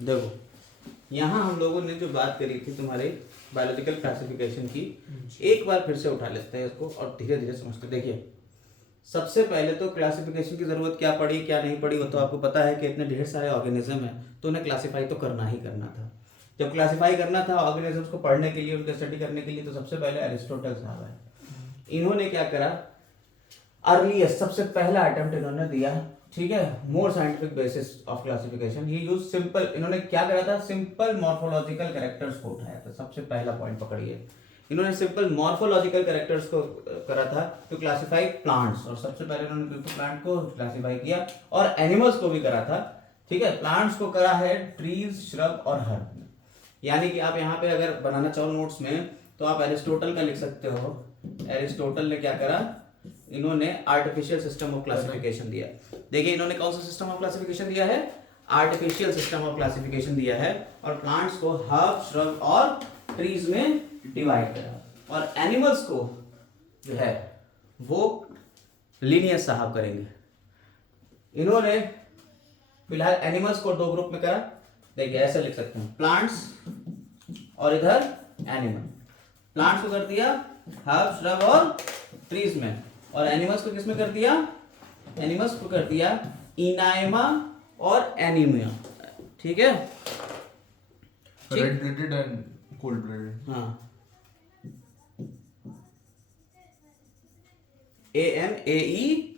देखो यहाँ हम लोगों ने जो बात करी थी तुम्हारे बायोलॉजिकल क्लासिफिकेशन की, एक बार फिर से उठा लेते हैं इसको और धीरे धीरे समझते। देखिए सबसे पहले तो क्लासिफिकेशन की जरूरत क्या पड़ी क्या नहीं पड़ी वो तो आपको पता है कि इतने ढेर सारे ऑर्गेनिज्म हैं तो उन्हें क्लासिफाई तो करना ही करना था। जब क्लासिफाई करना था ऑर्गेनिजम्स को पढ़ने के लिए, उनके स्टडी करने के लिए, तो सबसे पहले एरिस्टोटल साहब है, इन्होंने क्या करा, अर्लीस्ट सबसे पहला अटेम्प्ट इन्होंने दिया, ठीक है, more scientific basis of classification. He use simple, इन्होंने क्या करा था, सिंपल मॉर्फोलॉजिकल कैरेक्टर्स को उठाया था। सबसे पहला पॉइंट पकड़िए, इन्होंने सिंपल मॉर्फोलॉजिकल कैरेक्टर्स को करा था टू क्लासिफाई प्लांट्स, और सबसे पहले इन्होंने प्लांट को क्लासिफाई किया और एनिमल्स को भी करा था, ठीक है। प्लांट्स को करा है ट्रीज, श्रब और हर्ब। यानी कि आप यहाँ पे अगर बनाना चाहो नोट्स में तो आप एरिस्टोटल का लिख सकते हो। एरिस्टोटल ने क्या करा, इन्होंने आर्टिफिशियल सिस्टम ऑफ क्लासिफिकेशन दिया। देखिए इन्होंने कौन सा सिस्टम ऑफ क्लासिफिकेशन दिया है, आर्टिफिशियल सिस्टम ऑफ क्लासिफिकेशन दिया है, और प्लांट्स को हर्ब, श्रब और ट्रीज में डिवाइड करा, और एनिमल्स को जो है वो लीनियस साहब करेंगे। इन्होंने फिलहाल एनिमल्स को दो ग्रुप में करा। देखिए ऐसे लिख सकते हैं, प्लांट्स और इधर एनिमल। प्लांट्स को कर दिया हर्ब, श्रब और ट्रीज में, और एनिमल्स को किस में कर दिया, एनिमल्स को कर दिया इनाइमा और एनीमिया, ठीक है। Red blooded and cold blooded. हाँ, ANAIMA,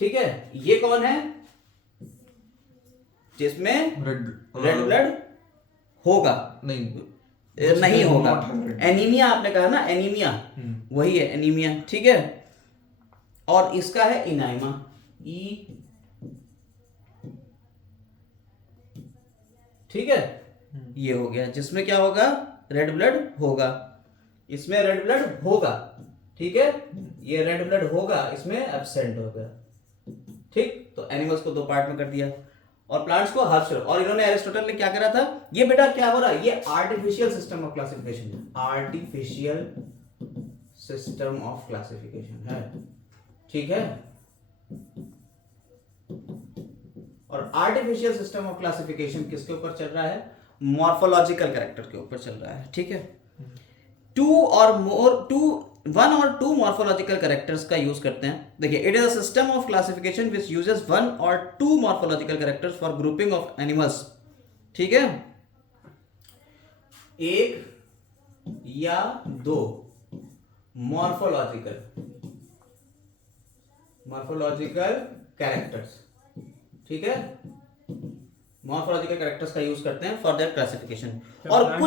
ठीक है। ये कौन है, जिसमें रेड ब्लड होगा, नहीं होगा, एनीमिया आपने कहा ना, एनीमिया वही है, एनीमिया, ठीक है। और इसका है इनाइमा, ठीक है। ये हो गया, जिसमें क्या होगा, रेड ब्लड होगा, इसमें रेड ब्लड होगा, ठीक है। ये रेड ब्लड होगा, इसमें एब्सेंट होगा, ठीक। तो एनिमल्स को दो पार्ट में कर दिया और प्लांट्स को हाफ श्रब। और इन्होंने, एरिस्टोटल ने क्या करा था, ये बेटा क्या हो रहा है, ये आर्टिफिशियल सिस्टम ऑफ क्लासिफिकेशन है, आर्टिफिशियल सिस्टम ऑफ क्लासिफिकेशन है, ठीक है। और आर्टिफिशियल सिस्टम ऑफ क्लासिफिकेशन किसके ऊपर चल रहा है, मॉर्फोलॉजिकल कैरेक्टर के ऊपर चल रहा है, ठीक है। वन और टू मॉर्फोलॉजिकल कैरेक्टर्स का यूज करते हैं। देखिए, it is a system of classification which uses one और two morphological characters for grouping of animals, ठीक है। एक या दो मॉर्फोलॉजिकल कैरेक्टर्स, ठीक है, मॉर्फोलॉजिकल कैरेक्टर्स का यूज करते हैं फॉर देयर क्लासिफिकेशन। और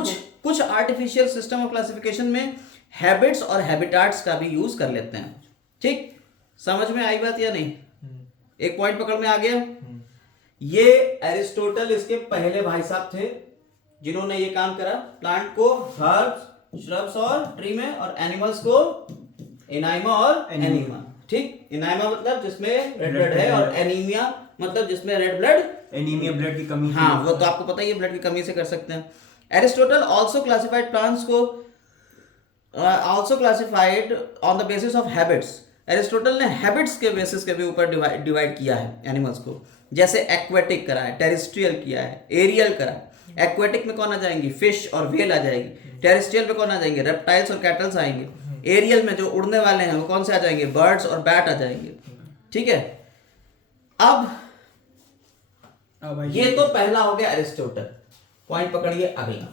कुछ आर्टिफिशियल सिस्टम ऑफ क्लासिफिकेशन में हैबिट्स और हैबिटाट्स का भी यूज कर लेते हैं, ठीक। समझ में आई बात या नहीं, एक पॉइंट पकड़ में आ गया। ये एरिस्टोटल इसके पहले भाई साहब थे जिन्होंने ये काम करा, प्लांट को हर्ब्स, श्रब्स और ट्री में, और एनिमल्स को इनाइमा और एनीमा, ठीक। इनाइमा मतलब जिसमें रेड ब्लड है, और एनीमिया मतलब जिसमें रेड ब्लड, एनीमिया ब्लड की कमी, हाँ वो तो आपको पता ही है, ब्लड की कमी से कर सकते हैं। एरिस्टोटल ऑल्सो क्लासिफाइड प्लांट्स को also classified on the basis of habits. Aristotle ने हैबिट्स के बेसिस के भी ऊपर डिवाइड किया है एनिमल्स को, जैसे एक्वेटिक करा है, टेरेस्ट्रियल किया है, एरियल करा है। एक्वेटिक में कौन आ जाएंगी, फिश और व्हेल आ जाएगी। टेरेस्ट्रियल में कौन आ जाएंगे, रेप्टाइल्स और कैटल्स आएंगे। एरियल में जो उड़ने वाले हैं वो कौन से आ जाएंगे, बर्ड्स और बैट आ जाएंगे, ठीक है। अब ये तो पहला हो गया एरिस्टोटल। पॉइंट पकड़िए अगला,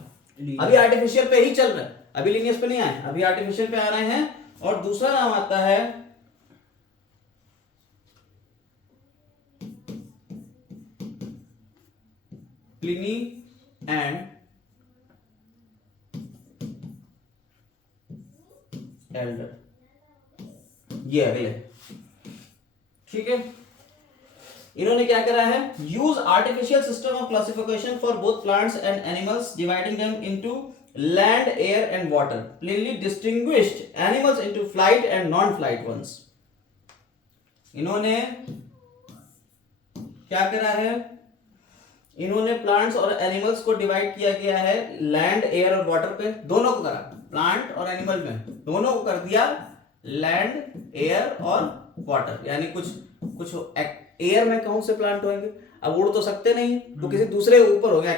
अभी आर्टिफिशियल पे ही चल रहा है, अभी लीनियस पे नहीं आए, अभी आर्टिफिशियल पे आ रहे हैं। और दूसरा नाम आता है प्लिनी एंड एल्डर, ये अगले, ठीक है। इन्होंने क्या करा है, use artificial system of classification for both plants and animals, dividing them into land, air and water, plainly distinguished animals into flight and non flight ones. इन्होंने क्या करा है, इन्होंने प्लांट्स और एनिमल्स को डिवाइड किया गया है लैंड, एयर और वाटर पे, दोनों को करा, प्लांट और एनिमल में दोनों को कर दिया लैंड, एयर और वाटर। यानी कुछ कुछ एयर में कौन से प्लांट होंगे, अब उड़ तो सकते नहीं, तो किसी दूसरे ऊपर होंगे,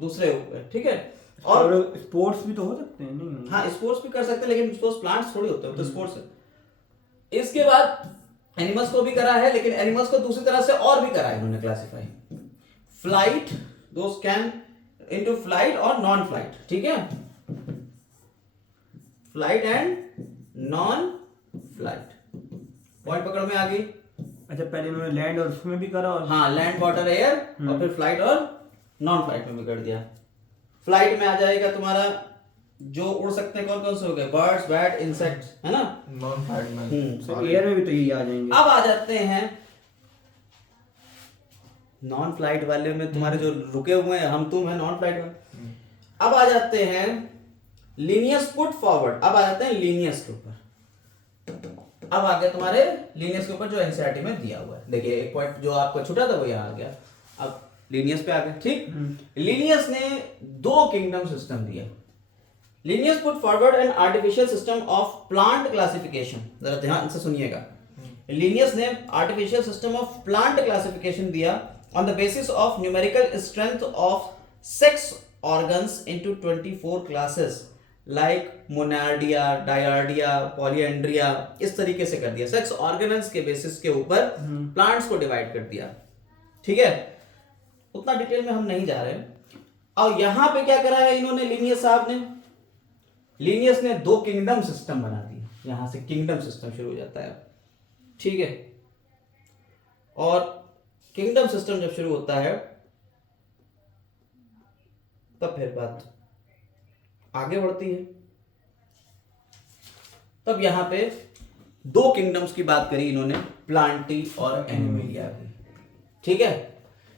दूसरे ऊपर, ठीक है। और स्पोर्ट्स भी तो हो सकते हैं नहीं? हाँ स्पोर्ट्स भी कर सकते हैं, लेकिन स्पोर्ट्स प्लांट्स थोड़ी होते हैं, तो स्पोर्ट्स है। इसके बाद एनिमल्स को भी करा है, लेकिन एनिमल्स को दूसरी तरह से और भी करा है इन्होंने classify. Flight, those can into flight और नॉन फ्लाइट, ठीक है, flight and non flight, point पकड़ में आ गई। अच्छा, पहले इन्होंने लैंड और उसमें भी करा और हाँ लैंड वाटर एयर, और फिर फ्लाइट और नॉन फ्लाइट में भी कर दिया। फ्लाइट में आ जाएगा तुम्हारा जो उड़ सकते हैं, कौन कौन से हो गए, बर्ड्स, बैट, इंसेक्ट्स, है ना। नॉन फ्लाइट में तो एयर में भी तो यही आ जाएंगे। अब आ जाते हैं नॉन फ्लाइट वाले में, तुम्हारे जो रुके हुए हैं हम तुम है नॉन फ्लाइट में। अब आ जाते हैं लीनियस पुट फॉरवर्ड, अब आ जाते हैं लीनियस के ऊपर। अब आ गया तुम्हारे लीनियस के ऊपर जो एनसीईआरटी में दिया हुआ है। देखिए एक पॉइंट जो आपको छूटा था वो यहाँ आ गया, अब लीनियस पे आ गए, ठीक। लीनियस ने 2 किंगडम सिस्टम दिया। Linnaeus put forward an artificial system of plant classification, जरा ध्यान से सुनिएगा। लीनियस ने artificial system of plant classification दिया on the basis of numerical strength of sex organs into 24 classes like मोनार्डिया, डायर्डिया, पॉलीएंड्रिया, इस तरीके से कर दिया। सेक्स ऑर्गेनल्स के बेसिस के ऊपर प्लांट्स को डिवाइड कर दिया, ठीक है। उतना डिटेल में हम नहीं जा रहे हैं। और यहां पे क्या करा है इन्होंने, लीनियस साहब ने, लीनियस ने 2 किंगडम सिस्टम बना दिया। यहां से किंगडम सिस्टम शुरू हो जाता है, ठीक है। और किंगडम सिस्टम जब शुरू होता है तब फिर बात आगे बढ़ती है। तब यहां पे 2 किंगडम्स की बात करी इन्होंने, प्लांटी और एनिमेलिया की, ठीक है।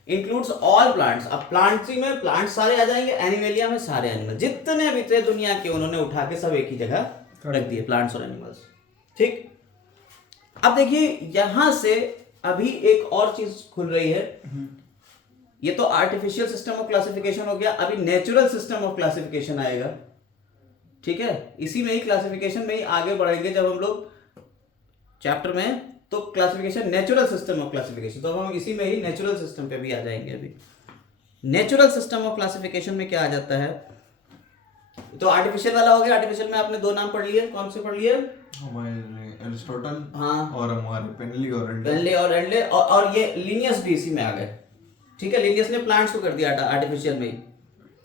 इंक्लूड्स ऑल प्लांट्स, अब प्लांटी में प्लांट सारे आ जाएंगे, एनिमेलिया में सारे एनिमल, जितने भी थे दुनिया के उन्होंने उठा के सब एक ही जगह रख दिए, प्लांट्स और एनिमल्स, ठीक। अब देखिए यहां से अभी एक और चीज खुल रही है। ये तो आर्टिफिशियल सिस्टम ऑफ क्लासिफिकेशन हो गया, अभी नेचुरल सिस्टम ऑफ क्लासिफिकेशन आएगा, ठीक है। इसी में ही क्लासिफिकेशन में ही आगे बढ़ेंगे जब हम लोग चैप्टर में, तो classification natural system of classification, तो हम इसी में ही नेचुरल सिस्टम पे भी आ जाएंगे। अभी नेचुरल सिस्टम ऑफ क्लासिफिकेशन में क्या आ जाता है, तो आर्टिफिशियल वाला हो गया। आर्टिफिशियल में आपने 2 नाम पढ़ लिए, कौन से पढ़ लिए, हमारे एरिस्टोटल, हाँ, और हमारे पेनली और एंडले, और ये लीनियस भी इसी में आ गए, ठीक है। लीनियस ने प्लांट्स को कर दिया आर्टिफिशियल में ही,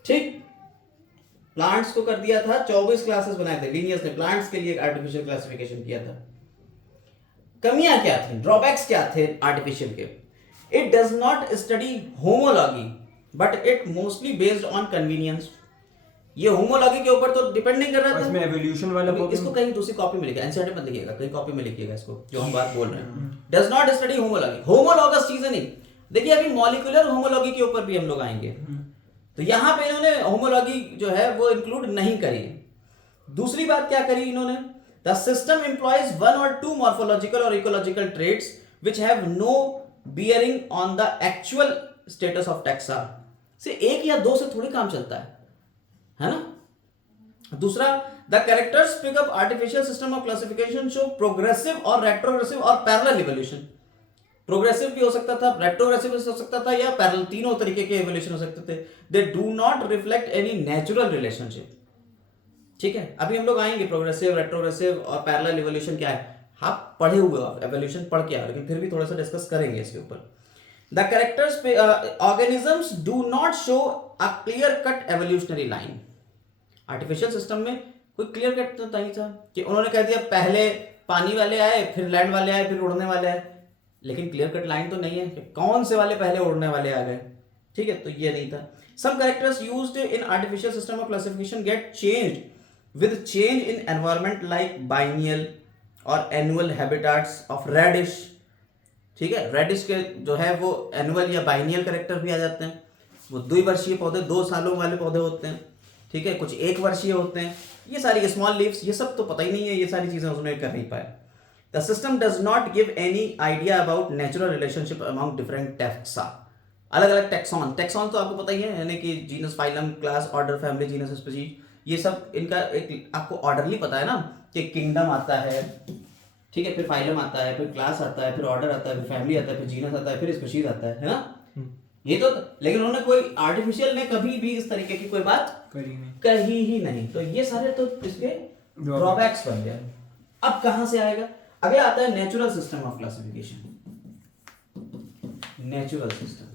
ठीक। प्लांट्स को कर दिया था, 24 क्लासेस बनाए थे लीनियस ने, प्लांट्स के लिए आर्टिफिशियल क्लासिफिकेशन किया था। कमियां क्या थी, ड्रॉबैक्स क्या थे आर्टिफिशियल के, it does not study homology but it mostly based on convenience. ये होमोलॉजी के ऊपर तो डिपेंड नहीं कर रहा था, इसमें एवोल्यूशन वाला इसको कहीं दूसरी कॉपी में लिखिएगा, एनसीईआरटी में लिखिएगा, कहीं कॉपी में लिखिएगा इसको, जो हम बात बोल रहे हैं। Does not study homology, homologous चीजें नहीं। देखिए अभी मॉलिक्यूलर होमोलॉजी के ऊपर भी हम लोग आएंगे, तो यहां पे इन्होंने होमोलॉजी जो है वो इंक्लूड नहीं करी। दूसरी बात क्या करी इन्होंने, the system employs 1 or 2 morphological और ecological traits which have no bearing on the actual status of taxa. से 1 या 2 से थोड़ी काम चलता है ना। दूसरा, the characters pick up artificial system of classification show progressive और रेट्रोग्रेसिव और पैरेलल इवोल्यूशन। प्रोग्रेसिव भी हो सकता था, रेट्रोग्रेसिव भी हो सकता था, या पैरेलल, तीनों तरीके के इवोल्यूशन हो सकते थे। They do not reflect any natural relationship, ठीक है। अभी हम लोग आएंगे प्रोग्रेसिव, रेट्रोग्रेसिव और पैरेलल इवोल्यूशन क्या है, आप पढ़े हुए हो, एवोल्यूशन पढ़ के आओ, लेकिन फिर भी थोड़ा सा डिस्कस करेंगे इसके ऊपर। The characters organisms do not show a clear cut evolutionary line. Artificial system में कोई क्लियर कट तो नहीं था कि उन्होंने कह दिया पहले पानी वाले आए, फिर लैंड वाले आए, फिर उड़ने वाले आए, लेकिन क्लियर कट लाइन तो नहीं है कि कौन से वाले पहले उड़ने वाले आ गए, ठीक है। तो ये नहीं था। Some characters used in artificial system of classification get changed with change in environment like biennial और annual habitats of radish, ठीक है। रेडिश के जो है वो एनुअल या बाइनियल कैरेक्टर भी आ जाते हैं, वो 2 वर्षीय पौधे, 2 सालों वाले पौधे होते हैं, ठीक है। कुछ 1 वर्षीय होते हैं, ये सारी स्मॉल लीव्स, ये सब तो पता ही नहीं है, ये सारी चीजें उसने कर नहीं पाया। The system does not give any idea about natural relationship among different taxa. अलग अलग टैक्सॉन, टैक्सॉन तो आपको पता ही है, यानी कि genus, phylum, class, order, family, genus, species, ये सब इनका एक आपको ऑर्डरली पता है ना, कि किंगडम आता है, ठीक है, फिर फाइलम आता है, फिर क्लास आता है, फिर ऑर्डर आता है, फिर फैमिली आता है, फिर जीनस आता है, फिर स्पीशीज आता है ना? ये तो लेकिन उन्होंने कोई आर्टिफिशियल ने कभी भी इस तरीके की कोई बात कही ही नहीं। तो ये सारे तो इसके ड्रॉबैक्स बन गए। अब कहां से आएगा? अगला आता है natural system of classification. Natural system,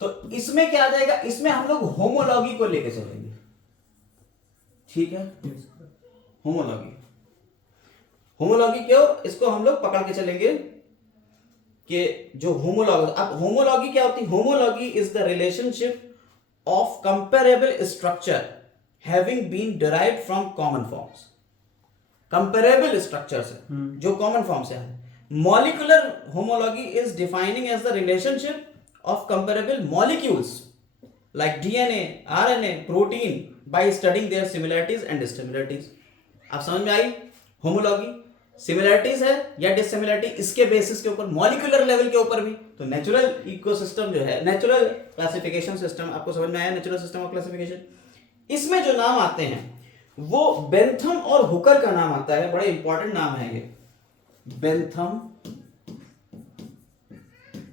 तो इसमें क्या आ जाएगा? इसमें हम लोग होमोलॉगी को लेके चलेंगे, ठीक है? होमोलॉगी, होमोलॉगी क्यों? इसको हम लोग पकड़ के चलेंगे कि जो होमोलॉगी, अब होमोलॉगी क्या होती है? Homology is the relationship of comparable structure having been derived from common forms. Comparable structure से जो कॉमन फॉर्म से है। Molecular homology is defining as the relationship of comparable molecules like DNA, RNA, protein by studying their similarities and dissimilarities। आप समझ में आई? Homology similarities है या dissimilarity, इसके बेसिस के ऊपर, मॉलिक्यूलर लेवल के ऊपर भी। तो नेचुरल इकोसिस्टम जो है, नेचुरल क्लासिफिकेशन सिस्टम, आपको समझ में आया? नेचुरल सिस्टम ऑफ क्लासिफिकेशन, इसमें जो नाम आते हैं वो बेंथम और हुकर का नाम आता है। बड़े इंपॉर्टेंट नाम है ये, बेंथम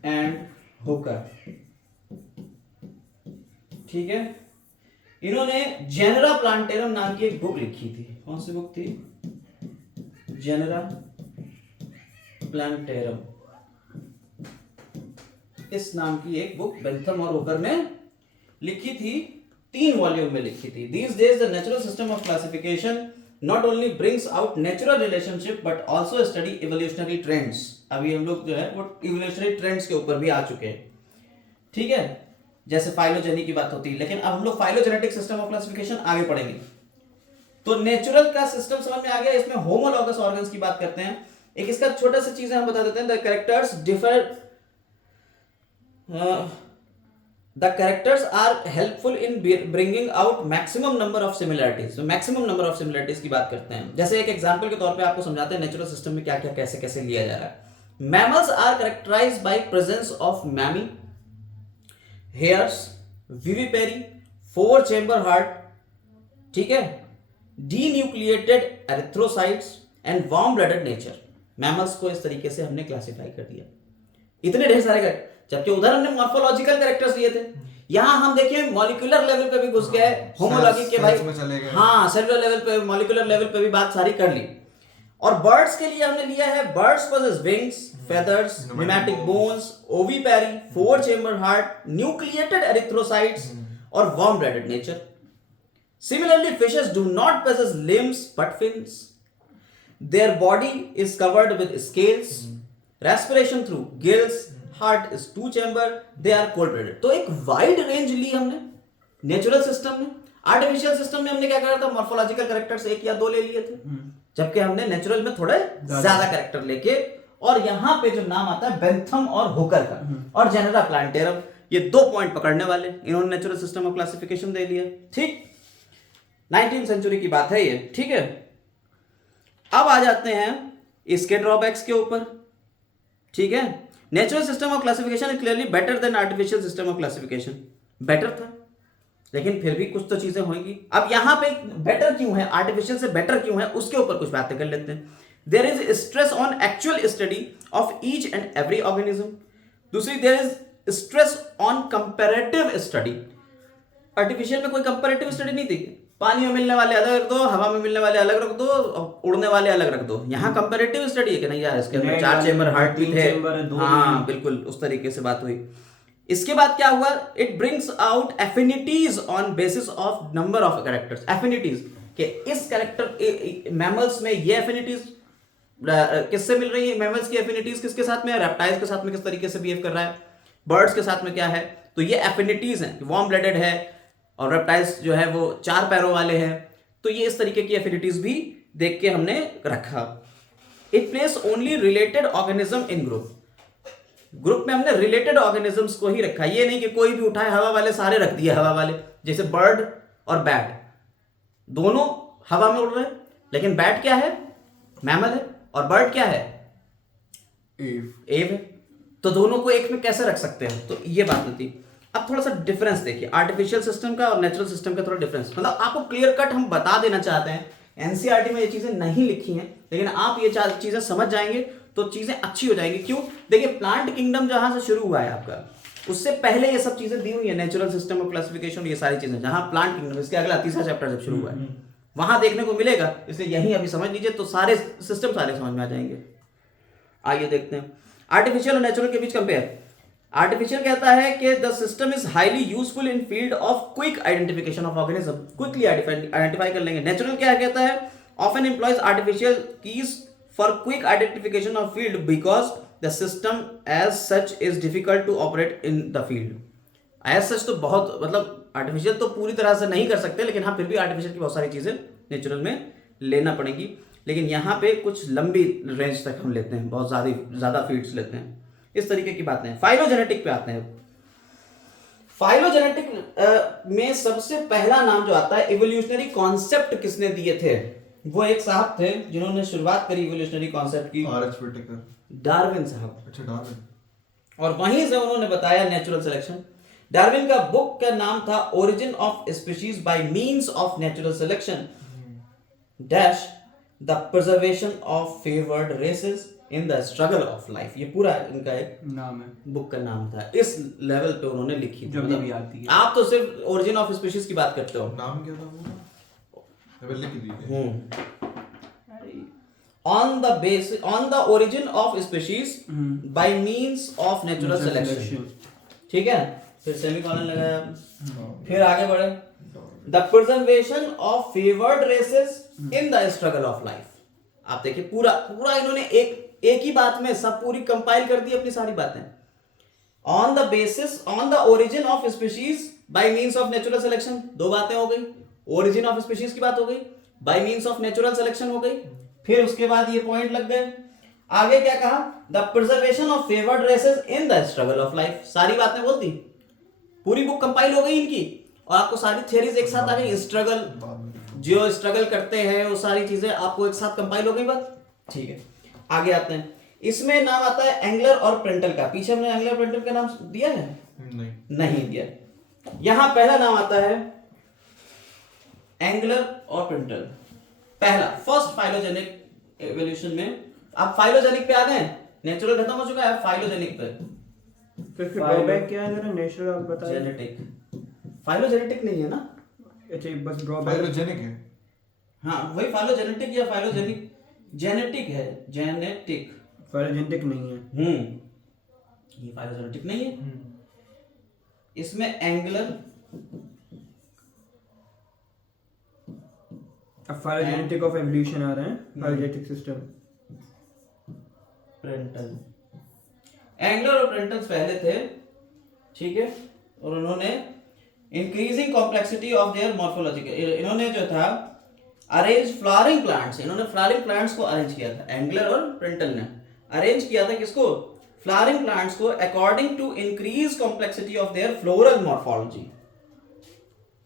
एंड हुकर, ठीक है? इन्होंने जेनेरा प्लांटेरम नाम की एक बुक लिखी थी। कौन सी बुक थी? जेनेरा प्लांटेरम, इस नाम की एक बुक बेंथम और हुकर ने लिखी थी, 3 वॉल्यूम में लिखी थी। These days the natural system of classification not only brings out natural relationship but also study evolutionary trends। अभी हम लोग जो है वो evolutionary trends के ऊपर भी आ चुके हैं, ठीक है? जैसे फाइलोजेनी की बात होती है, लेकिन अब हम लोग फाइलोजेनेटिक सिस्टम ऑफ क्लासिफिकेशन आगे पढ़ेंगे। तो नेचुरल का सिस्टम समझ में आ गया। इसमें होमोलॉगस ऑर्गन्स की बात करते हैं। एक इसका छोटा सा चीज हम बता देते हैं। The characters differ, the characters are helpful in bringing out maximum number of similarities। तो maximum number of similarities की बात करते हैं। जैसे एक एग्जांपल के तौर पे आपको समझाते हैं नेचुरल सिस्टम में क्या क्या कैसे कैसे लिया जा रहा है। Mammals are characterised by presence of mammae, hairs, vivipary, 4 chamber heart, ठीक है, denucleated erythrocytes and warm blooded nature. Mammals को इस तरीके से हमने क्लासिफाई कर दिया। इतने ढेर सारे, जबकि उधर हमने मॉर्फोलॉजिकल कैरेक्टर्स लिए थे, यहां हम देखिए मॉलिक्यूलर लेवल पे भी घुस गए होमोलॉजी के भाई। हाँ, सेलुलर लेवल पे, मॉलिक्यूलर लेवल पे भी बात सारी कर ली। और बर्ड्स के लिए हमने लिया है birds possess wings, feathers, pneumatic bones, ovipary, 4 chamber heart, nucleated erythrocytes और warm blooded nature. Similarly, fishes do not possess limbs but fins. Their body is covered with scales, respiration through gills, heart is 2 chamber, they are cold blooded। तो एक wide range ली हमने natural system में। Artificial system में हमने क्या करा था? Morphological characters 1 या 2 ले लिए थे, जबकि हमने नेचुरल में थोड़े ज्यादा कैरेक्टर लेके, और यहां पे जो नाम आता है बेंथम और हुकर का और जेनेरा प्लांटेरम, ये 2 पॉइंट पकड़ने वाले, इन्होंने नेचुरल सिस्टम ऑफ क्लासिफिकेशन दे लिया, ठीक? 19वीं सेंचुरी की बात है ये, ठीक है? अब आ जाते हैं इसके ड्रॉबैक्स के ऊपर, ठीक है? Natural system of classification is clearly better than artificial system of classification. Better था, लेकिन फिर भी कुछ तो चीजें होंगी। अब यहां पे बेटर क्यों है, आर्टिफिशियल से बेटर क्यों है, उसके ऊपर कुछ बातें कर लेते हैं। There is stress on actual study of each and every organism. दूसरी, there is stress on comparative study. Artificial में कोई कंपैरेटिव स्टडी नहीं थी। पानी में मिलने वाले अलग रख दो, हवा में मिलने वाले अलग रख दो, उड़ने वाले अलग रख दो। यहाँ कंपैरेटिव स्टडी है कि नहीं यार, इसके अंदर 4 चेंबर हार्ट भी थे। हाँ बिल्कुल, उस तरीके से बात हुई। इसके बाद क्या हुआ? It brings out affinities on basis of number of characters. Affinities कि इस कैरेक्टर मैमल्स में ये एफिनिटीज किससे मिल रही है? मैमल्स की एफिनिटीज किसके साथ में है? रेप्टाइल्स के साथ में किस तरीके से बिहेव कर रहा है, बर्ड्स के साथ में क्या है। तो ये एफिनिटीज हैं, वार्म ब्लडेड है और रेप्टाइल्स जो है वो 4 पैरों वाले हैं। तो ये इस तरीके की एफिनिटीज भी देख के हमने रखा। It place only related organism in group. Group में हमने रिलेटेड ऑर्गेनिजम्स को ही रखा, ये नहीं कि कोई भी उठाए हवा वाले सारे रख दिए हवा वाले। जैसे बर्ड और बैट दोनों हवा में उड़ रहे हैं, लेकिन बैट क्या है? मैमल है, और बर्ड क्या है? एव है। तो दोनों को एक में कैसे रख सकते हैं? तो ये बात होती। अब थोड़ा सा डिफरेंस देखिए आर्टिफिशियल सिस्टम का और नेचुरल सिस्टम का, थोड़ा डिफरेंस मतलब आपको क्लियर कट हम बता देना चाहते हैं। एनसीईआरटी में ये चीजें नहीं लिखी हैं, लेकिन आप ये चार चीजें समझ जाएंगे तो चीजें अच्छी हो जाएंगी। क्यों? देखिए प्लांट किंगडम जहां से शुरू हुआ है आपका, उससे पहले ये सब चीजें दी हुई है, नेचुरल सिस्टम ऑफ क्लासिफिकेशन, ये सारी चीजें जहां प्लांट किंगडम, इसके अगला तीसरा चैप्टर जब शुरू हुआ है वहां देखने को मिलेगा, इसलिए यही अभी समझ लीजिए तो सारे सिस्टम सारे समझ में आ जाएंगे। आइए देखते हैं आर्टिफिशियल और नेचुरल के बीच कंपेयर। आर्टिफिशियल कहता है कि the system is highly useful in field of quick identification of organism, quickly identify कर लेंगे। नेचुरल क्या कहता है? Often employs artificial keys for quick identification of field because the system as such is difficult to operate in the field. As such तो बहुत, मतलब artificial तो पूरी तरह से नहीं कर सकते, लेकिन हाँ फिर भी आर्टिफिशियल की बहुत सारी चीजें नेचुरल में लेना पड़ेगी। लेकिन यहाँ पे कुछ लंबी रेंज तक हम लेते हैं, बहुत ज्यादा फील्ड्स लेते हैं, इस तरीके की बातें। फाइलोजेनेटिक पे आते हैं। फाइलोजेनेटिक में सबसे पहला नाम जो आता है, इवोल्यूशनरी कॉन्सेप्ट किसने दिए थे? वो एक साहब थे जिन्होंने शुरुआत करी इवोल्यूशनरी कॉन्सेप्ट की, आर.एच. व्हिटेकर। डार्विन साहब। अच्छा, डार्विन। और वहीं से उन्होंने बताया नेचुरल सिलेक्शन। डार्विन का बुक का नाम था origin of species by means of natural selection dash the preservation of favoured races in the struggle of life. ये पूरा इनका एक नाम है, बुक का नाम था, इस लेवल पे उन्होंने लिखी थी। जो मतलब भी आती है। आप तो सिर्फ ओरिजिन ऑफ स्पीशीज की बात करते हो। नाम क्या था वो? लेवल लिख दीजिए। On the origin of species by means of natural selection. ठीक है, फिर सेमीकोलन लगाया, फिर आगे बढ़े। The preservation of favoured races in the struggle of life. आप देखिए पूरा पूरा इन्होंने एक ही बात में सब पूरी कंपाइल कर दी अपनी सारी बातें। On the origin of species by means of natural selection, दो बातें हो गई। ओरिजिन ऑफ स्पीशीज की बात हो गई, bye means of natural selection हो गई, फिर उसके बाद ये पॉइंट लग गए। आगे क्या कहा? The preservation of favoured races in the struggle of life. सारी बातें बोल दी, पूरी बुक कंपाइल हो गई इनकी, और आपको सारी थ्योरीज एक साथ आ गई। स्ट्रगल, जो स्ट्रगल करते हैं वो सारी चीजें आपको एक साथ कंपाइल हो गई बात। ठीक है, आगे आते हैं। इसमें नाम आता है एंगलर और प्रेंटल का। पीछे हमने एंगलर प्रेंटल का नाम दिया है? नहीं दिया। यहां पहला नाम आता है एंगलर और प्रेंटल। पहला फर्स्ट फाइलोजेनिक एवोल्यूशन में। आप फाइलोजेनिक पे आ गए, नेचुरल खत्म हो चुका है, फाइलोजेनिक पे। फिर ड्रॉबैक क्या है जरा? नेचुरल आप बताइए। जेनेटिक, फाइलोजेनेटिक नहीं है ना? अच्छा, बस ड्रॉबैक। फाइलोजेनिक है। हाँ वही फाइलोजेनेटिक या फाइलोजेनिक, जेनेटिक है, जेनेटिक। फाइलोजेनेटिक नहीं है। ये फाइलोजेनेटिक नहीं है। इसमें एंगलर, अब फाइलोजेनेटिक ऑफ एवोल्यूशन आ रहे हैं, फाइलोजेनेटिक सिस्टम। प्रेंटल, एंगलर और प्रेंटल्स पहले थे, ठीक है। और उन्होंने increasing complexity of their morphology, इन्होंने जो था अरेंज फ्लावरिंग प्लांट्स, इन्होंने फ्लावरिंग प्लांट्स को अरेंज किया था। एंगलर और प्रेंटल ने अरेंज किया था किसको? फ्लावरिंग प्लांट्स को, according to increase complexity of their floral morphology.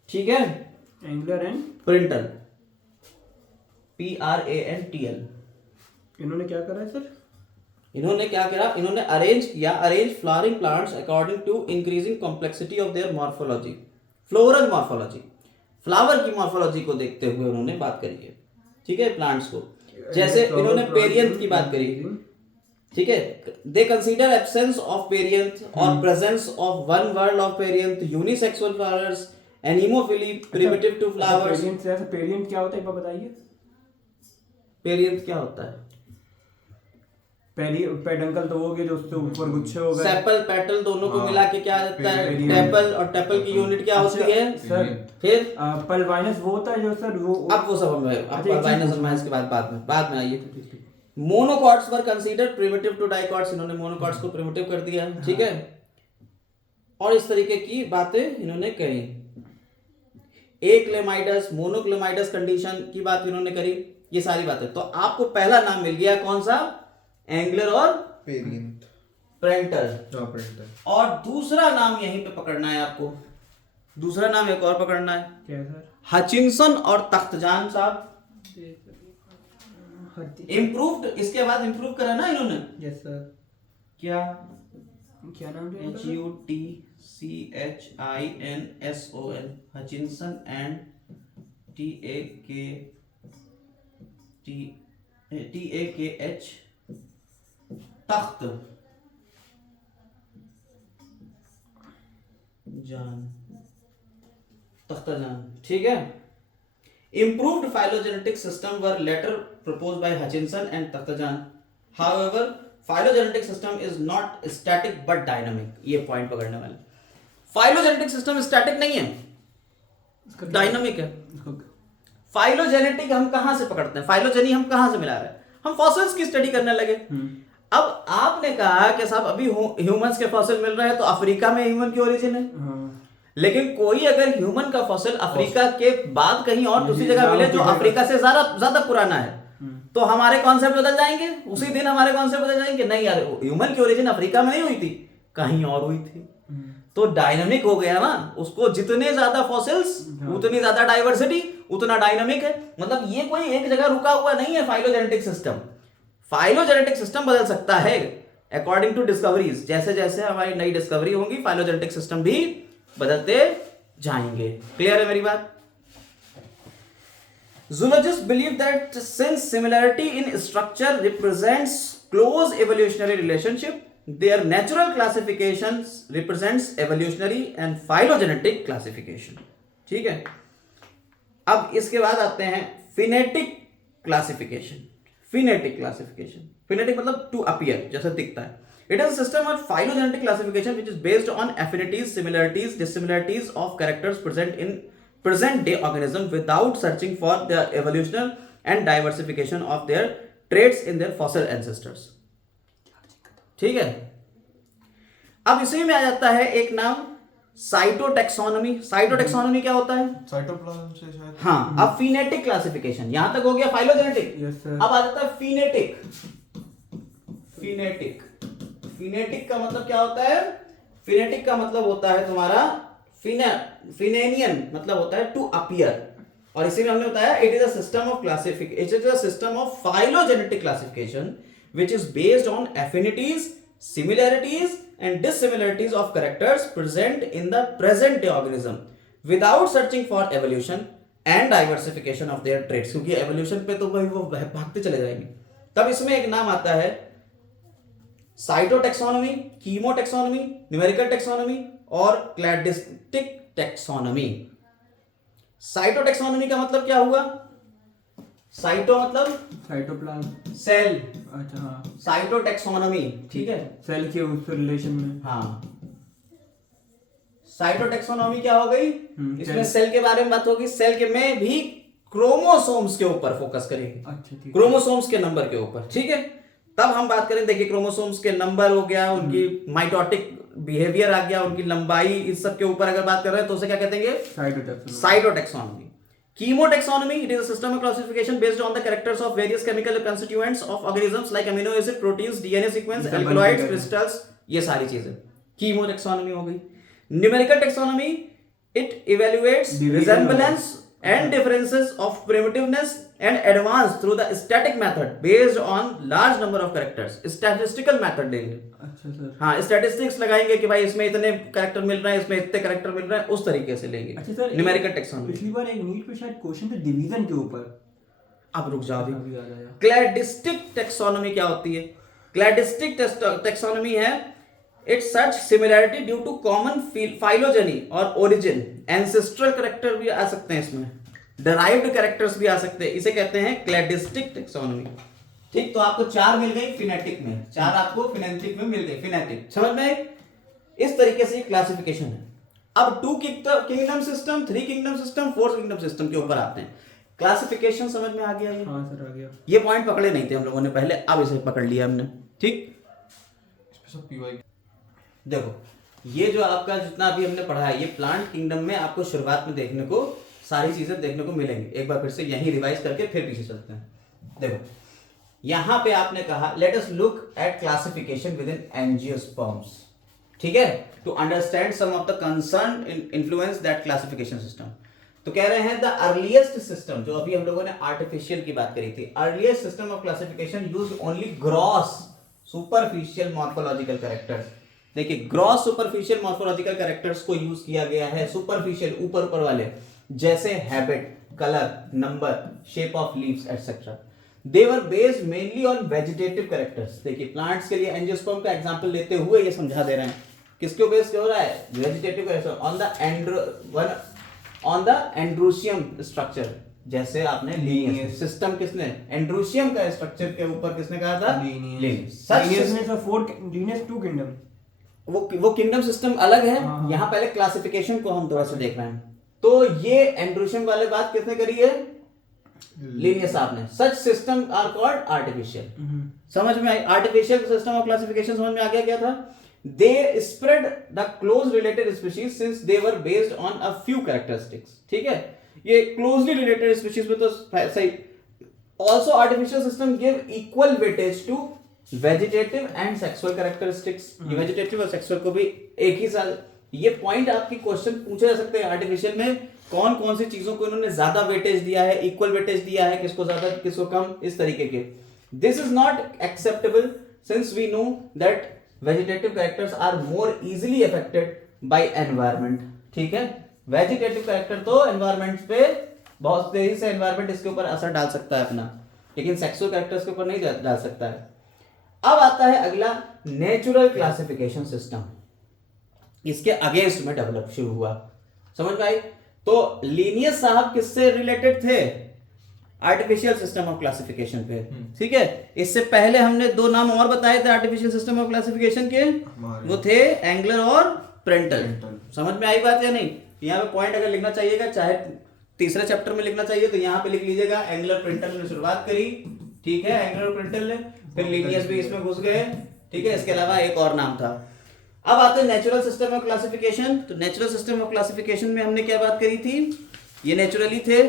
ठीक है, एंगलर एंड प्रेंटल, PRANTL। इन्होंने क्या करा है सर? इन्होंने क्या करा? इन्होंने arrange flowering plants according to increasing complexity of their morphology, floral morphology, flower की मॉर्फोलॉजी को देखते हुए उन्होंने बात करी है। ठीक है, प्लांट्स को, जैसे इन्होंने पेरियंथ की बात करी। ठीक है, they consider absence of perianth और presence of one whorl of perianth, unisexual flowers, anemophily, primitive to flowers. Perianth क्या होता है बताइए? पेरियंथ क्या होता है? पेडंकल तो हो गए जो उससे ऊपर गुच्छे हो गए, सेपल पेटल दोनों को मिला के क्या आता है? पेरियंथ। टेपल, और टेपल की यूनिट क्या होती है सर? फिर पल्वाइनस वो होता है जो सर वो अब वो सब हमें अब पल्वाइनस और माइनस के बाद में आइए। Monocots were consider primitive to dicots, इन्होंने मोनोकॉट्स को प्रिमिटिव कर दिया। ठीक है, और इस तरीके की बातें इन्होंने कही। एक्लेमाइडस, मोनोक्लेमाइडस कंडीशन की बात इन्होंने करी। ये सारी बातें, तो आपको पहला नाम मिल गया कौन सा? एंगलर और पेरियंथ, प्रेंटल। और दूसरा नाम यहीं पे पकड़ना है आपको, दूसरा नाम एक और पकड़ना है। क्या सर? हचिंसन और तख्तजान साहब। इम्प्रूव्ड, इसके बाद इम्प्रूव करा ना इन्होंने। Yes sir. क्या नाम है? HUTCHINSON, Hutchinson and TAKE TAKH, तख्त जान, तख्ताजान, ठीक है। Improved phylogenetic system were later proposed by Hutchinson and Takhtajan. However, phylogenetic system is not static but dynamic. ये पॉइंट पकड़ने वाले। Phylogenetic system static नहीं है, डायनामिक है। फाइलोजेनेटिक हम कहां से पकड़ते हैं, फाइलोजेनी हम कहां से मिला रहे हैं, हम फॉसिल्स की स्टडी करने लगे। अब आपने कहा कि साहब अभी ह्यूमंस के फॉसिल मिल रहे हैं तो अफ्रीका में ह्यूमन की ओरिजिन है, लेकिन कोई अगर ह्यूमन का फॉसिल अफ्रीका के बाद कहीं और दूसरी जगह मिले जो अफ्रीका से ज्यादा पुराना है, तो हमारे कॉन्सेप्ट बदल जाएंगे, उसी दिन हमारे कॉन्सेप्ट बदल जाएंगे। नहीं यार, ह्यूमन की ओरिजिन अफ्रीका में नहीं हुई थी, कहीं और हुई थी। तो डायनामिक हो गया ना, उसको जितने ज्यादा फॉसिल्स उतनी ज्यादा डाइवर्सिटी, उतना डायनामिक है। मतलब ये कोई एक जगह रुका हुआ नहीं है फाइलोजेनेटिक सिस्टम। फाइलोजेनेटिक सिस्टम बदल सकता है अकॉर्डिंग टू डिस्कवरीज। जैसे जैसे हमारी नई डिस्कवरी होंगी फाइलोजेनेटिक सिस्टम भी बदलते जाएंगे। क्लियर है मेरी बात? Zoologists believe that since similarity in structure represents close evolutionary relationship, their natural classifications represents evolutionary and phylogenetic classification. ठीक है, अब इसके बाद आते हैं phenetic classification. Phenetic classification, phenetic मतलब टू अपीयर, जैसे दिखता है। It is a system of phylogenetic classification which is based on affinities, similarities, dissimilarities of characters present in present day organism without searching for the evolution and diversification of their traits in their fossil ancestors. ठीक है, अब इसी में आ जाता है एक नाम cytotaxonomy. Cytotaxonomy क्या होता है? साइटोप्लाज्म से शायद। हाँ, अब फिनेटिक क्लासिफिकेशन यहां तक हो गया फाइलोजेनेटिक। अब आ जाता है फिनेटिक। फिनेटिक, फिनेटिक का मतलब क्या होता है? फिनेटिक का मतलब होता है तुम्हारा फिनेनियन, मतलब होता है टू अपीयर। और इसी में हमने बताया it is a system of classification, it is a system of phylogenetic classification which is based on affinities, similarities and dissimilarities of characters present in the present day organism without searching for evolution and diversification of their traits। क्योंकि evolution पे तो भाई वो भागते चले जाएंगे। तब इसमें एक नाम आता है साइटोटैक्सोनॉमी, कीमोटैक्सोनॉमी, न्यूमेरिकल टैक्सोनॉमी और क्लैडिस्टिक टैक्सोनॉमी। साइटोटैक्सोनॉमी का मतलब क्या हुआ? साइटो मतलब साइटोप्लाज्म, सेल। अच्छा हाँ, साइटोटैक्सोनॉमी, ठीक है, सेल के उस रिलेशन में। हाँ। साइटोटैक्सोनॉमी क्या हो गई? इसमें सेल के बारे में बात होगी। सेल के में भी क्रोमोसोम्स के ऊपर फोकस करेंगे। अच्छा ठीक, क्रोमोसोम्स के नंबर के ऊपर, ठीक है। तब हम बात करें, देखिए क्रोमोसोम्स के नंबर हो गया, उनकी माइटोटिक बिहेवियर आ गया, उनकी लंबाई, इस सब के ऊपर अगर बात कर रहे हैं तो उसे क्या कहते हैं? Cytotaxonomy. Chemotaxonomy, it is a system of classification based on the characters of various chemical constituents of organisms like amino acid, proteins, DNA sequence, alkaloids, crystals, ये सारी चीजें chemotaxonomy हो गई। Numerical taxonomy, it evaluates resemblance and differences of primitiveness and advance through the static method based on large number of characters। statistical method देंगे। अच्छा sir, हाँ, statistics लगाएंगे कि भाई इसमें इतने कैरेक्टर मिल रहे हैं, इसमें इतने कैरेक्टर मिल रहे हैं, उस तरीके से लेंगे। अच्छा सर, न्यूमेरिकल टैक्सोनॉमी। पिछली बार एक नीट पे शायद क्वेश्चन था डिवीजन के ऊपर। अब रुक जाओ, अभी याद आया। क्लैडिस्टिक टैक्सोनॉमी क्या होती है? क्लैडिस्टिक टैक्सोनॉमी है it search similarity due to common phylogeny और ओरिजिन। एंसेस्ट्रल कैरेक्टर भी आ सकते हैं इसमें, डिराइव्ड कैरेक्टर्स भी आ सकते हैं, इसे कहते हैं क्लैडिस्टिक टैक्सोनॉमी। ठीक, तो आपको 4 मिल गई फिनेटिक में, 4 आपको फिनेटिक में मिल गई। फिनेटिक समझ में आई? इस तरीके से क्लासिफिकेशन है। अब 2 kingdom system, 3 kingdom system, 4 kingdom system के ऊपर आते हैं। क्लासिफिकेशन समझ में आ गया ये? हाँ सर, आ गया। ये पॉइंट पकड़े नहीं थे हम लोगों ने पहले, अब इसे पकड़ लिया हमने। ठीक, इसमें सब पीवाई। देखो ये जो आपका जितना अभी हमने पढ़ा है, ये प्लांट किंगडम में आपको शुरुआत में देखने को सारी चीजें देखने को मिलेंगी। एक बार फिर से यही रिवाइज करके फिर पीछे चलते हैं। देखो यहां पे आपने कहा let us look at classification within angiosperms, ठीक है, to understand some of the concern influence that classification system. तो कह रहे हैं द अर्लीस्ट सिस्टम, जो अभी हम लोगों ने आर्टिफिशियल की बात करी थी, earliest system of classification use only gross superficial morphological characters. देखिए ग्रॉस सुपरफिशियल मॉर्फोलॉजिकल कैरेक्टर्स को यूज किया गया है, सुपरफिशियल ऊपर वाले, जैसे habit, colour, number, shape of leaves etcetera. They were based mainly on vegetative characters. देखिए प्लांट्स के लिए एंजियोस्पर्म का एग्जांपल लेते हुए ये समझा दे रहे हैं किसके बेस्ड हो रहा है, vegetative character on the androecium structure. जैसे आपने लीनियस सिस्टम किसने एंड्रोसियम का स्ट्रक्चर के ऊपर किसने कहा था, लीनियस। लीनियस टू किंगडम, वो किंगडम सिस्टम अलग है। हाँ। यहाँ पहले क्लासिफिकेशन को हम थोड़ा सा देख रहे हैं। तो ये एंड्रोसियम वाले बात किसने करी है, लीनियस आपने। Such system are called artificial. समझ में आई, आर्टिफिशियल सिस्टम ऑफ क्लासिफिकेशन समझ में आ गया क्या था। They spread the close related species since they were based on a few characteristics. ठीक है, ये क्लोजली रिलेटेड स्पीशीज में तो सही। Also artificial system give equal weightage to vegetative and sexual characteristics. ये वेजिटेटिव और सेक्सुअल को भी एक ही साथ, ये पॉइंट आपकी क्वेश्चन पूछे जा सकते हैं आर्टिफिशियल में कौन कौन सी चीजों को इन्होंने ज्यादा वेटेज दिया है, इक्वल वेटेज दिया है, किसको ज्यादा किसको कम, इस तरीके के। This is not acceptable since we know that vegetative characters are more easily affected by environment. ठीक है, वेजिटेटिव कैरेक्टर तो एनवायरनमेंट पे बहुत तेजी से एनवायरनमेंट इसके ऊपर असर डाल सकता है अपना, लेकिन सेक्सुअल कैरेक्टर्स के ऊपर नहीं डाल सकता है। अब आता है अगला नेचुरल क्लासिफिकेशन सिस्टम, इसके अगेंस्ट में डेवलप शुरू हुआ। समझ में आई। तो लीनियस साहब किससे रिलेटेड थे, आर्टिफिशियल सिस्टम ऑफ क्लासिफिकेशन पे। ठीक है, इससे पहले हमने दो नाम और बताए थे आर्टिफिशियल सिस्टम ऑफ क्लासिफिकेशन के, वो थे एंगलर और प्रेंटल। समझ में आई बात या नहीं। यहाँ पे पॉइंट अगर लिखना चाहिएगा, चाहे तीसरे चैप्टर में लिखना चाहिए तो यहाँ पे लिख लीजिएगा एंगलर प्रेंटल ने शुरुआत करी। ठीक है, एंगलर प्रेंटल ने, फिर लीनियस भी इसमें घुस गए। ठीक है, इसके अलावा एक और नाम था। अब आते हैं नेचुरल सिस्टम ऑफ क्लासिफिकेशन। तो नेचुरल सिस्टम ऑफ क्लासिफिकेशन में हमने क्या बात करी थी, ये नेचुरली थे।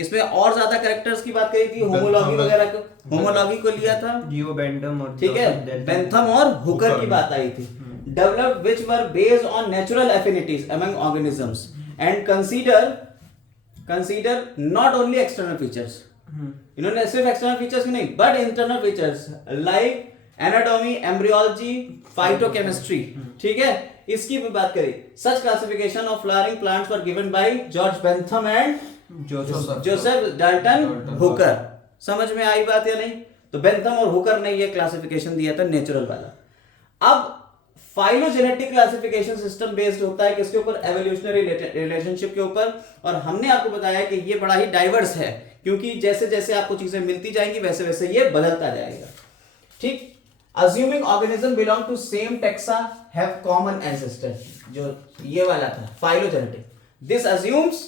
इसमें और ज्यादा कैरेक्टर्स की बात करी थी, होमोलॉगी वगैरह को, होमोलॉगी को लिया था। जियो बेंथम और ठीक है, बेंथम और हुकर की बात आई थी। Developed which were based on natural affinities among organisms and consider not only external features. इन्होंने सिर्फ एक्सटर्नल फीचर्स नहीं but internal features like anatomy, embryology, phytochemistry. ठीक है, इसकी भी बात करें। Such classification of flowering plants were given by George Bentham and Joseph Dalton Hooker. समझ में आई बात या नहीं। तो बेंथम और हुकर ने ये क्लासिफिकेशन दिया था नेचुरल वाला। अब फाइलोजेनेटिक क्लासिफिकेशन सिस्टम बेस्ड होता है किसके ऊपर, एवोल्यूशनरी रिलेशनशिप के ऊपर। और हमने आपको बताया कि ये बड़ा ही डाइवर्स है, क्योंकि जैसे जैसे आपको चीजें मिलती जाएंगी वैसे वैसे ये बदलता जाएगा। ठीक, assuming organism belong to same taxa have common ancestor, जो ये वाला था phylogenetic, this assumes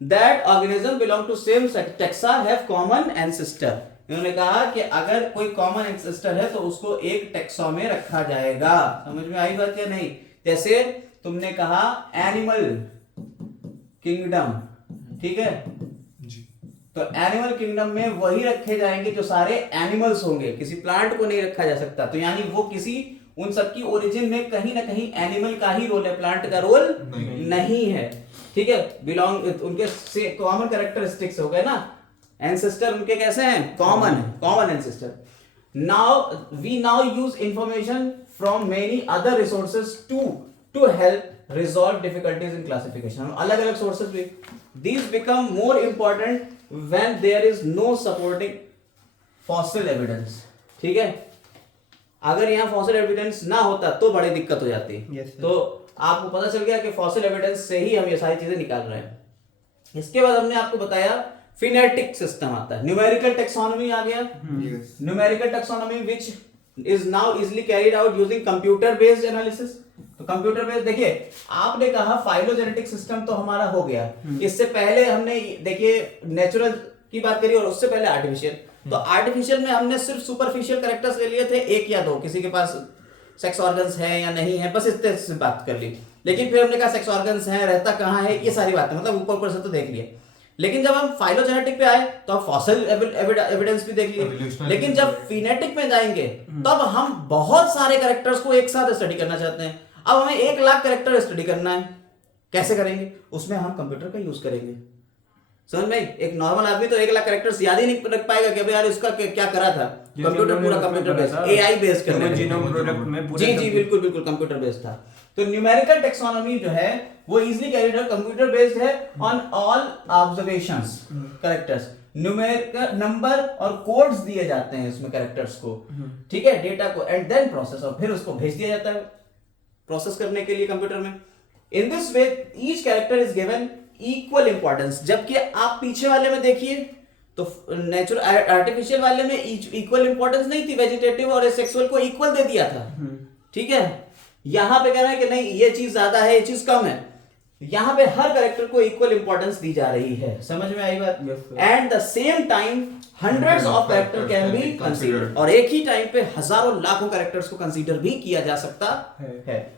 that organism belong to same taxa have common ancestor। इन्होंने कहा कि अगर कोई कॉमन एंसेस्टर है तो उसको एक टेक्सा में रखा जाएगा। समझ में आई बात या नहीं। जैसे तुमने कहा एनिमल किंगडम, ठीक है, तो एनिमल किंगडम में वही रखे जाएंगे जो सारे एनिमल्स होंगे, किसी प्लांट को नहीं रखा जा सकता। तो यानी वो किसी उन सबकी ओरिजिन में कहीं ना कहीं एनिमल का ही रोल है, प्लांट का रोल नहीं है। ठीक है, बिलोंग उनके कॉमन कैरेक्टरिस्टिक्स हो गए ना, एंसेस्टर उनके कैसे हैं, कॉमन है, common ancestor. Now we use information from many other resources to help resolve difficulties in classification. अलग अलग सोर्सेज भी, these become more important when there is no supporting fossil evidence। ठीक है, अगर यहाँ fossil evidence ना होता तो बड़ी दिक्कत हो जाती। yes, तो आपको पता चल गया कि fossil evidence से ही हम ये सारी चीजें निकाल रहे हैं। इसके बाद हमने आपको बताया फिनेटिक सिस्टम आता है, न्यूमेरिकल टेक्सोनॉमी आ गया। Numerical taxonomy which is now easily carried out using computer based analysis. तो कंप्यूटर बेस्ड, देखिए आपने कहा फाइलोजेनेटिक सिस्टम तो हमारा हो गया। इससे पहले हमने देखिए नेचुरल की बात करी और उससे पहले आर्टिफिशियल। तो आर्टिफिशियल में हमने सिर्फ सुपरफिशियल कैरेक्टर्स ले लिए थे, एक या दो, किसी के पास सेक्स ऑर्गन्स है या नहीं है, बस इतने से बात कर ली। लेकिन फिर हमने कहा सेक्स ऑर्गन्स हैं, रहता कहाँ है, ये सारी बातें मतलब ऊपर ऊपर से तो देख लिए। लेकिन जब हम फाइलोजेनेटिक पे आए तो हम फॉसिल एविडेंस भी देख लिए। लेकिन जब फिनेटिक में जाएंगे तब हम बहुत सारे कैरेक्टर्स को एक साथ स्टडी करना चाहते हैं। अब हमें 1 लाख कैरेक्टर स्टडी करना है, कैसे करेंगे, उसमें हम कंप्यूटर का यूज करेंगे। समझ में, एक नॉर्मल आदमी तो 1 लाख कैरेक्टर्स याद ही नहीं रख पाएगा कि अबे यार इसका क्या करा था। कंप्यूटर पूरा कंप्यूटर बेस्ड, एआई बेस्ड कर जी बिल्कुल बिल्कुल कंप्यूटर बेस्ड था। तो न्यूमेरिकल टेक्सोनॉमी जो है वो easily carried out, computer based है on all observations characters. Numerical number और कोड्स दिए जाते हैं इसमें कैरेक्टर्स को, ठीक है, डेटा को, एंड देन प्रोसेस, और फिर उसको भेज दिया जाता है प्रोसेस करने के लिए कंप्यूटर में। In this way each character is given equal importance. जबकि आप पीछे वाले में देखिए तो नेचुरल आर्टिफिशियल वाले में इक्वल इंपॉर्टेंस नहीं थी, वेजिटेटिव और सेक्सुअल को इक्वल दे दिया था, ठीक है। यहां पे कह रहा है कि नहीं ये चीज ज्यादा है, ये चीज कम है। यहां पे हर कैरेक्टर को इक्वल इंपॉर्टेंस दी जा रही है, समझ में आई बात? And the same time hundreds of character can be considered, और एक ही टाइम पे हजारों लाखों कैरेक्टर्स को कंसीडर भी किया जा सकता है।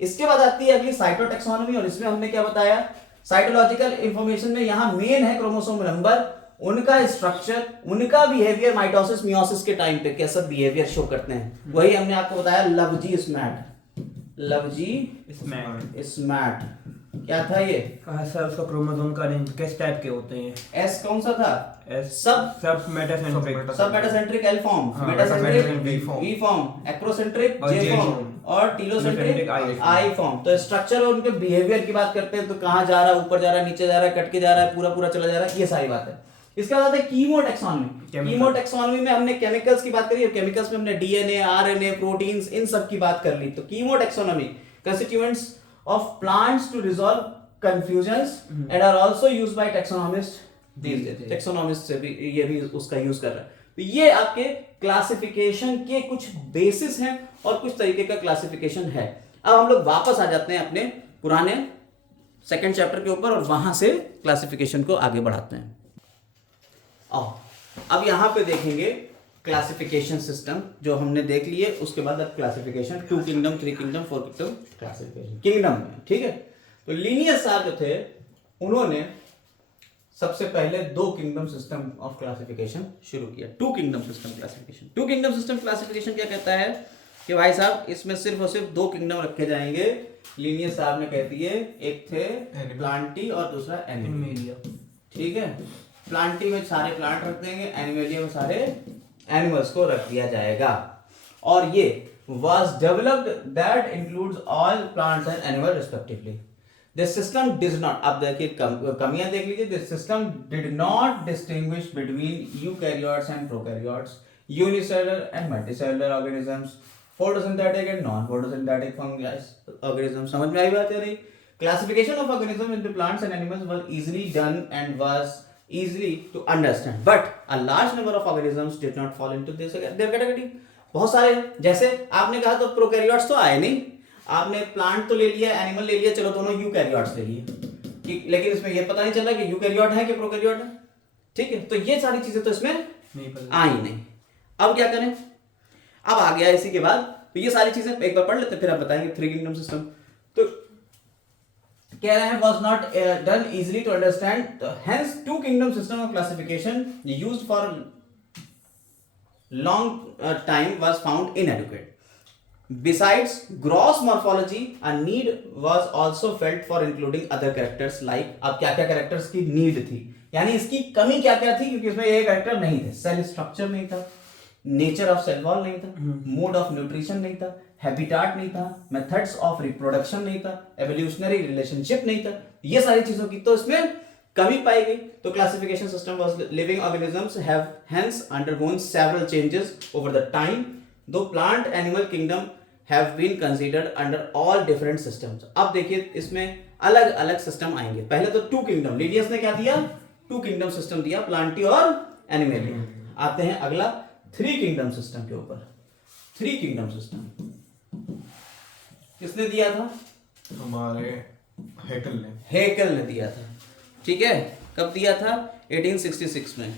इसके बाद आती है अगली साइटोटैक्सोनॉमी, और इसमें हमने क्या बताया, साइटोलॉजिकल इंफॉर्मेशन में यहां मेन है क्रोमोसोम नंबर, उनका स्ट्रक्चर, उनका बिहेवियर, माइटोसिस मियोसिस के टाइम पे कैसा बिहेवियर शो करते हैं। वही हमने आपको बताया लवजी स्मैट, लवजी स्मैट क्या था ये? कहा सर उसका क्रोमोसोम का रेंज किस टाइप के होते हैं? एस कौन सा था? S sub metacentric, sub metacentric L form, metacentric V form, acrocentric J form, और टीलोसेंट्रिक आई फॉर्म। तो स्ट्रक्चर और उनके बिहेवियर की बात करते हैं, तो कहां जा रहा है, ऊपर जा रहा है, नीचे जा रहा है, कट के जा रहा है, पूरा पूरा चला जा रहा है, ये सारी बात है। इसके बाद है कीमोटैक्सोनॉमी। कीमोटैक्सोनॉमी में हमने केमिकल्स की बात करी, और केमिकल्स में हमने डीएनए, आरएनए, प्रोटीन्स, इन सब की बात कर ली। तो कीमोटैक्सोनॉमी constituents of plants to resolve confusions and are also used by taxonomists these days. Taxonomists से भी ये भी उसका यूज कर रहा है। तो ये आपके क्लासिफिकेशन के कुछ बेसिस हैं और कुछ तरीके का क्लासिफिकेशन है। अब हम लोग वापस आ जाते हैं अपने पुराने सेकंड चैप्टर के ऊपर और वहां से क्लासिफिकेशन को आगे बढ़ाते हैं। अब यहाँ पे देखेंगे क्लासिफिकेशन सिस्टम जो हमने देख लिए, उसके बाद अब classification 2 kingdom, 3 kingdom, 4 kingdom classification kingdom में, ठीक है। तो लीनियस साहब जो थे उन्होंने सबसे पहले 2 किंगडम सिस्टम ऑफ क्लासिफिकेशन शुरू किया। 2 kingdom system classification, 2 kingdom system classification क्या कहता है कि भाई साहब इसमें सिर्फ और सिर्फ 2 किंगडम रखे जाएंगे। लीनियस साहब ने कहती है एक थे प्लांटी और दूसरा एनिमेलिया, ठीक है। प्लांटी में सारे प्लांट रख देंगे, एनिमेलिया में सारे एनिमल्स को रख दिया जाएगा, और ये was developed that includes all plants and animals respectively. This system does not, अब देखिए कमियां देख लीजिए, this system did not distinguish between eukaryotes and prokaryotes, unicellular and multicellular organisms, photosynthetic and non-photosynthetic fungi organisms। समझ में आई बात या नहीं? Classification of organisms into plants and animals was easily done and was easily to understand, but a large number of organisms did not fall into this their category। बहुत सारे, जैसे आपने कहा तो प्रोकैरियोट्स तो आए नहीं, आपने प्लांट तो ले लिया, एनिमल ले लिया, चलो दोनों यूकैरियोट्स ले लिए, लेकिन इसमें ये पता नहीं चला कि यूकैरियोट है कि प्रोकैरियोट है, ठीक है। तो ये सारी चीजें तो इसमें आई नहीं। अब क्या करें? अब आ गया इसी के बाद, तो ये सारी चीजें एक बार पढ़ लेते फिर आप बताएंगे 3 किंगडम सिस्टम। तो कह रहे हैं was not done easily to understand, hence 2 kingdom system of classification used for long time was found inadequate. Besides gross morphology, a need was also felt for including other characters like, अब क्या क्या characters की need थी, यानी इसकी कमी क्या क्या थी, क्योंकि इसमें ये character नहीं थे, सेल स्ट्रक्चर नहीं था, नेचर ऑफ सेल वॉल नहीं था, मोड ऑफ न्यूट्रिशन नहीं था, हैबिटाट नहीं था, मेथड्स ऑफ रिप्रोडक्शन नहीं था, एवोल्यूशनरी रिलेशनशिप नहीं था, ये सारी चीजों की तो इसमें कमी पाई गई। तो classification system was living organisms have hence undergone several changes over the time, though plant animal kingdom have been considered under all different systems. अब देखिए इसमें अलग अलग सिस्टम आएंगे। पहले तो 2 किंगडम, लीनियस ने क्या दिया? 2 किंगडम सिस्टम दिया, प्लांटी और एनिमल। आते हैं अगला 3 किंगडम सिस्टम के ऊपर। 3 किंगडम सिस्टम किसने दिया था? हमारे हेकल ने दिया था, ठीक है। कब दिया था? 1866 में,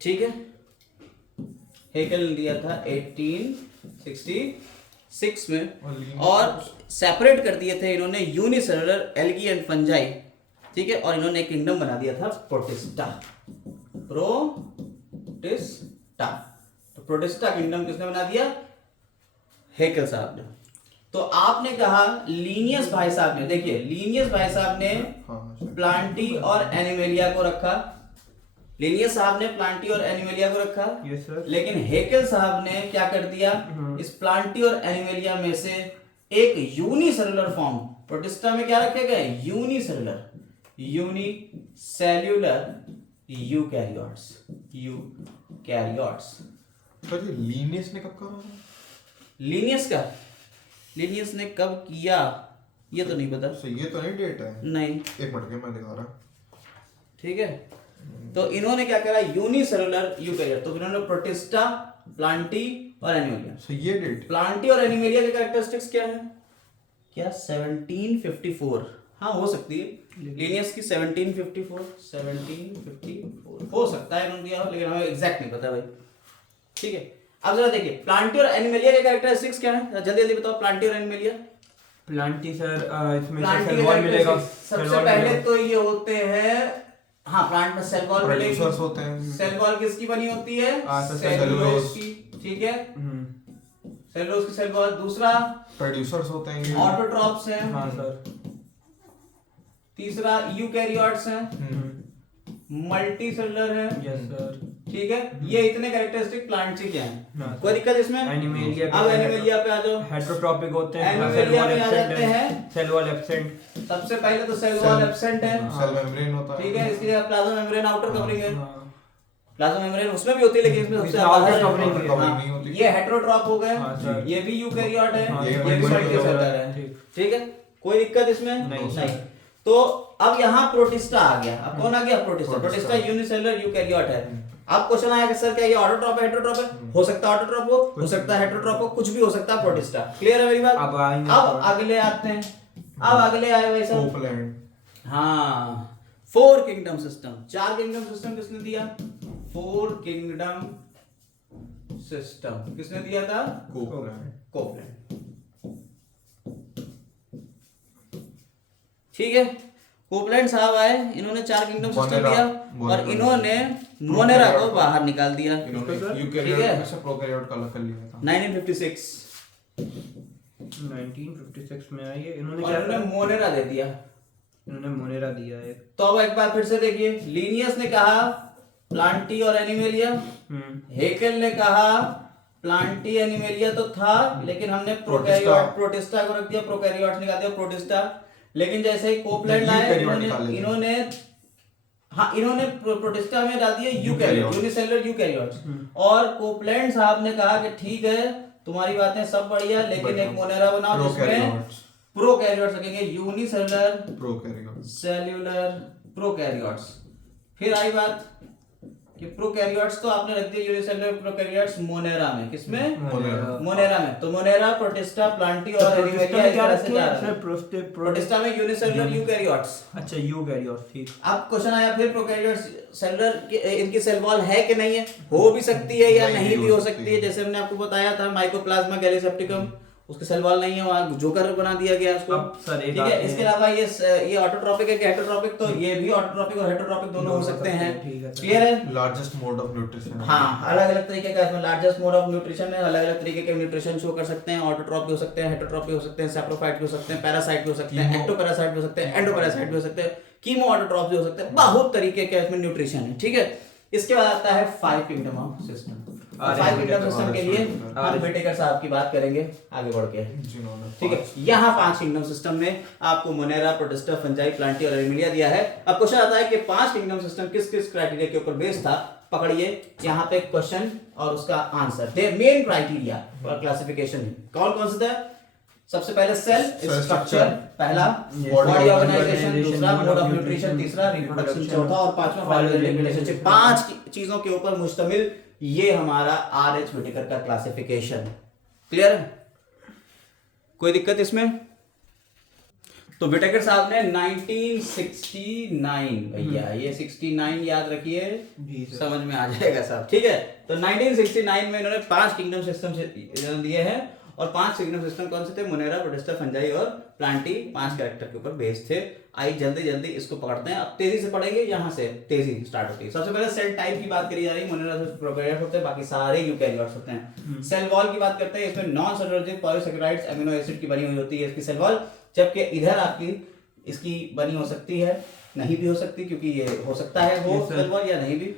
ठीक है। हेकल ने दिया था 1866 में, और सेपरेट कर दिए थे इन्होंने यूनिसेलुलर एल्गी एंड फंजाई, ठीक है। और इन्होंने एक किंगडम बना दिया था प्रोटिस्टा, प्रोटिस्टा। तो प्रोटिस्टा किंगडम किसने बना दिया? हेकल साहब ने। तो आपने कहा लीनियस भाई साहब ने, देखिए लीनियस भाई साहब ने प्लांटी और एनिमेलिया को रखा, लीनियस साहब ने प्लांटी और एनिमेलिया को रखा, लेकिन हेकल साहब ने क्या कर दिया? इस प्लांटी और एनिमेलिया में से एक यूनिसेलुलर फॉर्म, प्रोटिस्टा में क्या रखे गए? Unicellular, unicellular eukaryotes. सर ये लीनियस ने कब कहा? लीनियस ने कब किया ये तो नहीं पता। सर ये तो नहीं डेट है। नहीं, एक मिनट के मैं दिखा रहा। ठीक है। तो इन्होंने क्या करा, यूनिसेलुलर यूकैरियोट, तो इन्होंने प्रोटिस्टा, प्लांटी और एनिमलिया। सर ये डेट प्लांटी और एनिमलिया के कैरेक्टरिस्टिक्स क्या है? क्या 1754? हाँ हो सकती है, लीनियस की 1754 हो सकता है इन्होंने दिया हो, लेकिन हमें एग्जैक्ट नहीं पता भाई। ठीक है, अब जरा देखिए प्लांटी और एनिमलिया के कैरेक्टरिस्टिक्स क्या है, जल्दी जल्दी बताओ। प्लांटी और एनिमलिया। प्लांटी सर इसमें प्लांटी सेल वॉल मिलेगा। सबसे पहले तो ये होते हैं, हाँ प्लांट में सेल वॉल मिलेगी। प्रोड्यूसर्स होते हैं। सेल वॉल किसकी बनी होती है? सेलुलोज की। ठीक है, सेलुलोज की सेल वॉल। दूसरा प्रोड्यूसर्स होते हैं ये। ऑटोट्रॉप्स हैं। हाँ सर। तीसरा यूकैरियोट्स हैं। मल्टी सेलुलर है। Yes sir. ठीक है, ये इतने कैरेक्टरिस्टिक प्लांट के क्या हाँ, हैं? कोई दिक्कत इसमें? एनिमलिया अब एनिमलिया पे आ जाओ। हेटेरोट्रॉपिक होते हैं। एनिमलिया में आ जाते हैं। Cell wall absent. सबसे पहले तो सेल वॉल एब्सेंट है। सेल मेम्ब्रेन होता है। ठीक है, इसकी जगह प्लाज्मा मेम्ब्रेन आउटर कवरिंग है। हाँ। प्लाज्मा मेम्ब्रेन उसमें भी होती है, लेकिन इसमें सबसे इसमें ज्यादा outer है। covering हाँ, नहीं होती। ये हेटेरोट्रॉप हो गए। हाँ, सर। ये भी यूकैरियोट है। हाँ, ये ये भी भी मल्टीसेलुलर है। ठीक। ठीक है, कोई दिक्कत इसमें नहीं। तो अब यहाँ प्रोटिस्टा आ गया। अब कौन आ गया? Protista. Protista. Protista unicellular eukaryote है। अब क्वेश्चन आया कि सर क्या ये ऑटोट्रॉप है हेटेरोट्रॉप है? हो सकता है ऑटोट्रॉप हो सकता है हेटेरोट्रॉप हो, कुछ भी हो सकता है प्रोटिस्टा। क्लियर है मेरी बात? अब आएंगे अब अगले आते हैं। अब अगले आए भाई साहब। कोपलैंड। हाँ, 4 किंगडम सिस्टम। 4 किंगडम सिस्टम किसने दिया? 4 किंगडम सिस्टम किसने दिया था? कोपलैंड। कोपलैंड। ठीक है, कोपलैंड साहब आए, इन्होंने 4 किंगडम सिस्टम दिया और इन्होंने मोनेरा को बाहर निकाल दिया। इन्होंने यूकैरियोट में से प्रोकैरियोट का अलग कर लिया था। 1956 1956 में आई है। इन्होंने और क्या इन्होंने करा? मोनेरा दे दिया। इन्होंने मोनेरा दिया है। तो अब एक बार फिर से देखिए, लीनियस ने कहा प्लांटी और एनिमेलिया, हेकेल ने कहा प्लांटी एनिमेलिया तो था, लेकिन हमने प्रोकैरियोट प्रोटिस्टा को रख दिया, प्रोकैरियोट्स निकाल दिया प्रोटिस्टा। लेकिन जैसे ही कोपलैंड आए इन्होंने प्रोटिस्टा में डाल दिया यूकैरियोट, यूनिसेलुलर यूकैरियोट्स। और कोपलैंड साहब ने कहा कि ठीक है तुम्हारी बातें सब बढ़िया, लेकिन एक मोनेरा बनाओ जिसमें प्रोकैरियोट्स लगेंगे, यूनिसेलुलर सेल्यूलर प्रोकैरियोट्स। फिर आई बात कि प्रोकैरियोट्स तो आपने रख दिया यूनिसेलुलर प्रोकैरियोट्स मोनेरा में। किसमें? मोनेरा में। तो मोनेरा, प्रोटिस्टा, प्लांटी और एनिमेलिया इस तरह से जा रहा है। प्रोटिस्टा में यूनिसेलुलर यूकैरियोट्स। अच्छा यूकैरियोट्स, ठीक। अब क्वेश्चन आया फिर प्रोकैरियोट्स सेलुलर इनकी सेल वॉल है कि नहीं है? हो भी सकती है या नहीं भी हो सकती है। जैसे हमने आपको बताया था माइकोप्लाज्मा गैलीसेप्टिकम, उसके सेल वॉल नहीं है, वहां जोकर बना दिया गया उसको। ठीक है, इसके अलावा ये ऑटोट्रॉपिक है कि हेटेरोट्रॉपिक? तो ये भी ऑटोट्रॉपिक और हेटेरोट्रॉपिक दोनों हो सकते हैं। क्लियर है? Largest mode of nutrition. हाँ, अलग अलग तरीके का इसमें लार्जेस्ट मोड ऑफ न्यूट्रिशन है। अलग अलग तरीके के न्यूट्रिशन शो कर सकते हैं। ऑटोट्रॉप हो सकते हैं, हेटेरोट्रॉप हो सकते हैं, सैप्रोफाइट हो सकते हैं, पैरासाइट हो सकते हैं, एक्टोपैरासाइट हो सकते हैं, एंडोपैरासाइट हो सकते हैं, कीमो ऑटोट्रॉप हो सकते हैं। बहुत तरीके के इसमें न्यूट्रिशन है। ठीक है, इसके बाद आता है 5 kingdom of system. 5 kingdom system के लिए हम विटेकर साहब की बात करेंगे आगे बढ़ के। ठीक है, यहाँ 5 किंगडम सिस्टम में आपको मोनेरा, प्रोटिस्टा, फंजाई, प्लांटी और एनिमेलिया दिया है। अब क्वेश्चन आता है कि 5 किंगडम सिस्टम किस किस क्राइटेरिया के ऊपर बेस्ड था। पकड़िए यहाँ पे क्वेश्चन और उसका answer. Main criteria for classification कौन कौन सा था? सबसे पहले सेल स्ट्रक्चर, पहला बॉडी ऑर्गेनाइजेशन, दूसरा मोड ऑफ न्यूट्रिशन, तीसरा रिप्रोडक्शन, चौथा और पांचवा फाइलोजेनिक रिलेशनशिप। 5 चीजों के ऊपर मुश्तमिल ये हमारा आरएच विटेकर का क्लासिफिकेशन। क्लियर है? कोई दिक्कत इसमें? तो विटेकर साहब ने 1969, भैया ये 69 याद रखिए, समझ में आ जाएगा साहब। ठीक है, तो 1969 में इन्होंने 5 किंगडम सिस्टम दिए हैं। और 5 किंगडम सिस्टम कौन से थे? मोनेरा, प्रोटिस्टा, फंजाई और प्लांटी। 5 कैरेक्टर के ऊपर बेस्ड थे। आई जल्दी जल्दी इसको पकड़ते हैं। अब तेजी से पढ़ेंगे, यहाँ से तेजी स्टार्ट होती है। सबसे पहले सेल टाइप की बात करी जा रही है। मोनेरा से प्रोकैरियोट होते हैं, बाकी सारे यूकैरियोट्स होते हैं। सेल वॉल की बात करते हैं, इसमें non cellulosic polysaccharides amino acid की बनी हुई होती है इसकी सेल वॉल। जबकि इधर आपकी इसकी बनी हो सकती है, नहीं भी हो सकती, क्योंकि ये हो सकता है वो सेल वॉल या नहीं भी।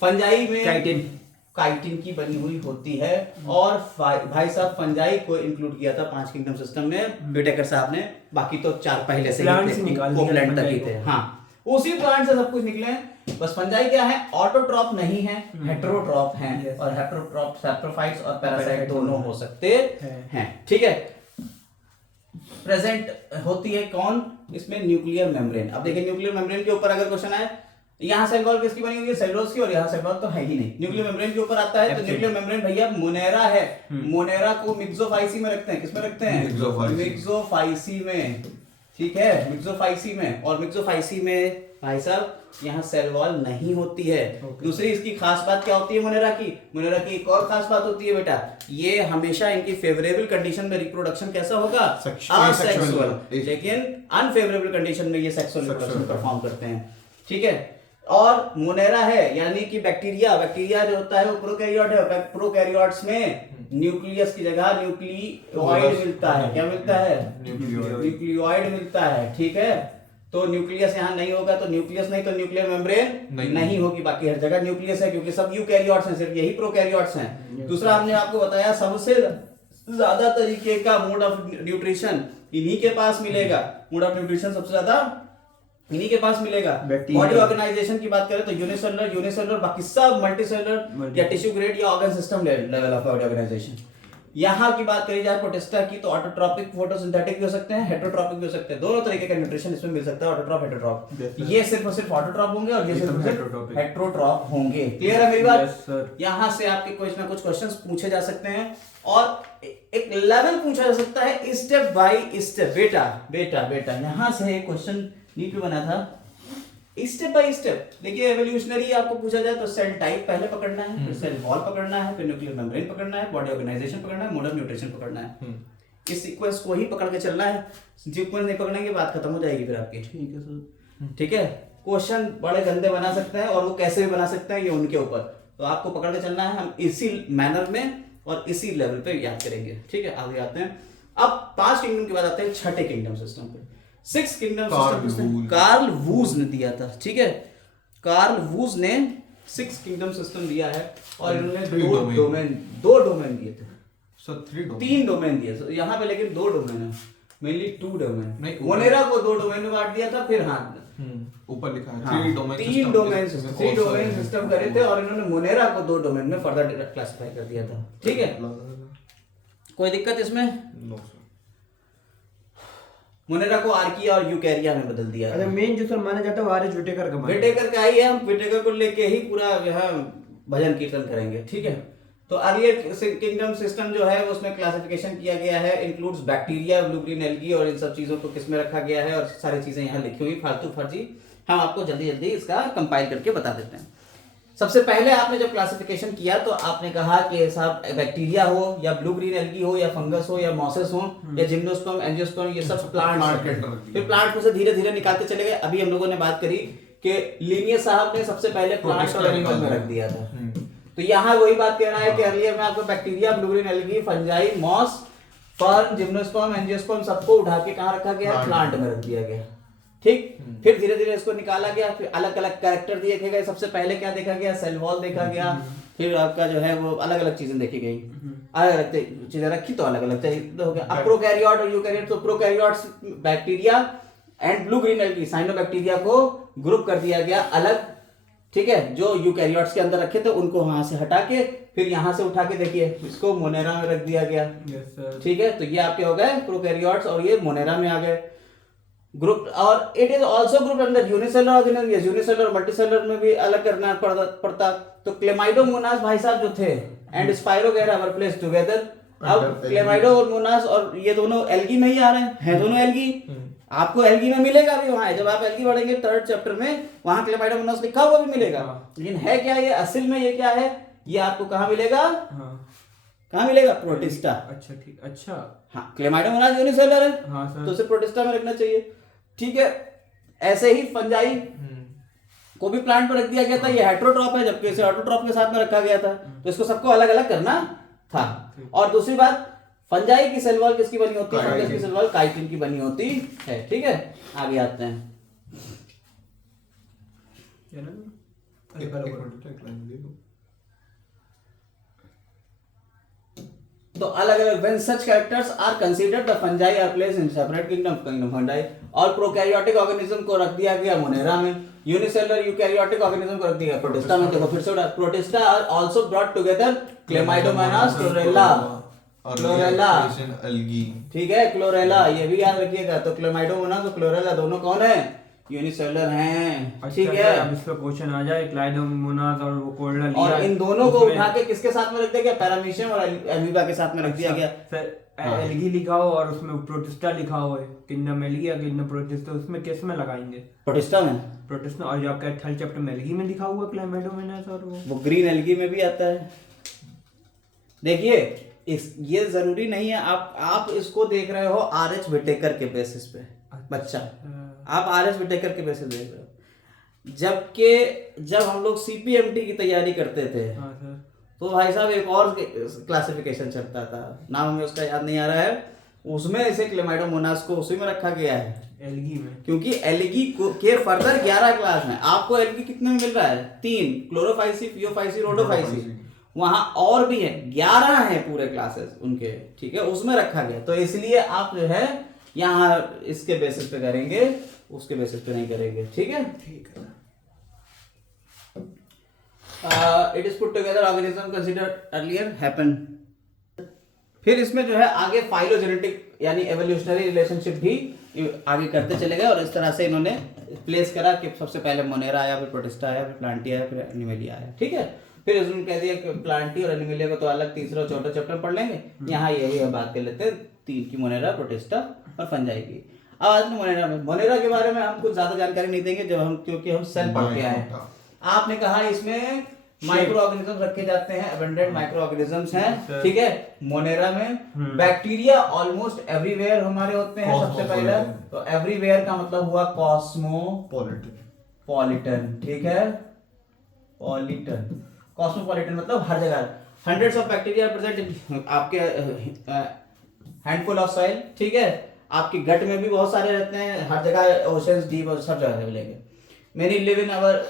फंजाई में काइटिन की बनी हुई होती है। और भाई साहब फंजाई को इंक्लूड किया था 5 किंगडम सिस्टम में विटेकर साहब ने। बाकी तो 4 पहले से ही कोपलैंड तक ही थे। हाँ, उसी प्लांट से सब कुछ निकले हैं। बस फंजाई क्या है, ऑटोट्रॉप नहीं है, हेटेरोट्रॉप हैं, और हेटेरोट्रॉप सैप्रोफाइट्स और पैरासाइट दोनों हो सकते हैं। ठीक है, प्रेजेंट होती है कौन इसमें, न्यूक्लियर मेम्ब्रेन। अब देखिए न्यूक्लियर मेम्ब्रेन के ऊपर अगर क्वेश्चन आए, यहाँ सेल वॉल किसकी बनी हुई है, सेलुलोज की, और यहाँ सेल वॉल तो है ही नहीं। न्यूक्लियर मेम्ब्रेन के ऊपर आता है तो न्यूक्लियर मेम्ब्रेन भैया मोनेरा है। मोनेरा को मिक्सोफाइसी में रखते हैं, किसमें रखते हैं, मिक्सोफाइसी में। ठीक है, मिक्सोफाइसी में, और मिक्सोफाइसी में भाई साहब यहाँ सेल वॉल नहीं होती है। दूसरी इसकी खास बात क्या होती है मोनेरा की, मोनेरा की एक और खास बात होती है बेटा, ये हमेशा इनकी फेवरेबल कंडीशन में रिप्रोडक्शन कैसा होगा, असेक्सुअल, लेकिन अनफेवरेबल कंडीशन में ये सेक्सुअल रिप्रोडक्शन परफॉर्म करते हैं। ठीक है, और मोनेरा है यानी कि बैक्टीरिया, बैक्टीरिया जो होता है वो प्रोकैरियोट है। प्रोकैरियोट्स में न्यूक्लियस की जगह न्यूक्लियोइड मिलता है। क्या मिलता है, न्यूक्लियोइड मिलता है। ठीक है, तो न्यूक्लियस यहाँ नहीं होगा, तो न्यूक्लियस नहीं तो न्यूक्लियर मेम्ब्रेन नहीं होगी, बाकी हर जगह न्यूक्लियस है, क्योंकि सब यूकैरियोट्स हैं, सिर्फ यही प्रोकैरियोट्स हैं। दूसरा हमने आपको बताया सबसे ज्यादा तरीके का मोड ऑफ न्यूट्रिशन इन्हीं के पास मिलेगा। मोड ऑफ न्यूट्रिशन सबसे ज्यादा इन्हीं के पास मिलेगा। बॉडी ऑर्गेनाइजेशन की बात करें तो यूनिसेलुलर बाकी सब मल्टीसेलुलर या टिश्यू ग्रेड या organ system level of body organisation. यहाँ की बात करी जाए प्रोटिस्टा की तो ऑटोट्रॉपिक फोटोसिंथेटिक भी हो सकते हैं, हेटेरोट्रॉपिक भी हो सकते हैं। दोनों तरीके का न्यूट्रिशन इसमें मिल सकता है, ऑटोट्रॉप हेटेरोट्रॉप। ये सिर्फ और सिर्फ ऑटोट्रॉप होंगे और ये सिर्फ हेटेरोट्रॉप होंगे। क्लियर है मेरी बात? यहाँ से आपके कुछ ना कुछ क्वेश्चंस पूछे जा सकते हैं और एक लेवल पूछा जा सकता है स्टेप बाय स्टेप। बेटा यहाँ से एक क्वेश्चन नीट बना था स्टेप बाय स्टेप। देखिए एवोल्यूशनरी आपको पूछा जाए तो सेल टाइप पहले पकड़ना है, फिर सेल वॉल पकड़ना है, फिर न्यूक्लियर मेम्ब्रेन पकड़ना है, बॉडी ऑर्गेनाइजेशन पकड़ना है, मोड ऑफ न्यूट्रिशन पकड़ना है। इस सीक्वेंस को ही पकड़ के चलना है। सीक्वेंस नहीं पकड़ेंगे बात खत्म हो जाएगी फिर आपकी। ठीक है सर। ठीक है, क्वेश्चन बड़े गंदे बना सकते हैं और वो कैसे भी बना सकते हैं ये उनके ऊपर, तो आपको पकड़ के चलना है। हम इसी मैनर में और इसी लेवल पे याद करेंगे। ठीक है, आगे आते हैं। अब 5 किंगडम के बाद आते हैं छठे किंगडम सिस्टम पे। 6 किंगडम सिस्टम कार्ल वूज ने दिया था। ठीक है, कार्ल वूज ने 6 किंगडम सिस्टम दिया है और इन्होंने दो डोमेन दिए थे। तीन डोमेन दिए यहाँ पे, लेकिन 2 डोमेन है, मेनली 2 डोमेन। मोनेरा को 2 डोमेन में बांट दिया था, फिर ऊपर लिखा है 3 डोमेन सिस्टम करे थे और इन्होंने मोनेरा को 2 डोमेन में फर्दर क्लासिफाई कर दिया था। ठीक है, कोई दिक्कत इसमें? नो। मोनेरा को आर्किया और यूकैरिया में बदल दिया। अच्छा, मेन जो सर माना जाता है वो आर एच विटेकर का विटेकर का ही है। हम विटेकर को लेके ही पूरा यहाँ भजन कीर्तन करेंगे। ठीक है, तो अर्लियर किंगडम सिस्टम जो है उसमें क्लासिफिकेशन किया गया है, includes bacteria, blue green algae, और इन सब चीजों को किसमें रखा गया है और सारी चीजें यहाँ लिखी हुई फालतू फर्जी हम आपको जल्दी जल्दी इसका कंपाइल करके बता देते हैं। सबसे पहले आपने जब क्लासिफिकेशन किया तो आपने कहा कि साहब बैक्टीरिया हो या ब्लू ग्रीन एल्गी हो या फंगस हो या मॉसेस हो या जिम्नोस्पर्म, एंजियोस्पर्म, ये सब प्लांट। फिर प्लांट में से धीरे धीरे निकालते चले गए। अभी हम लोगों ने बात करी कि लिनियर साहब ने सबसे पहले प्लांट और एनिमल में रख दिया था। तो यहाँ वही बात कहना है कि अर्लियर में आपको bacteria, blue green algae, fungi, moss, fern, gymnosperm, angiosperm सबको उठा के कहाँ रखा गया, प्लांट में रख दिया गया। ठीक, फिर धीरे धीरे इसको निकाला गया, फिर अलग अलग कैरेक्टर देखे गए। सबसे पहले क्या देखा गया, सेल वॉल देखा गया, फिर आपका जो है वो अलग अलग चीजें देखी गई, अलग अलग चीजें रखी तो अलग अलग हो गया। अब प्रोकैरियोट और यूकैरियोट, तो prokaryotes bacteria and blue green algae cyanobacteria को ग्रुप कर दिया गया अलग। ठीक है, जो यूकैरियोट्स के अंदर रखे थे उनको वहां से हटा के फिर यहाँ से उठा के देखिए इसको मोनेरा में रख दिया गया। ठीक है, तो ये आपके हो गए प्रोकैरियोट्स और ये मोनेरा में आ गए ग्रुप। और it is also group under unicellular organism. Unicellular multicellular में भी अलग करना पड़ता। तो क्लेमाइडोमोनास भाई साहब जो थे एंड स्पाइरोगैरा वर प्लेस्ड टुगेदर। अब क्लेमाइडो और मोनास और ये दोनों एल्गी में ही आ रहे हैं दोनों एल्गी। आपको एल्गी में मिलेगा भी वहां, जब आप एल्गी पढ़ेंगे 3rd चैप्टर में वहां क्लेमाइडोमोनास लिखा हुआ भी मिलेगा। लेकिन है क्या ये असल में, ये क्या है, ये आपको कहाँ मिलेगा, कहाँ मिलेगा, प्रोटिस्टा। अच्छा ठीक, अच्छा हाँ, क्लेमाइडोमोनास यूनिसेलुलर है। हाँ सर, तो उसे प्रोटिस्टा में रखना चाहिए। ठीक है, ऐसे ही फंजाई को भी प्लांट पर रख दिया गया था, ये हेटेरोट्रॉप है जबकि इसे ऑटोट्रॉप के साथ में रखा गया था। तो इसको सबको अलग अलग करना था। और दूसरी बात, फंजाई की सेल वॉल किसकी बनी होती है, फंगस की सेल वॉल काइटिन की बनी होती है। ठीक है, आगे आते हैं। तो अलग अलग when such characters are considered the fungi are place in separate kingdom fungi, और प्रोकैरियोटिक ऑर्गेनिज्म को रख दिया गया मोनेरा में, यूनिसेलुलर यूकैरियोटिक ऑर्गेनिज्म को रख दिया प्रोटिस्टा में। देखो फिर से उड़ा, protista are also brought together Chlamydomonas Chlorella, algae, ठीक है, क्लोरेला ये भी याद रखिएगा। तो क्लेमाइडोमोनास और क्लोरेला दोनों कौन है, यूनिसेलुलर हैं, ठीक है। अब इस पे क्वेश्चन आ जाए, क्लाइडोमोनास और वो कोरला लिया, और इन दोनों को उठा के किसके साथ में रख दिया गया, पैरामीशियम और अमीबा के साथ में रख दिया गया। फिर एल्गी लिखा हो और उसमें प्रोटिस्टा लिखा हो, किंगडम एल्गी या किंगडम प्रोटिस्टा, उसमें किस में लगाएंगे, प्रोटिस्टा में, प्रोटिस्टा। और जो आपका थर्ड चैप्टर में एल्गी में लिखा हुआ क्लाइडोमोनास और वो ग्रीन एल्गी में भी आता है। देखिए इस ये जरूरी नहीं है आप इसको देख रहे हो आरएच विटेकर के बेसिस पे, बच्चा आप आरएच विटेकर के बेसिस देख रहे हो, जबकि जब हम लोग सीपीएमटी की तैयारी करते थे तो भाई साहब एक और क्लासिफिकेशन चलता था, नाम हमें उसका याद नहीं आ रहा है, उसमें इसे क्लेमाइडोमोनास को उसी में रखा गया है एल्गी में, क्योंकि एल्गी के फर्दर 11 क्लास में आपको एल्गी कितने में मिल रहा है, 3, क्लोरोफाइसी, फियोफाइसी, रोडोफाइसी, वहां और भी है 11 है पूरे क्लासेस उनके, ठीक है, उसमें रखा गया। तो इसलिए आप जो है यहाँ इसके बेसिस पे करेंगे, उसके बेसिस पे नहीं करेंगे, ठीक है। It is put together organism considered earlier happen. फिर इसमें जो है आगे फाइलोजेनेटिक यानी एवोल्यूशनरी रिलेशनशिप भी आगे करते चले गए, और इस तरह से इन्होंने प्लेस करा कि सबसे पहले मोनेरा आया, फिर प्रोटिस्टा आया, फिर प्लांटिया आया, फिर एनिमेलिया आया, ठीक है। फिर उसने कह दिया कि प्लांटी और एनिमेलिया को तो अलग तीसरा और चौथा चैप्टर पढ़ लेंगे, यहाँ यही हम बात कर लेते हैं 3 की, मोनेरा, प्रोटिस्टा और फंजाई की। अब आज मोनेरा के बारे में हम कुछ ज्यादा जानकारी नहीं देंगे जब हम, क्योंकि हम सेल पढ़ के आए। आपने कहा इसमें माइक्रो ऑर्गेनिज्म रखे जाते हैं, अबंडेंट माइक्रो ऑर्गेनिजम्स हैं, ठीक है। मोनेरा में बैक्टीरिया ऑलमोस्ट एवरीवेयर हमारे होते हैं। सबसे पहले तो एवरीवेयर का मतलब हुआ कॉस्मोपॉलिटन, ठीक है, पॉलिटन, कॉस्मोपॉलिटन मतलब हर जगह। हंड्रेड्स ऑफ बैक्टीरिया प्रेजेंट आपके हैंडफुल ऑफ सॉइल, ठीक है। आपके गट में भी बहुत सारे रहते हैं, हर जगह, ओशंस, डीप और सब जगह मिलेंगे। Many live in our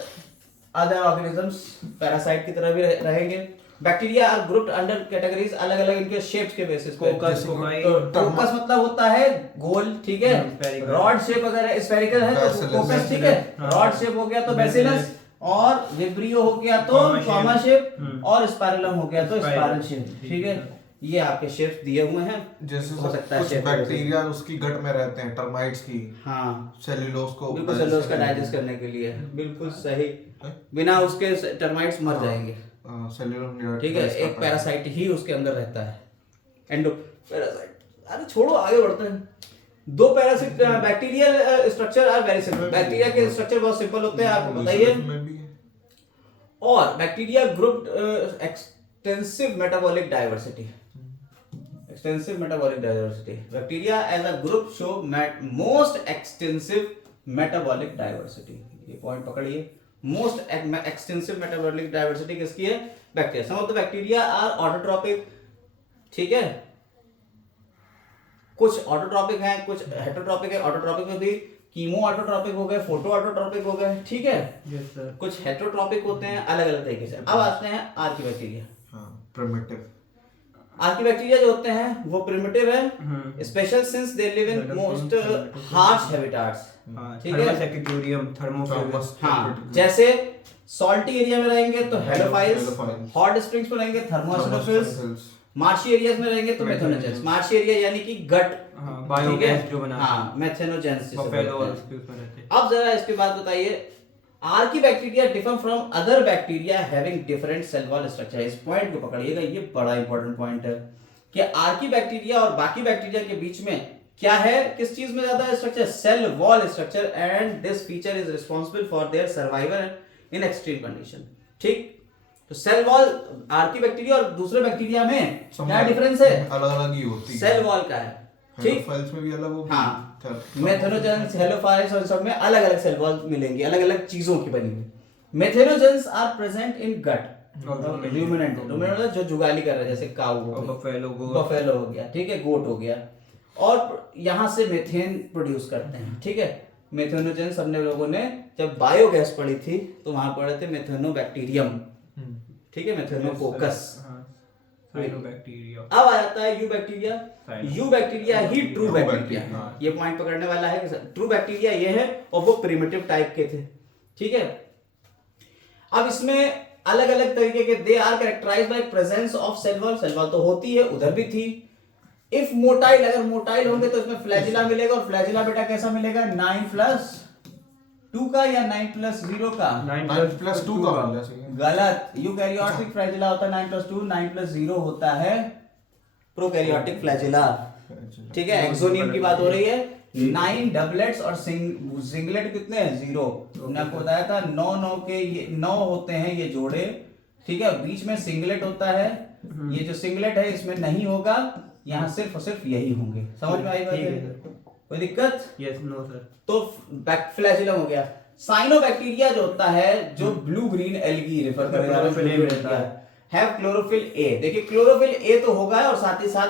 other organisms, parasite की तरह भी रहेंगे। Bacteria are grouped under categories, अलग अलग इनके शेप्स के बेसिस पे। फोकस मतलब होता है गोल, ठीक है। रॉड शेप अगर है, स्फेरिकल है तो फोकस, ठीक है। रॉड शेप हो गया तो बेसिलस, और विब्रियो हो गया तो कॉमा शेप, और स्पाइरलम हो गया तो स्पाइरल शेप, ठीक है। ये आपके शेप्स दिए हुए हैं। जैसे हो सकता है कुछ बैक्टीरिया उसकी गट में रहते हैं, टर्माइट्स की, हाँ, सेल्यूलोज को, बिल्कुल सेल्यूलोज का डाइजेस्ट करने के लिए, बिल्कुल सही, बिना उसके टर्माइट्स मर जाएंगे, सेल्यूलोज, ठीक है। एक पैरासाइट ही उसके अंदर रहता है, एंडो पैरासाइट। अरे छोड़ो, आगे बढ़ते हैं। 2 parasite bacterial structure are very simple, bacteria के स्ट्रक्चर बहुत सिंपल होते हैं, आपको बताइए। और bacteria grouped extensive metabolic diversity, extensive metabolic diversity. Bacteria as a group show most extensive metabolic diversity. ये पॉइंट पकड़िए, most extensive metabolic diversity किसकी है, bacteria. Some of the bacteria are autotrophic, ठीक है, कुछ ऑटोट्रॉपिक हैं, कुछ हेटरोट्रॉपिक है। ऑटोट्रॉपिक में भी कीमो ऑटोट्रॉपिक हो गए, फोटो ऑटोट्रॉपिक हो गए, ठीक है। yes, sir. कुछ हेटरोट्रॉपिक होते हैं अलग अलग तरीके से। अब आते हैं Archie bacteria. Primitive Archie bacteria जो होते हैं वो प्रिमिटिव है, special since they live in most harsh habitats, ठीक है। थर्मोसेक्यूरियम, थर्मोफिल्स, हाँ, जैसे सॉल्टी एरिया में रहेंगे तो हेलोफाइल्स, हॉट स्प्रिंग्स में रहेंगे थर्मोसिनोफिल्स, मार्शी एरियाज में रहेंगे तो मेथनोजेंस। मार्शी एरिया यानी कि गट, बायोगैस जो बना, हाँ, मेथनोजेंस। अब अब जरा इसके बाद बताइए, archae bacteria differ from other bacteria having different cell wall structure. इस पॉइंट को पकड़िएगा, ये बड़ा इंपॉर्टेंट पॉइंट है कि आर्की बैक्टीरिया और बाकी बैक्टीरिया के बीच में क्या है, किस चीज में ज्यादा structure, cell wall structure, and this feature is responsible for their survival in extreme condition, ठीक। तो सेल वॉल आर्की बैक्टीरिया और दूसरे बैक्टीरिया में क्या डिफरेंस है, अलग अलग ही होती है, सेल वॉल का है, ठीक। फाइल्स में भी अलग होगी, हाँ, मेथनोजेंस, हेलोफाइल्स और सब में अलग अलग सेल वॉल मिलेंगी, अलग अलग चीजों की बनी हुई। Methanogens are present in gut, ruminant जो जुगाली कर रहे हैं, जैसे काऊ हो गया, बफेलो हो गया, ठीक है, गोट हो गया, और यहाँ से मेथेन प्रोड्यूस करते हैं, ठीक है। मेथनोजेंस हमने लोगों ने जब बायोगैस पढ़ी थी तो वहां पढ़े थे मेथनोबैक्टीरियम, ठीक है, मेथनोकोकस, साइनोबैक्टीरिया। अब आ जाता है you bacteria. You bacteria he true True bacteria bacteria, है। ये पॉइंट पकड़ने वाला है कि ट्रू बैक्टीरिया ये है और वो प्रिमिटिव टाइप के थे, ठीक है। अब इसमें अलग अलग तरीके के they are characterised by presence of cell wall. Cell wall तो होती है, उधर भी थी। इफ मोटाइल, अगर मोटाइल होंगे तो इसमें फ्लैजिला मिलेगा, और फ्लैजिला बेटा कैसा मिलेगा, 9+2 का या 9+0 का? 9+2 का मिला सही है। गलत। यूकैरियोटिक फ्लैजिला होता है 9+2, 9+0 होता है प्रोकैरियोटिक फ्लैजिला, ठीक है। एक्सोनियम की बात हो रही है। 9 डबलेट्स और सिंगलेट कितने हैं? 0। हमने आपको बताया था 9 के ये 9 होते हैं ये जोड़े, ठीक है। बीच में सिंगलेट होता है, ये जो सिंगलेट है इसमें नहीं होगा, यहाँ सिर्फ और सिर्फ यही होंगे। समझ में आई बात है? कोई दिक्कत? Yes, no sir. तो फ्लैजिलम हो गया। साइनोबैक्टीरिया जो होता है, जो ब्लू ग्रीन एल्गी रेफर करेगा, हैव क्लोरोफिल ए। देखिए क्लोरोफिल ए तो होगा, और साथ ही साथ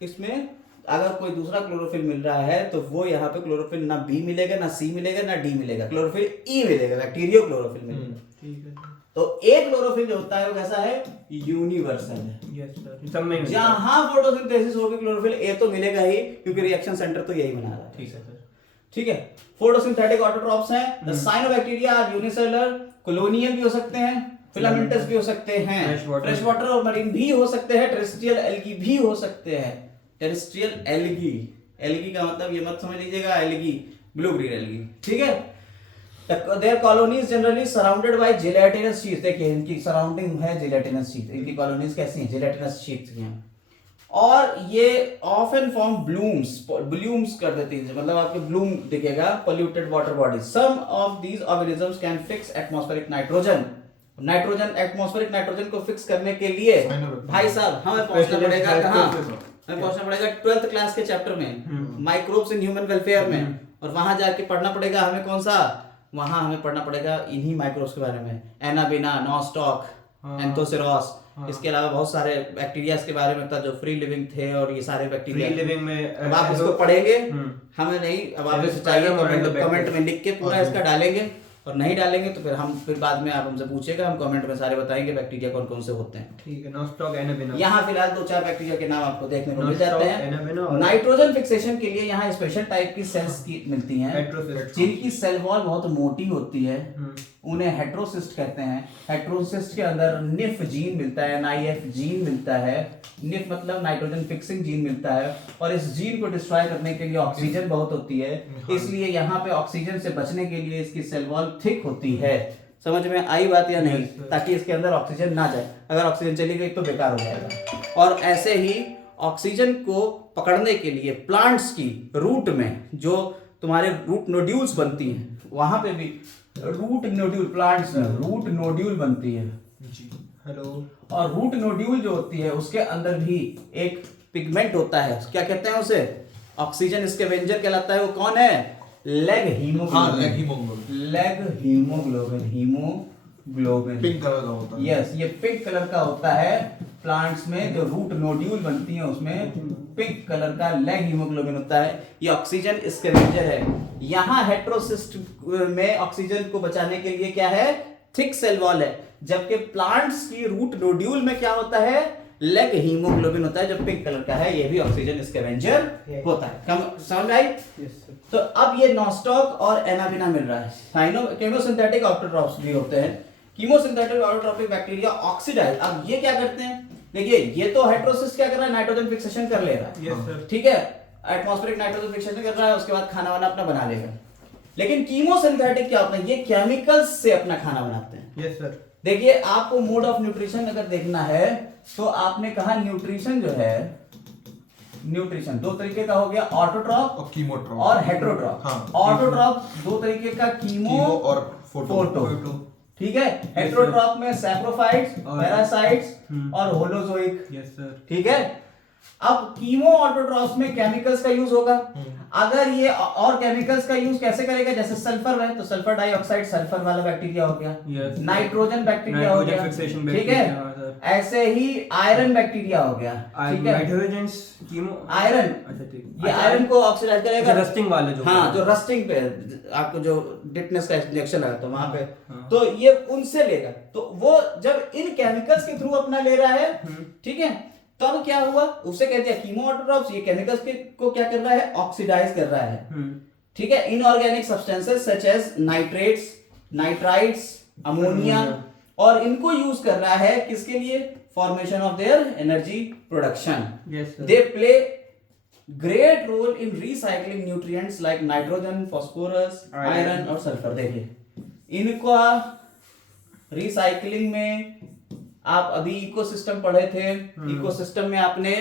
इसमें अगर कोई दूसरा क्लोरोफिल मिल रहा है तो वो यहाँ पे क्लोरोफिल ना बी मिलेगा, ना सी मिलेगा, ना डी मिलेगा, क्लोरोफिल ई मिलेगा, बैक्टीरियो क्लोरोफिल मिलेगा। ठीक है। तो ए क्लोरोफिल जो होता है वो कैसा है? यूनिवर्सल है। यस सर, सब में जहां फोटोसिंथेसिस होगी क्लोरोफिल ए तो मिलेगा ही, क्योंकि रिएक्शन सेंटर तो यही बना रहा है। ठीक है सर। ठीक है। फोटोसिंथेटिक ऑटोट्रॉप्स हैं। The cyanobacteria are unicellular, colonial भी हो सकते हैं, फिलामेंटस भी हो सकते हैं, फ्रेश वाटर और मरीन भी हो सकते हैं, टेरेस्ट्रियल एल्गी भी हो सकते हैं। टेरेस्ट्रियल एल्गी, एल्गी का मतलब ये मत समझ लीजिएगा एल्गी ब्लू ग्रीन एल्गी, ठीक है। Their colonies generally surrounded by gelatinous sheath। देखिए इनकी सराउंडिंग है gelatinous sheath। इनकी कॉलोनीज कैसी हैं? gelatinous sheath की हैं। और ये often form blooms कर देती है, मतलब आपके ब्लूम दिखेगा polluted water bodies। Some of these organisms can fix atmospheric nitrogen। Atmospheric nitrogen को फिक्स करने के लिए भाई साहब हमें पहुंचना पड़ेगा कहाँ? हमें पहुंचना पड़ेगा 12th क्लास के चैप्टर में, माइक्रोब्स इन ह्यूमन वेलफेयर में, और वहां जाके पढ़ना पड़ेगा हमें कौन सा? वहां हमें पढ़ना पड़ेगा इन्हीं माइक्रोब्स के बारे में, एनाबिना, नॉस्टॉक, एंथोसेरोस। इसके अलावा बहुत सारे बैक्टीरिया के बारे में था जो फ्री लिविंग थे, और ये सारे बैक्टीरिया फ्री लिविंग में अब आप इसको पढ़ेंगे, हमें नहीं, अब आप इसे चाहिए कमेंट में लिख के पूरा इसका डालेंगे, और नहीं डालेंगे तो फिर बाद में आप हमसे पूछेगा, हम कमेंट में सारे बताएंगे बैक्टीरिया कौन कौन से होते हैं। ठीक है। Nostoc, Anabaena. यहाँ फिलहाल 2-4 बैक्टीरिया के नाम आपको देखने को मिल जाते हैं। नाइट्रोजन फिक्सेशन के लिए यहाँ स्पेशल टाइप की सेल्स की मिलती हैं, जिनकी सेल वॉल बहुत मोटी होती है, उन्हें हेट्रोसिस्ट कहते हैं। हेट्रोसिस्ट के अंदर निफ जीन मिलता है, NIF जीन मिलता है। निफ मतलब नाइट्रोजन फिक्सिंग जीन मिलता है, और इस जीन को डिस्ट्रॉय करने के लिए ऑक्सीजन बहुत होती है, इसलिए यहाँ पे ऑक्सीजन से बचने के लिए इसकी सेल वॉल थिक होती है। समझ में आई बात या नहीं? ताकि इसके अंदर ऑक्सीजन ना जाए, अगर ऑक्सीजन चली गई तो बेकार हो जाएगा। और ऐसे ही ऑक्सीजन को पकड़ने के लिए प्लांट्स की रूट में जो तुम्हारे रूट नोड्यूल्स बनती हैं, वहां पे भी रूट नोड्यूल, प्लांट्स में रूट नोड्यूल बनती है। हेलो। और रूट नोड्यूल जो होती है उसके अंदर भी एक पिगमेंट होता है, क्या कहते हैं उसे? ऑक्सीजन स्कैवेंजर कहलाता है। वो कौन है? Leg haemoglobin. Leg haemoglobin pink colour का होता है। यस, ये पिंक कलर का होता है। प्लांट्स में जो रूट नोड्यूल बनती है उसमें पिंक कलर का लेग हीमोग्लोबिन होता है। ये ऑक्सीजन स्कैवेंजर है। यहाँ हेट्रोसिस्ट में ऑक्सीजन को बचाने के लिए क्या है? थिक सेल वॉल है, जबकि प्लांट्स की रूट नोड्यूल में क्या होता है? लेग हीमोग्लोबिन होता है, जो पिंक कलर का है। ये भी ऑक्सीजन स्कैवेंजर होता है। समझ आई? तो अब ये नॉस्टॉक और एनाबिना मिल रहा है। केमोसिंथेटिक ऑटोट्रॉप्स भी होते हैं। Chemosynthetic autotrophic bacteria oxidise. अब ये क्या करते हैं? देखिए ये तो हेट्रोसिस्ट क्या कर रहा है? नाइट्रोजन फिक्सेशन कर ले रहा है, ठीक है, एटमॉस्फेरिक नाइट्रोजन फिक्सेशन कर रहा है, उसके बाद खाना वाना अपना बना लेगा। लेकिन कीमोसिंथेटिक क्या होता है? ये केमिकल्स से अपना खाना बनाते हैं। Yes sir. देखिए आपको मोड ऑफ न्यूट्रिशन अगर देखना है तो आपने कहा न्यूट्रिशन जो है, न्यूट्रिशन 2 तरीके का हो गया, ऑटोट्रॉप और कीमोट्रॉप और हेट्रोट्रॉप। हाँ। ऑटोट्रॉप 2 तरीके का, कीमो और फोटो। ठीक है। हेट्रोट्रॉप में सैप्रोफाइट्स, पैरासाइट्स और होलोजोइक। Yes sir. ठीक है। अब कीमो ऑटोट्रॉप्स में केमिकल्स का यूज होगा। अगर ये और केमिकल्स का यूज कैसे करेगा? जैसे सल्फर है तो सल्फर डाइऑक्साइड, सल्फर वाला बैक्टीरिया हो गया। नाइट्रोजन बैक्टीरिया हो गया, ठीक है। ऐसे ही आयरन बैक्टीरिया हो गया, ठीक है। नाइट्रोजन कीमो आयरन, अच्छा ठीक, ये आयरन को ऑक्सीडाइज करेगा, रस्टिंग वाले जो, हाँ जो रस्टिंग पे आपको जो डिटनेस का इंजेक्शन लगा तो वहां पे, हाँ। तो ये उनसे लेगा, तो वो जब इन केमिकल्स के थ्रू अपना ले रहा है, ठीक है, तब क्या हुआ, उसे कहते हैं कीमो ऑटोट्रॉप्स। ये केमिकल्स को क्या कर रहा है, ऑक्सीडाइज कर रहा है, ठीक है। Inorganic substances such as nitrates, nitrites, ammonia, और इनको यूज कर रहा है किसके लिए, formation of their energy production. They play great role in recycling nutrients like nitrogen, phosphorus, iron और सल्फर। देखिए इनको रिसाइकलिंग में, आप अभी इकोसिस्टम पढ़े थे, इकोसिस्टम में आपने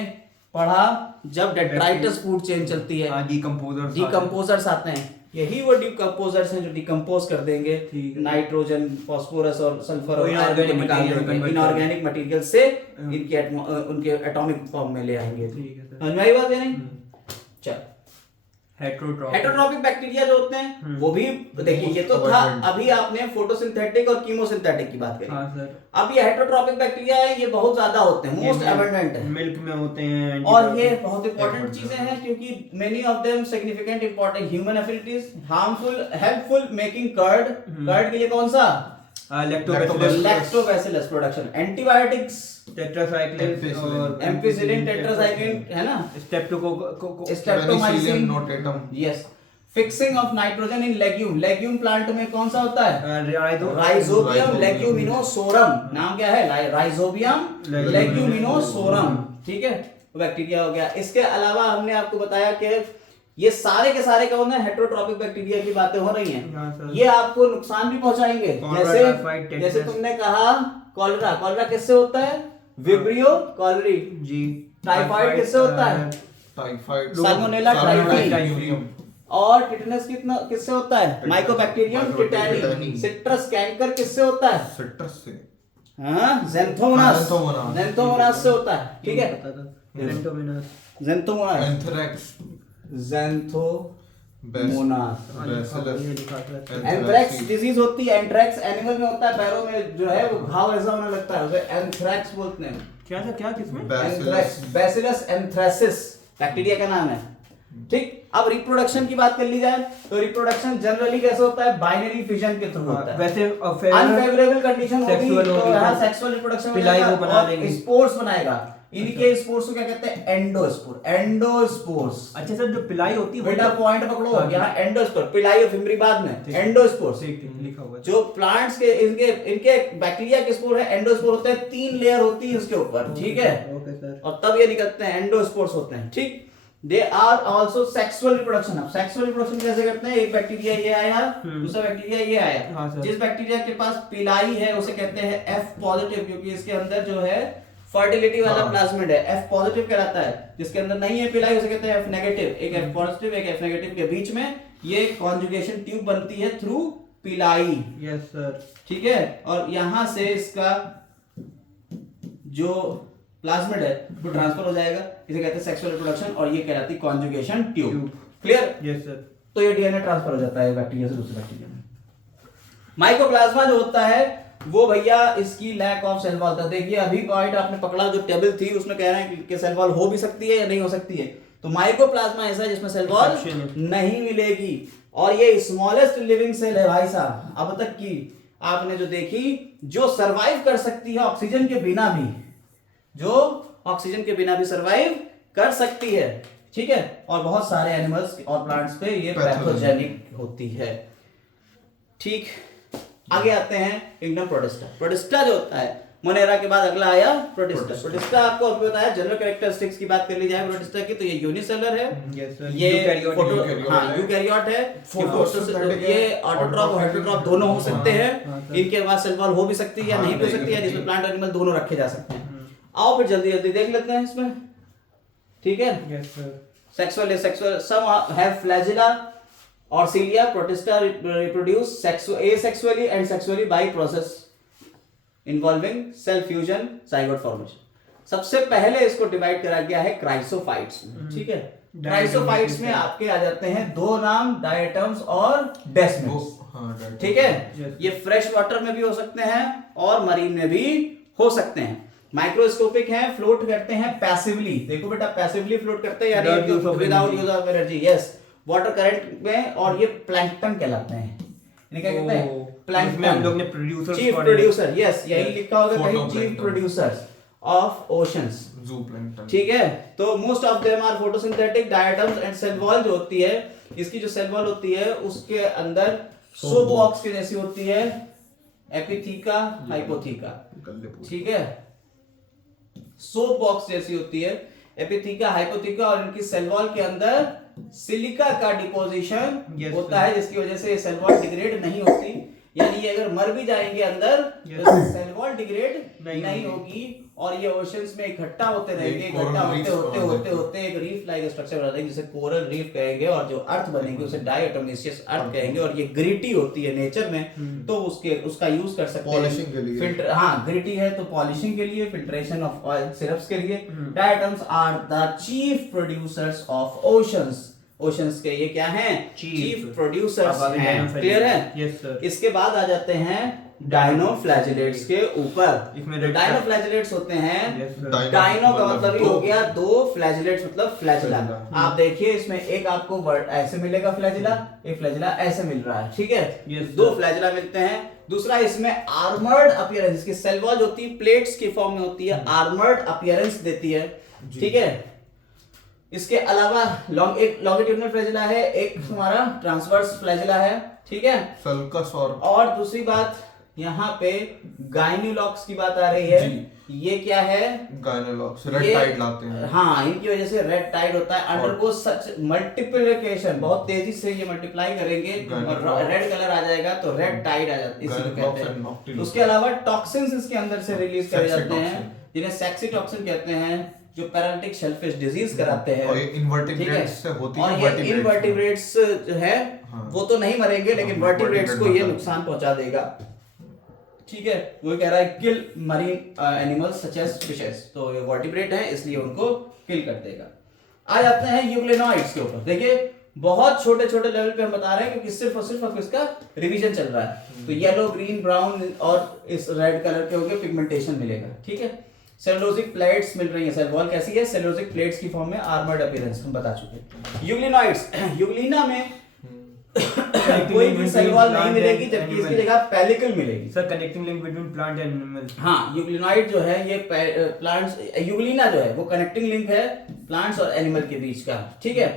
पढ़ा जब डेट्राइटस फूड चेन चलती है, डिकम्पोजर्स आते हैं, यही वो डिकम्पोजर्स हैं जो डिकम्पोज कर देंगे नाइट्रोजन, फास्फोरस और सल्फर और आयरन को निकाल देंगे, इनऑर्गेनिक मटेरियल से इनके उनके एटॉमिक फॉर्म में ले आएंगे। समझ में आई बात है नहीं? चल, हेटेरोट्रॉपिक बैक्टीरिया जो होते हैं वो भी देखिए, ये तो था अभी आपने फोटोसिंथेटिक और कीमोसिंथेटिक की बात करी। हाँ सर। अब ये हेटेरोट्रॉपिक बैक्टीरिया है, ये बहुत ज्यादा होते हैं, मोस्ट एबंडेंट है, मिल्क में होते हैं, और ये बहुत इंपॉर्टेंट चीजें हैं क्योंकि many of them significant important human affinities, harmful, helpful making curd. Curd के लिए कौन सा, लैक्टोबैसिलस प्रोडक्शन, एंटीबायोटिक्स, टेट्रासाइक्लिन और एम्पिसिलिन, टेट्रासाइक्लिन है ना, Penicillium notatum, yes, fixing of nitrogen in legume. Legume plant में कौन सा होता है, राइजोबियम लेग्यूमिनोसोरम। नाम क्या है, राइजोबियम लेग्यूमिनोसोरम, ठीक है, बैक्टीरिया हो गया। इसके अलावा हमने आपको बताया कि ये सारे के सारे कौन है, हेटेरोट्रॉपिक बैक्टीरिया की बातें हो रही हैं। ये आपको नुकसान भी पहुंचाएंगे, जैसे तुमने कहा कॉलरा। कॉलरा किससे होता है, विब्रियो कॉलरी जी। टाइफाइड किससे होता है, टाइफाइड, साल्मोनेला टाइफी। और टिटनेस किससे होता है, माइकोबैक्टीरियम टिटैनी। सिट्रस कैंकर किससे होता है, सिट्रस से, हाँ, ज़ेंथोमोनास से होता है, ठीक है, ज़ेंथोमोनास, एंथ्रेक्स, एंथ्रैक्स डिजीज होती है, एंथ्रैक्स एनिमल में होता है, पैरों में जो है वो घाव ऐसा होने लगता है, उसे एंथ्रैक्स बोलते हैं। क्या किसमें, एंथ्रैक्स, बैसिलस एंथ्रेसिस बैक्टीरिया का नाम है, ठीक। अब रिप्रोडक्शन की बात कर ली जाए तो रिप्रोडक्शन जनरली कैसे होता है, बाइनरी फिजन के थ्रू होता है। वैसे अनफेवरेबल कंडीशन होगी तो यहां सेक्सुअल रिप्रोडक्शन में जाएगा, स्पोर्स बनाएगा। इनके स्पोर्स को क्या कहते हैं, एंडोस्पोर, एंडोस्पोर्स। अच्छा सर, जो पिलाई होती है बेटा पॉइंट पकड़ो, यहाँ एंडोस्पोर, पिलाई और फिम्बरी बाद में, एंडोस्पोर्स लिखा हुआ है। जो प्लांट्स के इनके बैक्टीरिया के स्पोर है, एंडोस्पोर होते हैं, 3 लेयर होती है उसके ऊपर, ठीक है, और तब ये निकलते हैं, एंडोस्पोर्स होते हैं, ठीक। They are also sexual reproduction. अब सेक्सुअल रिप्रोडक्शन कैसे करते हैं, एक बैक्टीरिया ये आया, दूसरा बैक्टीरिया ये आया, जिस बैक्टीरिया के पास पिलाई है उसे कहते हैं F पॉजिटिव, क्योंकि इसके अंदर जो है फर्टिलिटी वाला प्लाज्मिड है, F पॉजिटिव कहलाता है। जिसके अंदर नहीं है पिलाई उसे कहते हैं F नेगेटिव। एक F पॉजिटिव एक F नेगेटिव के बीच में ये कॉन्जुगेशन ट्यूब बनती है थ्रू पिलाई, यस सर, ठीक है, और यहां से इसका जो प्लाज्मिड है वो ट्रांसफर हो जाएगा, इसे कहते हैं सेक्सुअल रिप्रोडक्शन, और ये कहलाती है conjugation tube. Clear, yes sir. तो ये डीएनए ट्रांसफर हो जाता है बैक्टीरिया से दूसरे बैक्टीरिया में। माइकोप्लाज्मा जो होता है वो भैया इसकी लैक ऑफ सेल वॉल था। देखिए अभी पॉइंट आपने पकड़ा, जो टेबल थी उसमें कह रहे हैं कि सेल वॉल हो भी सकती है या नहीं हो सकती है, तो माइकोप्लाज्मा ऐसा है जिसमें सेल वॉल नहीं मिलेगी, और ये स्मॉलेस्ट लिविंग सेल है भाई साहब अब तक की आपने जो देखी, जो सरवाइव कर सकती है ऑक्सीजन के बिना भी, जो ऑक्सीजन के बिना भी सरवाइव कर सकती है, ठीक है, और बहुत सारे एनिमल्स और प्लांट्स पे ये पैथोजेनिक होती है, ठीक। आगे आते हैं किंगडम प्रोटिस्टा। प्रोटिस्टा जो होता है, मोनेरा के बाद अगला आया प्रोटिस्टा। प्रोटिस्टा आपको अभी बताया, जनरल कैरेक्टरिस्टिक्स की बात कर ली जाए प्रोटिस्टा की, तो ये यूनिसेलुलर है, ये यूकैरियोट है, ये ऑटोट्रॉप और हेटेरोट्रॉप दोनों हो सकते हैं, इनके पास सेल वॉल हो भी सकती है या नहीं भी हो सकती है, जिसमें प्लांट एनिमल दोनों रखे जा सकते हैं। आओ फिर जल्दी जल्दी देख लेते हैं इसमें, ठीक है। सेक्सुअल सम हैव फ्लैजिला और cilia. Protista reproduce asexually and sexually by process involving cell fusion, zygote formation. सबसे पहले इसको डिवाइड करा गया है क्राइसोफाइट्स में, ठीक है। क्राइसोफाइट्स में आपके आ जाते हैं दो नाम, डायटम्स और डेस्मिड्स, ठीक है। ये फ्रेश वाटर में भी हो सकते हैं और मरीन में भी हो सकते हैं। माइक्रोस्कोपिक है, फ्लोट करते हैं पैसिवली। देखो बेटा पैसिवली फ्लोट करते हैं यानी without use of energy. Yes, water current में, और ये प्लैंकटन कहलाते हैं। इन्हें क्या कहते हैं? प्लैंकटन। हम लोग ने प्रोड्यूसर, चीफ प्रोड्यूसर, यस यही लिखा होगा कहीं, chief producers of oceans. Zooplankton. ठीक है, तो most of them are photosynthetic diatoms and cell wall जो होती है, इसकी जो सेल वॉल होती है उसके अंदर सोप बॉक्स के जैसी होती है, एपिथीका हाइपोथीका। ठीक है, सोप बॉक्स जैसी होती है, एपिथीका हाइपोथीका, और इनकी सेल वॉल के अंदर सिलिका का डिपोजिशन होता है, जिसकी वजह से ये सेल वॉल डिग्रेड नहीं होती। यानी ये अगर मर भी जाएंगे अंदर तो सेल वॉल डिग्रेड नहीं होगी, और ये ओशंस में इकट्ठा होते रहेंगे। इकट्ठा होते होते होते होते एक रीफ लाइक स्ट्रक्चर बना देंगे, जिसे कोरल रीफ कहेंगे, और जो अर्थ बनेगी उसे डायटोमिशियस अर्थ कहेंगे। और ये ग्रिटी होती है नेचर में, तो उसका यूज कर सकते हैं पॉलिशिंग के लिए। फिल्टर, हाँ ग्रिटी है तो पॉलिशिंग के लिए, फिल्ट्रेशन ऑफ ऑयल सिरप्स के लिए। Diatoms are the chief producers of oceans. Oceans के ये क्या हैं? चीफ प्रोड्यूसर्स हैं। क्लियर है? Yes sir. इसके बाद आ जाते हैं डायनोफ्लैजिलेट्स के ऊपर। इसमें डायनोफ्लैजिलेट्स होते हैं, Yes, डायनो का मतलब ही हो गया दो, फ्लैजिलेट्स मतलब फ्लैजिला। आप देखिए इसमें एक आपको वर्ड ऐसे मिलेगा फ्लैजिला, एक फ्लैजिला ऐसे मिल रहा है। ठीक है, Yes, दो sir. फ्लैजिला मिलते हैं। दूसरा इसमें आर्मर्ड अपीयरेंस, इसकी सेल वॉल जो होती है प्लेट्स की फॉर्म में होती है, आर्मर्ड अपीयरेंस देती है। ठीक है, इसके अलावा एक लॉन्गिट्यूडिनल फ्लैजिला है, एक हमारा ट्रांसवर्स फ्लैजिला है। ठीक है, सल्कस और दूसरी बात यहाँ पे गाइनोलॉक्स की बात आ रही है। ये क्या है? गाइनोलॉक्स रेड टाइड लाते हैं। हाँ, इनकी वजह से रेड टाइड होता है। अंडरगो सच मल्टीप्लिकेशन, बहुत तेजी से ये मल्टीप्लाई करेंगे और रेड कलर आ जाएगा, तो रेड टाइड आ जाता है, इसी को कहते हैं। उसके अलावा टॉक्सिन्स इसके अंदर से रिलीज करे जाते हैं, जिन्हें सेक्सी टॉक्सिन कहते हैं, जो पैरालिटिक शेलफिश डिजीज कराते हैं। और ये इनवर्टिब्रेट्स से होती है। और ये इनवर्टिब्रेट्स जो है वो तो नहीं मरेंगे, लेकिन वर्टिब्रेट्स को ये नुकसान पहुंचा देगा। ठीक है, वो कह रहा है kill marine animals such as fishes, तो ये वर्टिब्रेट है इसलिए उनको किल कर देगा। आ जाते हैं यूग्लिनॉइड्स के ऊपर। देखिए बहुत छोटे छोटे लेवल पे हम बता रहे हैं, क्योंकि सिर्फ और सिर्फ इसका रिवीजन चल रहा है। तो येलो, ग्रीन, ब्राउन और इस रेड कलर के होंगे, पिगमेंटेशन मिलेगा। ठीक है, सेलुलोजिक प्लेट्स मिल रही है। सेल वॉल कैसी है? सेलुलोजिक प्लेट्स की फॉर्म में, आर्मर्ड अपीयरेंस हम बता चुके। यूग्लिनॉइड्स, यूग्लिना में कोई भी सेल वॉल नहीं मिलेगी, जबकि इसकी जगह पेलिकल मिलेगी। Sir connecting link between plant and animals. हाँ, यूग्लिनॉइड जो है ये प्लांट्स, यूग्लिना जो है वो कनेक्टिंग लिंक है प्लांट्स और एनिमल के बीच का। ठीक है,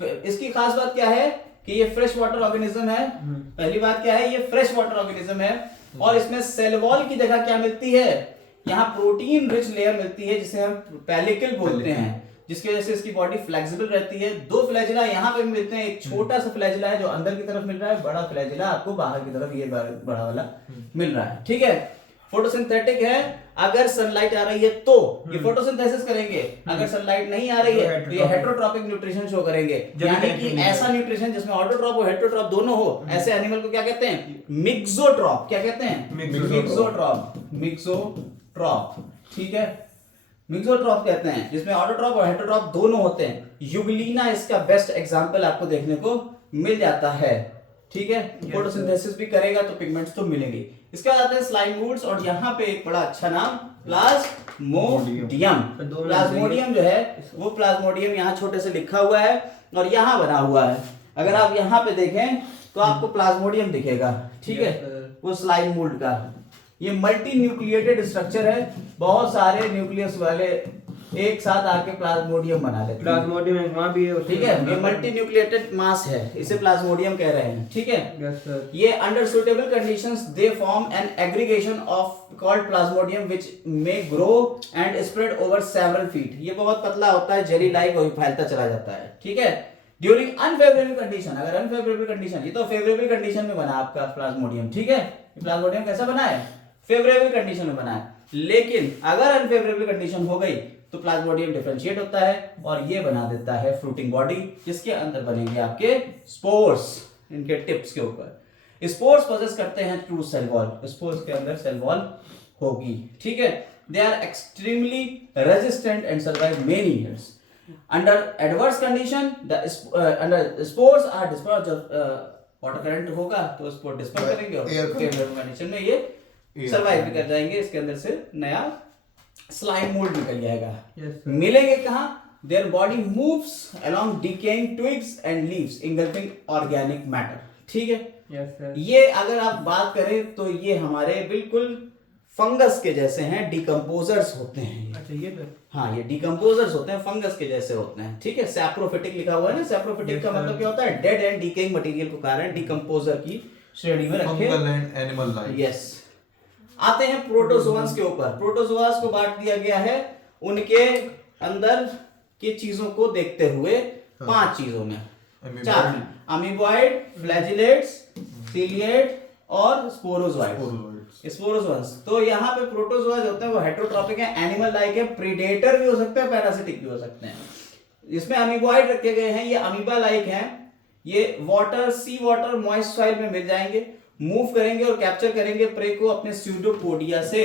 तो इसकी खास बात क्या है कि ये फ्रेश वाटर ऑर्गेनिज्म है। पहली बात क्या है, ये फ्रेश वाटर ऑर्गेनिज्म है, और इसमें सेल वॉल की जगह क्या मिलती है? यहाँ प्रोटीन रिच लेयर मिलती है, जिसे हम पेलिकल बोलते हैं, जिसकी वजह से इसकी बॉडी फ्लेक्सिबल रहती है। दो फ्लैजिला यहाँ पे मिलते हैं, एक छोटा सा फ्लैजिला है जो अंदर की तरफ मिल रहा है, बड़ा फ्लैजिला आपको बाहर की तरफ ये बड़ा वाला मिल रहा है। ठीक है, फोटोसिंथेटिक है। अगर सनलाइट आ रही है तो ये फोटोसिंथेसिस करेंगे, अगर सनलाइट नहीं आ रही है तो ये हेटेरोट्रॉपिक न्यूट्रिशन शो करेंगे, यानी कि ऐसा न्यूट्रिशन जिसमें ऑटोट्रॉप और हेटेरोट्रॉप दोनों हो, ऐसे एनिमल को क्या कहते हैं? मिक्सोट्रॉप। क्या कहते हैं? मिक्सोट्रॉप। मिक्सोट्रॉप। ठीक है, मिक्सोट्रॉप कहते हैं, जिसमें ऑटोट्रॉप और हेटेरोट्रॉप दोनों होते हैं। यूग्लिना इसका बेस्ट एग्जांपल आपको देखने को मिल जाता है। ठीक है, फोटोसिंथेसिस भी करेगा तो पिगमेंट्स तो मिलेंगे। इसके बाद आते हैं स्लाइम वुड्स, और यहाँ पे एक बड़ा अच्छा नाम प्लाज्मोडियम। प्लाज्मोडियम जो है वो प्लाज्मोडियम यहाँ छोटे से लिखा हुआ है और यहाँ बना हुआ है। अगर आप यहाँ पे देखें तो आपको प्लाज्मोडियम दिखेगा। ठीक है, वो स्लाइम वुड का ये मल्टी न्यूक्लिएटेड स्ट्रक्चर है, बहुत सारे न्यूक्लियस वाले एक साथ आके प्लाज्मोडियम बना लेते हैं। प्लाज्मोडियम वहां भी है। ठीक है, ये मल्टी न्यूक्लिएटेड मास है, इसे प्लाज्मोडियम कह रहे हैं। ठीक है, यस सर। ये under suitable conditions they form an aggregation of called plasmodium which may grow and spread over several feet. ये बहुत पतला होता है, जेली लाइक, और फैलता चला जाता है। ठीक है, ड्यूरिंग अनफेवरेबल कंडीशन, अगर अनफेवरेबल कंडीशन, ये तो फेवरेबल कंडीशन में बना आपका प्लाज्मोडियम। ठीक है, प्लाज्मोडियम कैसा बना है? फेवरेबल कंडीशन में बना है। लेकिन अगर अनफेवरेबल कंडीशन हो गई तो प्लाज्मोडियम डिफरेंशिएट होता है और ये बना देता है फ्रूटिंग बॉडी, जिसके अंदर बनेंगे आपके स्पोर्स, इनके टिप्स के ऊपर। स्पोर्स पोजेस करते हैं ट्रू सेल वॉल, स्पोर्स के अंदर सेल वॉल होगी। ठीक है, they are extremely resistant and survive many years under adverse condition. Under spores are disperse, water current होगा तो स्पोर डिस्पर्स करेंगे और फेवरेबल कंडीशन में ये सर्वाइव भी कर जाएंगे, इसके अंदर से नया स्लाइम मोल्ड निकल जाएगा। Yes, sir. मिलेंगे कहाँ? Their body moves along decaying twigs and leaves engulfing organic matter. ठीक है, यस सर। ये अगर आप बात करें तो ये हमारे बिल्कुल फंगस के जैसे हैं, डिकम्पोजर्स होते हैं। अच्छा ये सर। हाँ, ये डिकम्पोजर्स होते हैं, फंगस के जैसे होते हैं। ठीक है, सैप्रोफिटिक लिखा हुआ है ना, सैप्रोफिटिक का मतलब क्या होता है? डेड एंड डिकेइंग मटेरियल को कारण डिकम्पोजर की श्रेणी में रखे। Fungal and animal life. Yes. आते हैं प्रोटोजोआंस के ऊपर। प्रोटोजोआंस को बांट दिया गया है उनके अंदर की चीजों को देखते हुए 5 चीजों में, 4 में, अमीबॉइड, फ्लैजिलेट्स, सीलिएट और स्पोरोजोइड्स। स्पोरोजोआंस। तो यहाँ पे प्रोटोजोआज होते हैं वो हेटेरोट्रॉपिक है, एनिमल लाइक है, प्रीडेटर भी हो सकते हैं, पैरासिटिक भी हो सकते हैं। इसमें अमीबॉइड रखे गए हैं, ये अमीबा लाइक हैं, ये वाटर, सी वाटर, मॉइस्ट सॉइल में मिल जाएंगे, मूव करेंगे और कैप्चर करेंगे प्रे को अपने स्यूडोपोडिया से।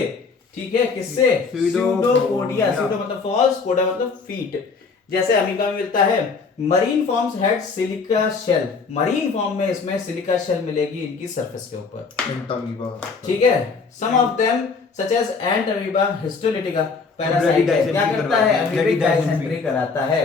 ठीक है, किससे? स्यूडोपोडिया। स्यूडो मतलब फॉल्स, पोडा मतलब फीट। जैसे अमीबा में मिलता है। Marine forms had silica shell. Marine form में इसमें सिलिका शेल मिलेगी इनकी सरफेस के ऊपर। एंटामीबा। ठीक है, some of them such as entamoeba, histolytica, parasite क्या करता है? अमीबिक डायसेंट्री कराता है।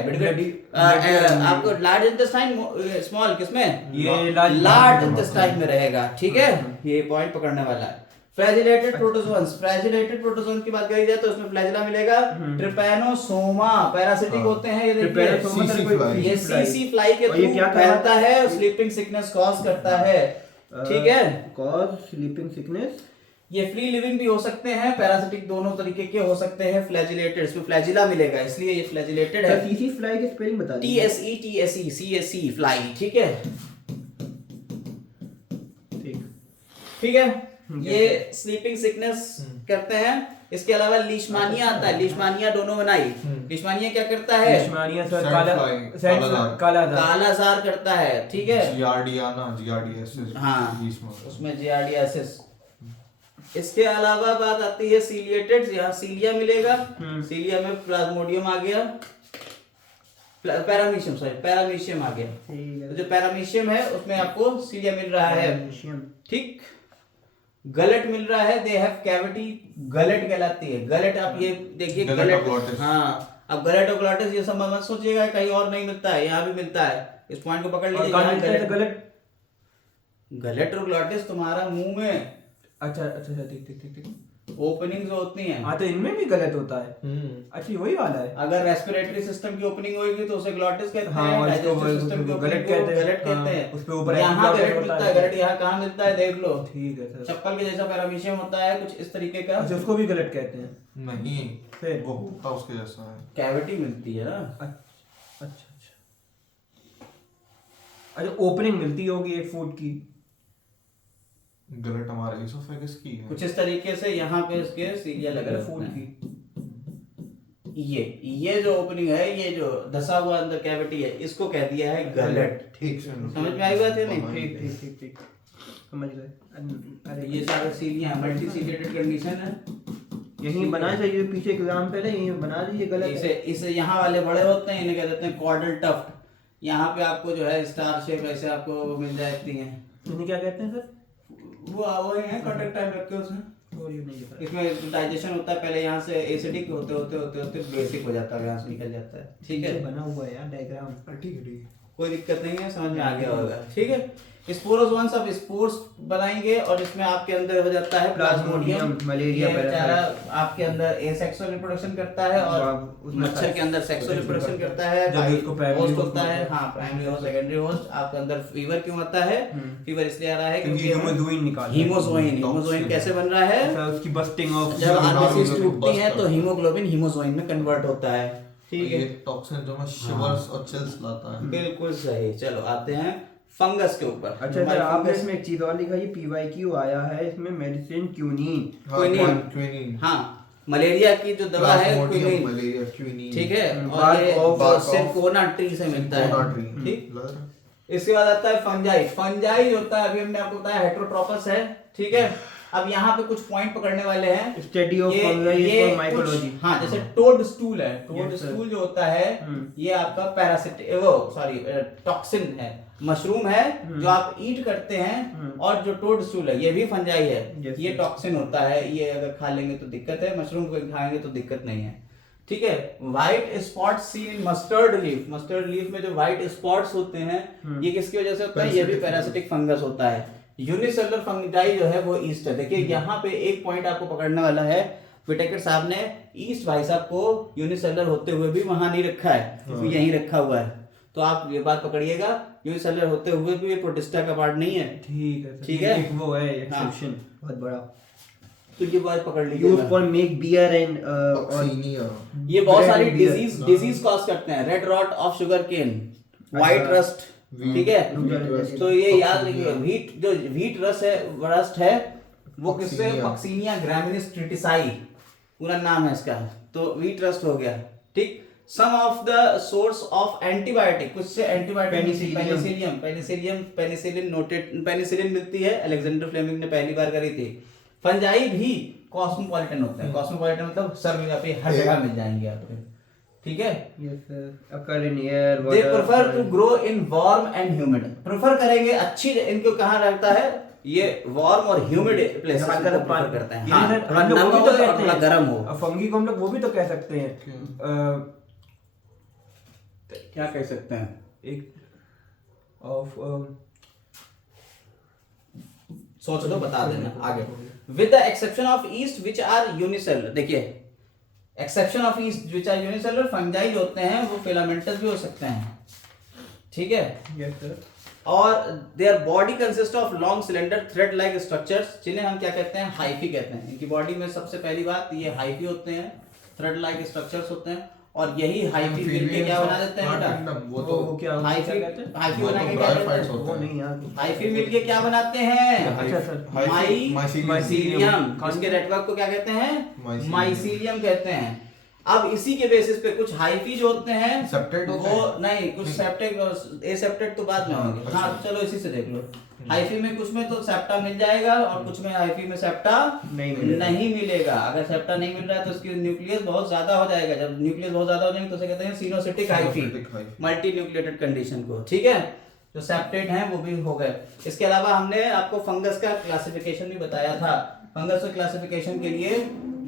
आपको लार्ज इंटेस्टाइन, स्मॉल किसमें? ये लार्ज इंटेस्टाइन में रहेगा। ठीक है, ये पॉइंट पकड़ने वाला है। फ्लैजिलेटेड प्रोटोजोआंस। फ्लैजिलेटेड प्रोटोजोआंस की बात करी जाए तो उसमें फ्लैजिला मिलेगा, ट्रिपैनोसोमा, पैरासिटिक होते हैं ये। देखिए ये सीसी फ्लाई के थ्रू फैलता है, स्लीपिंग सिकनेस कॉज करता है। ठीक है, कॉज स्लीपिंग सिकनेस। ये फ्री लिविंग भी हो सकते हैं, पैरासिटिक दोनों तरीके के हो सकते हैं। फ्लैजिलेटेड, इसमें फ्लैजिला मिलेगा इसलिए ये फ्लैजिलेटेड है। सीसी फ्लाई की स्पेलिंग बता दीजिए। TSE CSE fly. ठीक है, ठीक है, ये स्लीपिंग सिकनेस करते हैं। इसके अलावा लीशमानिया आता है, लीशमानिया दोनों बनाई। लीशमानिया क्या करता है? लिशमानिया सर कालाजार। कालाजार करता है। ठीक है, जियार्डियासिस। हाँ, उसमें जियार्डियासिस। इसके अलावा बात आती है सीलिएटेड। यहाँ सीलिया मिलेगा, सीलिया में प्लाज्मोडियम आ गया, पैरामीशियम, सॉरी पैरामीशियम आ गया। तो जो पैरामीशियम है उसमें आपको सीलिया मिल रहा है। ठीक, गलट मिल रहा है, दे हैव कैविटी, गलट कहलाती है। गलट आप ये देखिए, गलट। हाँ, अब गलट और ग्लॉटिस ये सब मत सोचिएगा कहीं और नहीं मिलता है, यहाँ भी मिलता है। इस पॉइंट को पकड़ लीजिए। गलट और ग्लॉटिस तुम्हारा मुंह में, अच्छा अच्छा ठीक। ओपनिंग जो होती हैं। हाँ, तो इनमें भी गलत होता है। अच्छा वही वाला है। अगर रेस्पिरेटरी सिस्टम की ओपनिंग होगी तो उसे ग्लॉटिस कहते हैं। हाँ, डाइजेस्टिव सिस्टम की गलट कहते हैं। उस पे ऊपर यहाँ गलट मिलता है। गलट यहाँ कहाँ मिलता है देख लो। ठीक है सर। चप्पल के जैसा पैरामीशियम होता है कुछ इस तरीके का। अच्छा, उसको भी गलट कहते हैं? नहीं, फिर वो होता उसके जैसा है, कैविटी मिलती है ना। अच्छा, ओपनिंग मिलती होगी एक फुट की। गलट हमारे इसोफेगस की है कुछ इस तरीके से यहाँ पे इसके सीलिया लगा फूड रहता है। की। ये जो ओपनिंग है, ये जो धसा हुआ अंदर कैविटी है, इसको कह दिया है गलट। ठीक से समझ में आई बात है? नहीं, ठीक समझ गए। अरे ये सारे सीलिया मल्टी सीलिएटेड कंडीशन है। यही बना चाहिए, पीछे एग्जाम पहले यही बना दीजिए। गलत इसे यहाँ वाले बड़े होते हैं, इन्हें कह देते हैं कॉर्डल टफ्ट। यहाँ पे आपको जो है स्टार शेप ऐसे आपको मिल जाती है। इन्हें क्या कहते हैं सर? वो है कॉन्टेक्ट टाइम रखे उसमें। और ये नहीं पता। इसमें डाइजेशन होता है, पहले यहाँ से एसिडिक होते बेसिक हो जाता है, यहाँ से निकल जाता है। ठीक है, बना हुआ है यार डायग्राम। ठीक है, कोई दिक्कत नहीं है, समझ में आ गया होगा। ठीक है, स्पोरोजोआंस अब स्पोर्स बनाएंगे और इसमें आपके अंदर हो जाता है प्लाज्मोडियम। मलेरिया बेचारा आपके अंदर एसेक्सुअल रिप्रोडक्शन करता है और मच्छर के अंदर सेक्सुअल रिप्रोडक्शन करता है। होस्ट होता है, हाँ, प्राइमरी होस्ट, सेकेंडरी होस्ट। आपके अंदर फीवर क्यों आता है? फीवर इसलिए आ रहा है क्योंकि हीमोजोइन कैसे बन रहा है? उसकी बस्टिंग ऑफ, जब आरबीसीज टूटती हैं तो हीमोग्लोबिन हीमोजोइन में कन्वर्ट होता है। ठीक है, टॉक्सिन जो में शिवर्स और चिल्स लाता है। बिल्कुल सही। चलो आते हैं फंगस के ऊपर। अच्छा सर, आपने इसमें एक चीज और लिखा, ये PYQ आया है इसमें, मेडिसिन क्यूनिन। हाँ, मलेरिया की जो दवा है क्विनीन। ठीक है, और ये सिरकोना ट्री से मिलता है। ठीक, इसके बाद आता है फंजाई। फंजाई जो होता है, अभी हमने आपको बताया हेटेरोट्रोपस है। ठीक है, अब यहाँ पे कुछ पॉइंट पकड़ने वाले हैं। Study of fungi for mycology. हाँ, जैसे टोड स्टूल है, टोड Yes, sir. स्टूल जो होता है ये आपका टॉक्सिन है, मशरूम है जो आप ईट करते हैं, और जो टोड स्टूल है ये भी फंजाई है। Yes, ये टॉक्सिन होता है, ये अगर खा लेंगे तो दिक्कत है, मशरूम को खाएंगे तो दिक्कत नहीं है। ठीक है। White spot seen in mustard leaf, mustard leaf में जो व्हाइट स्पॉट्स होते हैं ये किसकी वजह से होता है? ये भी पैरासिटिक फंगस होता है। यूनिसेलुलर फंगाई जो है वो ईस्ट है। देखिए यहाँ पे एक पॉइंट आपको पकड़ने वाला है, विटेकर साहब ने ईस्ट भाई साहब को यूनिसेलुलर होते हुए भी वहां नहीं रखा है, तो यहीं रखा हुआ है। तो आप ये बात पकड़िएगा, यूनिसेलुलर होते हुए भी ये प्रोटिस्टा का पार्ट नहीं है। ठीक है, ठीक है। एक वो है एक्सेप्शन बहुत बड़ा। तो ये बात पकड़ यूज लीजिएगा। For make beer and Coccinia. ये बहुत bread सारी and beer. डिजीज कॉज करते हैं। Red rot of sugar cane, white rust, ठीक है। तो ये याद रखिए, व्हीट रस्ट है वो किससे? Coccinia. कॉक्सीनिया ग्रामिनिस ट्रिटिसाई पूरा नाम है इसका। तो व्हीट रस्ट हो गया, ठीक। Some of the source of antibiotic, कुछ से एंटीबायोटिक पेनिसिलिन मिलती है, अलेक्जेंडर फ्लेमिंग ने पहली बार करी थी। फंजाई भी कॉस्मोपॉलिटन होता है। कॉस्मोपॉलिटन मतलब सर्वव्यापी, हर जगह मिल जाएंगे आपको, ठीक है। Yes sir, occur in air they prefer to grow in warm and humid, prefer करेंगे अच्छी, इनको कहाँ रहता है? ये वार्म और ह्यूमिड प्लेसेस को प्रेफर करते हैं। हाँ, थोड़ा नम हो और थोड़ा गर्म हो। फंगी को हम लोग वो भी तो कह सकते हैं, क्या कह सकते हैं? एक ऑफ सोच लो, बता देना आगे। With the exception of yeast which are unicellular, देखिए exception of yeast which are unicellular fungi जो होते हैं वो फिलामेंटस भी हो सकते हैं, ठीक है। Yes sir. और their body consist of long cylinder thread like structures, जिन्हें हम क्या कहते हैं? हाइफी कहते हैं। इनकी बॉडी में सबसे पहली बात ये हाइफी होते हैं, थ्रेड लाइक स्ट्रक्चर्स होते हैं, और यही हाइफी मिलके क्या बना देते हैं बेटा? वो तो क्या हाइफी कहते हैं? हाइफी वो बना तो के क्या bryophytes करते हैं? होते वो हैं। नहीं यार, हाइफी मिलके क्या बनाते हैं? अच्छा सर, माइसीलियम। इसके नेटवर्क को क्या कहते हैं? माइसीलियम कहते हैं। अब इसी के बेसिस पे कुछ हाइफी जो होते हैं सेप्टेट होते वो हैं? नहीं, कुछ सेप्टेट, एसेप्टेट तो बाद में होंगे। अच्छा। हाँ, चलो इसी से देख लो। हाइफी में कुछ में तो सेप्टा मिल जाएगा और कुछ में हाइफी में सेप्टा नहीं मिलेगा। अगर सेप्टा नहीं मिल रहा है तो उसकी न्यूक्लियस बहुत ज्यादा हो जाएगा। जब न्यूक्लियस बहुत ज्यादा हो जाएंगे तो उसे कहते हैं सिनोसिटिक हाइफी, मल्टी न्यूक्लिएटेड कंडीशन को, ठीक है। जो सेप्टेट हैं वो भी हो गए। इसके अलावा हमने आपको फंगस का क्लासिफिकेशन भी बताया था। फंगस के क्लासिफिकेशन के लिए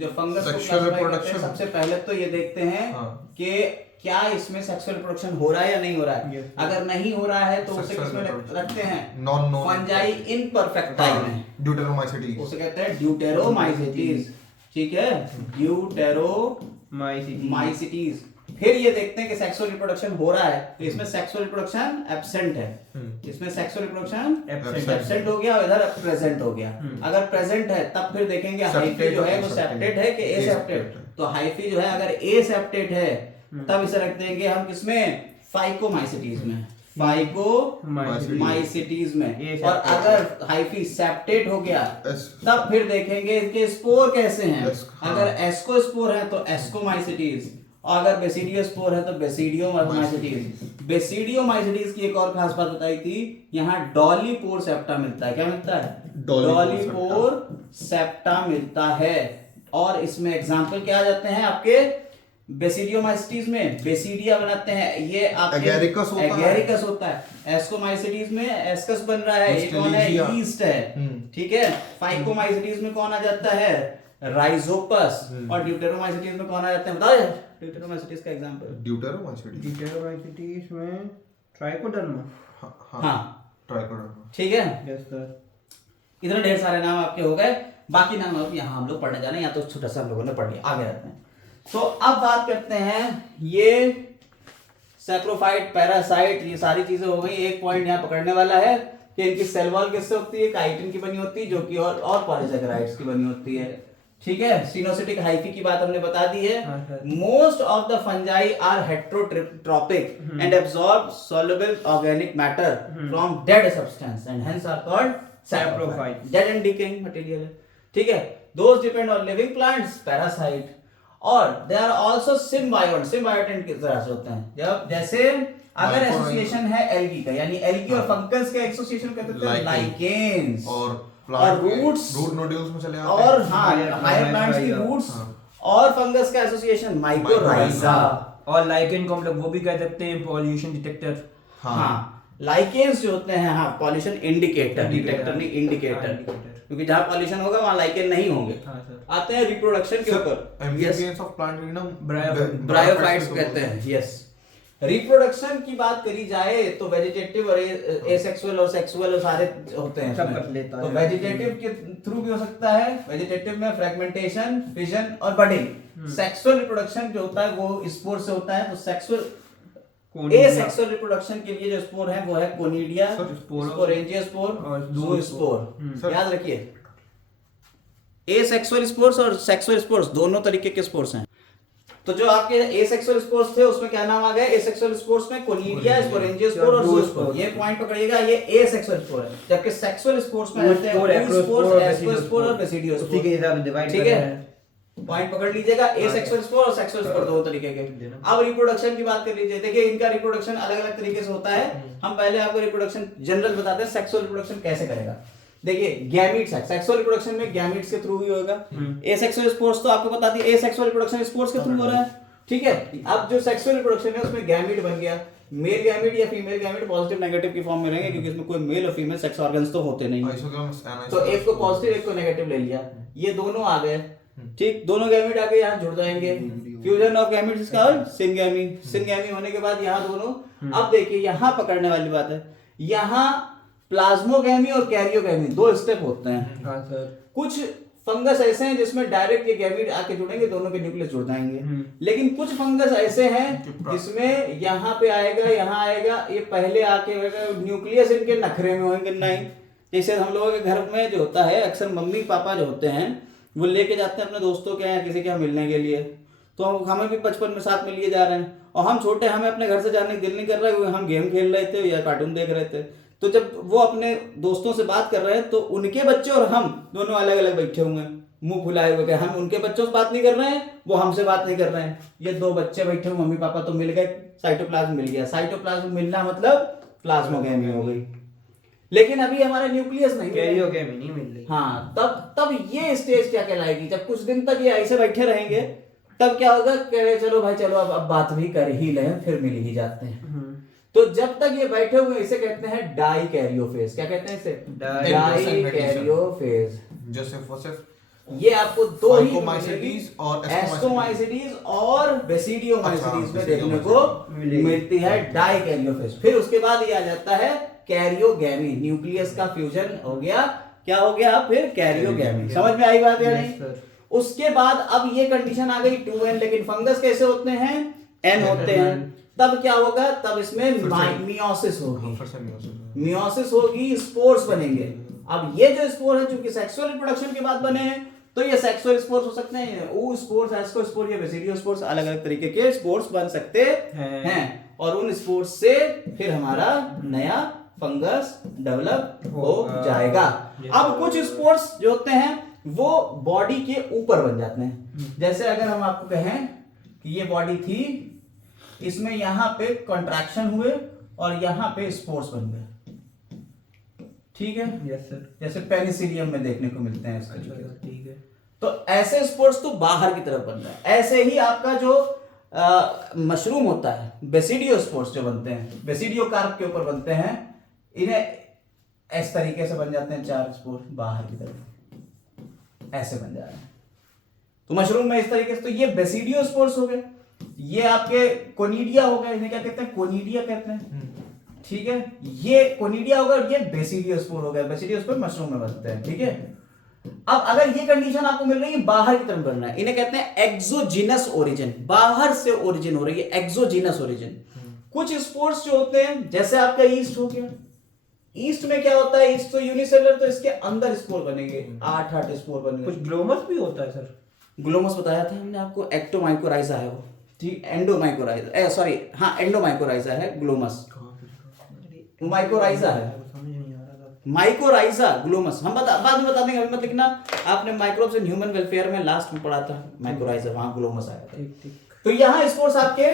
जो फंगस को Sexual classify करते हैं, reproduction। सबसे पहले तो ये देखते हैं कि क्या इसमें सेक्सुअल रिप्रोडक्शन हो रहा है या नहीं हो रहा है। अगर नहीं हो रहा है तो उसे Sexual किसमें reproduction। रखते हैं? नॉन नॉन फंजाई इनपरफेक्टाई में, ड्यूटेरोमाइसिटीज, उसे कहते हैं ड्यूटेरोमाइसिटीज, ठीक है, ड्यूटेरोमाइसिटीज। फिर ये देखते हैं कि सेक्सुअल रिप्रोडक्शन हो रहा है तो इसमें सेक्सुअल रिप्रोडक्शन एब्सेंट है, इसमें सेक्सुअल रिप्रोडक्शन एब्सेंट हो गया, इधर प्रेजेंट हो गया। अगर प्रेजेंट है तब फिर देखेंगे हाइफी जो है वो सेप्टेट है कि एसेप्टेट। तो हाइफी जो है अगर एसेप्टेट है तब इसे रख देंगे हम किसमें? फाइकोमाइसिटीज में, फाइकोमाइसिटीज में। और अगर हाइफी सेप्टेट हो गया तब फिर देखेंगे इसके स्पोर कैसे हैं। अगर एस्कोस्पोर है तो एस्कोमाइसिटीज, और अगर बेसिडियोस्पोर है तो बेसिडियोमाइसिटीज। बेसिडियोमाइसिटीज की एक और खास बात बताई थी, यहाँ डॉलीपोर सेप्टा मिलता है। क्या मिलता है? डॉलीपोर सेप्टा मिलता है। और इसमें एग्जांपल क्या आ जाते हैं आपके? बेसिडियोमाइसिटीज में बेसिडिया बनाते हैं, ये आपके एगेरिकस होता है। एस्कोमाइसिटीज में एस्कस बन रहा है, ये कौन है? यीस्ट है, ठीक है। फाइकोमाइसिटीज में कौन आ जाता है? राइजोपस। और ड्यूटेरोमाइसिटीज में कौन आ जाते हैं? बताओ ड्यूटेरोमाइसिटीज का एग्जांपल। ड्यूटेरोमाइसिटीज में ट्राइकोडर्मा। हाँ, ट्राइकोडर्मा, ठीक है। Yes sir. इतने ढेर सारे नाम आपके हो गए, बाकी नाम अब यहाँ हम लोग पढ़ने जा रहे हैं, या तो छोटा सा हम लोगों ने पढ़ लिया, आगे रहते हैं। तो अब बात करते हैं ये सैप्रोफाइट, पैरासाइट, ये सारी चीजें हो गई। एक पॉइंट यहाँ पकड़ने वाला है कि इनकी सेल वॉल किससे होती है? काइटिन की बनी होती है, जो कि और पॉलीसैकेराइड्स की बनी होती है, ठीक है। सिनोसिटिक हाइफी की बात हमने बता दी है। Most of the fungi are heterotrophic and absorb soluble organic matter from dead substance and hence are called saprophyte, dead and decaying material है, ठीक है। Those depend on living plants, parasite. और they are also symbiont, symbionts की तरह से होते हैं। जब जैसे अगर एसोसिएशन है एल्गी का, यानी एल्गी और फंगस का एसोसिएशन कहते हैं लाइकेन्स, और और रूट्स रूट नोड्यूल्स में चले जाते और हैं। हाँ हायर प्लांट्स की रूट्स और फंगस का एसोसिएशन माइकोराइजा। और लाइकेन को हम लोग वो भी कह सकते हैं पॉल्यूशन डिटेक्टर। हाँ लाइकेन्स जो होते हैं, हाँ पॉल्यूशन इंडिकेटर, डिटेक्टर नहीं इंडिकेटर, क्योंकि जहाँ पॉल्यूशन होगा वहाँ लाइकेन नहीं होंगे। हाँ सर। आते हैं रिप्रोडक्शन के ऊपर। Amphibians of plant kingdom bryophytes कहते हैं। यस, रिप्रोडक्शन की बात करी जाए तो वेजिटेटिव और एसेक्सुअल और सेक्सुअल और सारे होते हैं सब इसमें। कर लेता तो है। वेजिटेटिव के थ्रू भी हो सकता है। वेजिटेटिव में फ्रेगमेंटेशन, फिजन और बडिंग। सेक्सुअल रिप्रोडक्शन जो होता है वो स्पोर से होता है। तो सेक्सुअल एसेक्सुअल रिप्रोडक्शन के लिए जो स्पोर है वो है कोनिडिया, स्पोरेंजियोस्पोर और ज़ूस्पोर। याद रखिए, एसेक्सुअल स्पोर्स और सेक्सुअल स्पोर्स दोनों तरीके के स्पोर्स हैं। तो जो आपके एसेक्सुअल स्पोर्स थे उसमें क्या नाम आ गया? एसेक्सुअल स्पोर्स में कोनिडिया, स्पोरेंजियोस्पोर और ज़ूस्पोर। ये पॉइंट पकड़िएगा, ये एसेक्सुअल स्पोर है। जबकि सेक्सुअल स्पोर्स में आते हैं oospore, ascospore और basidiospore। उसी के हिसाब से डिवाइड ठीक है, पॉइंट पकड़ लीजिएगा। एसेक्सुअल स्पोर और सेक्सुअल स्पोर दो तरीके के। अब रिप्रोडक्शन की बात कर लीजिए। देखिए इनका रिप्रोडक्शन अलग अलग तरीके से होता है। हम पहले आपको रिप्रोडक्शन जनरल बताते हैं, सेक्सुअल रिप्रोडक्शन कैसे करेगा। देखिए गैमीट्स है, सेक्सुअल रिप्रोडक्शन में गैमीट्स के थ्रू ही होगा। एसेक्सुअल स्पोर्स तो आपको बता दी, एसेक्सुअल रिप्रोडक्शन स्पोर्स के थ्रू हो रहा है। ठीक है, अब जो सेक्सुअल रिप्रोडक्शन है उसमें गैमीट बन गया। मेल गैमीट या फीमेल गैमीट पॉजिटिव नेगेटिव की फॉर्म में रहेंगे, क्योंकि इसमें कोई मेल और फीमेल सेक्स ऑर्गन्स तो होते नहीं। तो एक को पॉजिटिव एक को नेगेटिव ले लिया, ये दोनों आ गए। ठीक, दोनों गैमीट आके यहाँ जुड़ जाएंगे। फ्यूजन ऑफ गैमीट्स इसका और सिनगैमी। सिनगैमी होने के बाद यहाँ दोनों, अब देखिए यहाँ पकड़ने वाली बात है, यहाँ प्लाज्मोगैमी और कैरियोगैमी दो स्टेप होते हैं। हाँ सर। कुछ फंगस ऐसे हैं जिसमें डायरेक्ट ये गैमीट आके जुड़ेंगे, दोनों के न्यूक्लियस जुड़ जाएंगे। लेकिन कुछ फंगस ऐसे हैं जिसमें यहाँ पे आएगा, यहाँ आएगा, ये पहले आके न्यूक्लियस इनके नखरे में होंगे नहीं। जैसे हम लोगों के घर में जो होता है, अक्सर मम्मी पापा जो होते हैं वो लेके जाते हैं अपने दोस्तों के यहाँ किसी के यहाँ मिलने के लिए, तो हमें भी बचपन में साथ में लिए जा रहे हैं, और हम छोटे, हमें अपने घर से जाने का दिल नहीं कर रहा है, क्योंकि हम गेम खेल रहे थे या कार्टून देख रहे थे। तो जब वो अपने दोस्तों से बात कर रहे हैं तो उनके बच्चे और हम दोनों अलग अलग बैठे हुए हैं, मुंह फुलाए हुए, हम उनके बच्चों से बात नहीं कर रहे हैं, वो हमसे बात नहीं कर रहे हैं। ये दो बच्चे बैठे हुए, मम्मी पापा तो मिल गए, साइटोप्लाज्म मिल गया। साइटोप्लाज्म मिलना मतलब प्लाज्मोगैमी हो गई। लेकिन अभी हमारा न्यूक्लियस नहीं, कैरियोगैमी नहीं मिल रही। हाँ, तब ये स्टेज क्या कहलाएगी? जब कुछ दिन तक ये ऐसे बैठे रहेंगे तब क्या होगा? चलो भाई चलो अब बात भी कर ही ले, फिर मिल ही जाते हैं। तो जब तक ये बैठे हुए इसे कहते हैं डाई कैरियोफेज। क्या कहते हैं इसे? डाई कैरियोफेज। ये आपको दो ही एस्टोमाइसिटीज और बेसिडियोमाइसिटीज में देखने को मिलती है डाई कैरियोफेज। फिर उसके बाद ये आ जाता है कैरियोगैमी, न्यूक्लियस का फ्यूजन हो गया। क्या हो गया? फिर कैरियोगैमी। समझ में आई बात या नहीं? उसके बाद अब ये कंडीशन आ गई 2n, लेकिन फंगस कैसे होते हैं? n होते हैं। तब क्या होगा? तब इसमें मियोसिस होगी। मियोसिस होगी, स्पोर्स बनेंगे। अब ये जो स्पोर है, चूंकि सेक्सुअल रिप्रोडक्शन के बाद बने हैं, तो ये सेक्सुअल स्पोर्स हो सकते हैं, oospores, ascospore या बेसिडियोस्पोर्स, अलग अलग तरीके के स्पोर्स बन सकते हैं। और उन स्पोर्स से फिर हमारा नया फंगस डेवलप हो जाएगा। अब कुछ स्पोर्स जो होते हैं वो बॉडी के ऊपर बन जाते हैं। जैसे अगर हम आपको कहें कि ये बॉडी थी, इसमें यहाँ पे कंट्रैक्शन हुए और यहाँ पे स्पोर्स बन गए। ठीक है, यस सर। जैसे पेनिसिलियम में देखने को मिलते हैं। ठीक है, तो ऐसे स्पोर्स तो बाहर की तरफ बन रहा है। ऐसे ही आपका जो मशरूम होता है, बेसिडियोस्पोर्स जो बनते हैं, बेसिडियोकार्प के ऊपर बनते हैं, इन्हें इस तरीके से बन जाते हैं 4 स्पोर बाहर की तरफ, ऐसे बन जा रहे हैं। तो मशरूम में इस तरीके से, तो ये बेसिडियोस्पोर्स हो गए। ये आपके कोनिडिया हो गए, इन्हें क्या कहते हैं? कोनिडिया कहते हैं। ठीक है, ये कोनिडिया होगा और ये बेसिडियोस्पोर हो गया। बेसिडियोस्पोर मशरूम में बनते हैं। ठीक है, अब अगर ये कंडीशन आपको मिल रही है बाहर की तरफ बनना है, इन्हें कहते हैं एक्सोजिनस ओरिजिन। बाहर से ओरिजिन हो रही है, एक्सोजिनस ओरिजिन। कुछ स्पोर्स जो होते हैं, जैसे आपका ईस्ट हो गया, ईस्ट में क्या होता है? ईस्ट तो यूनिसेलुलर, तो इसके अंदर स्पोर बनेंगे, 8 स्पोर बनेंगे। कुछ ग्लोमस भी होता है सर? ग्लोमस बताया था हमने आपको, एक्टोमाइकोराइजा है वो। ठीक, एंडोमाइकोराइजा, सॉरी, हाँ एंडोमाइकोराइजा है ग्लोमस, माइकोराइजा है, माइकोराइजा ग्लोमस। हम बाद में बता देंगे, अभी मत लिखना। आपने माइक्रोब्स इन ह्यूमन वेलफेयर में लास्ट में पढ़ा था माइकोराइजा, वहां ग्लोमस आया था। तो यहाँ स्पोर्स आपके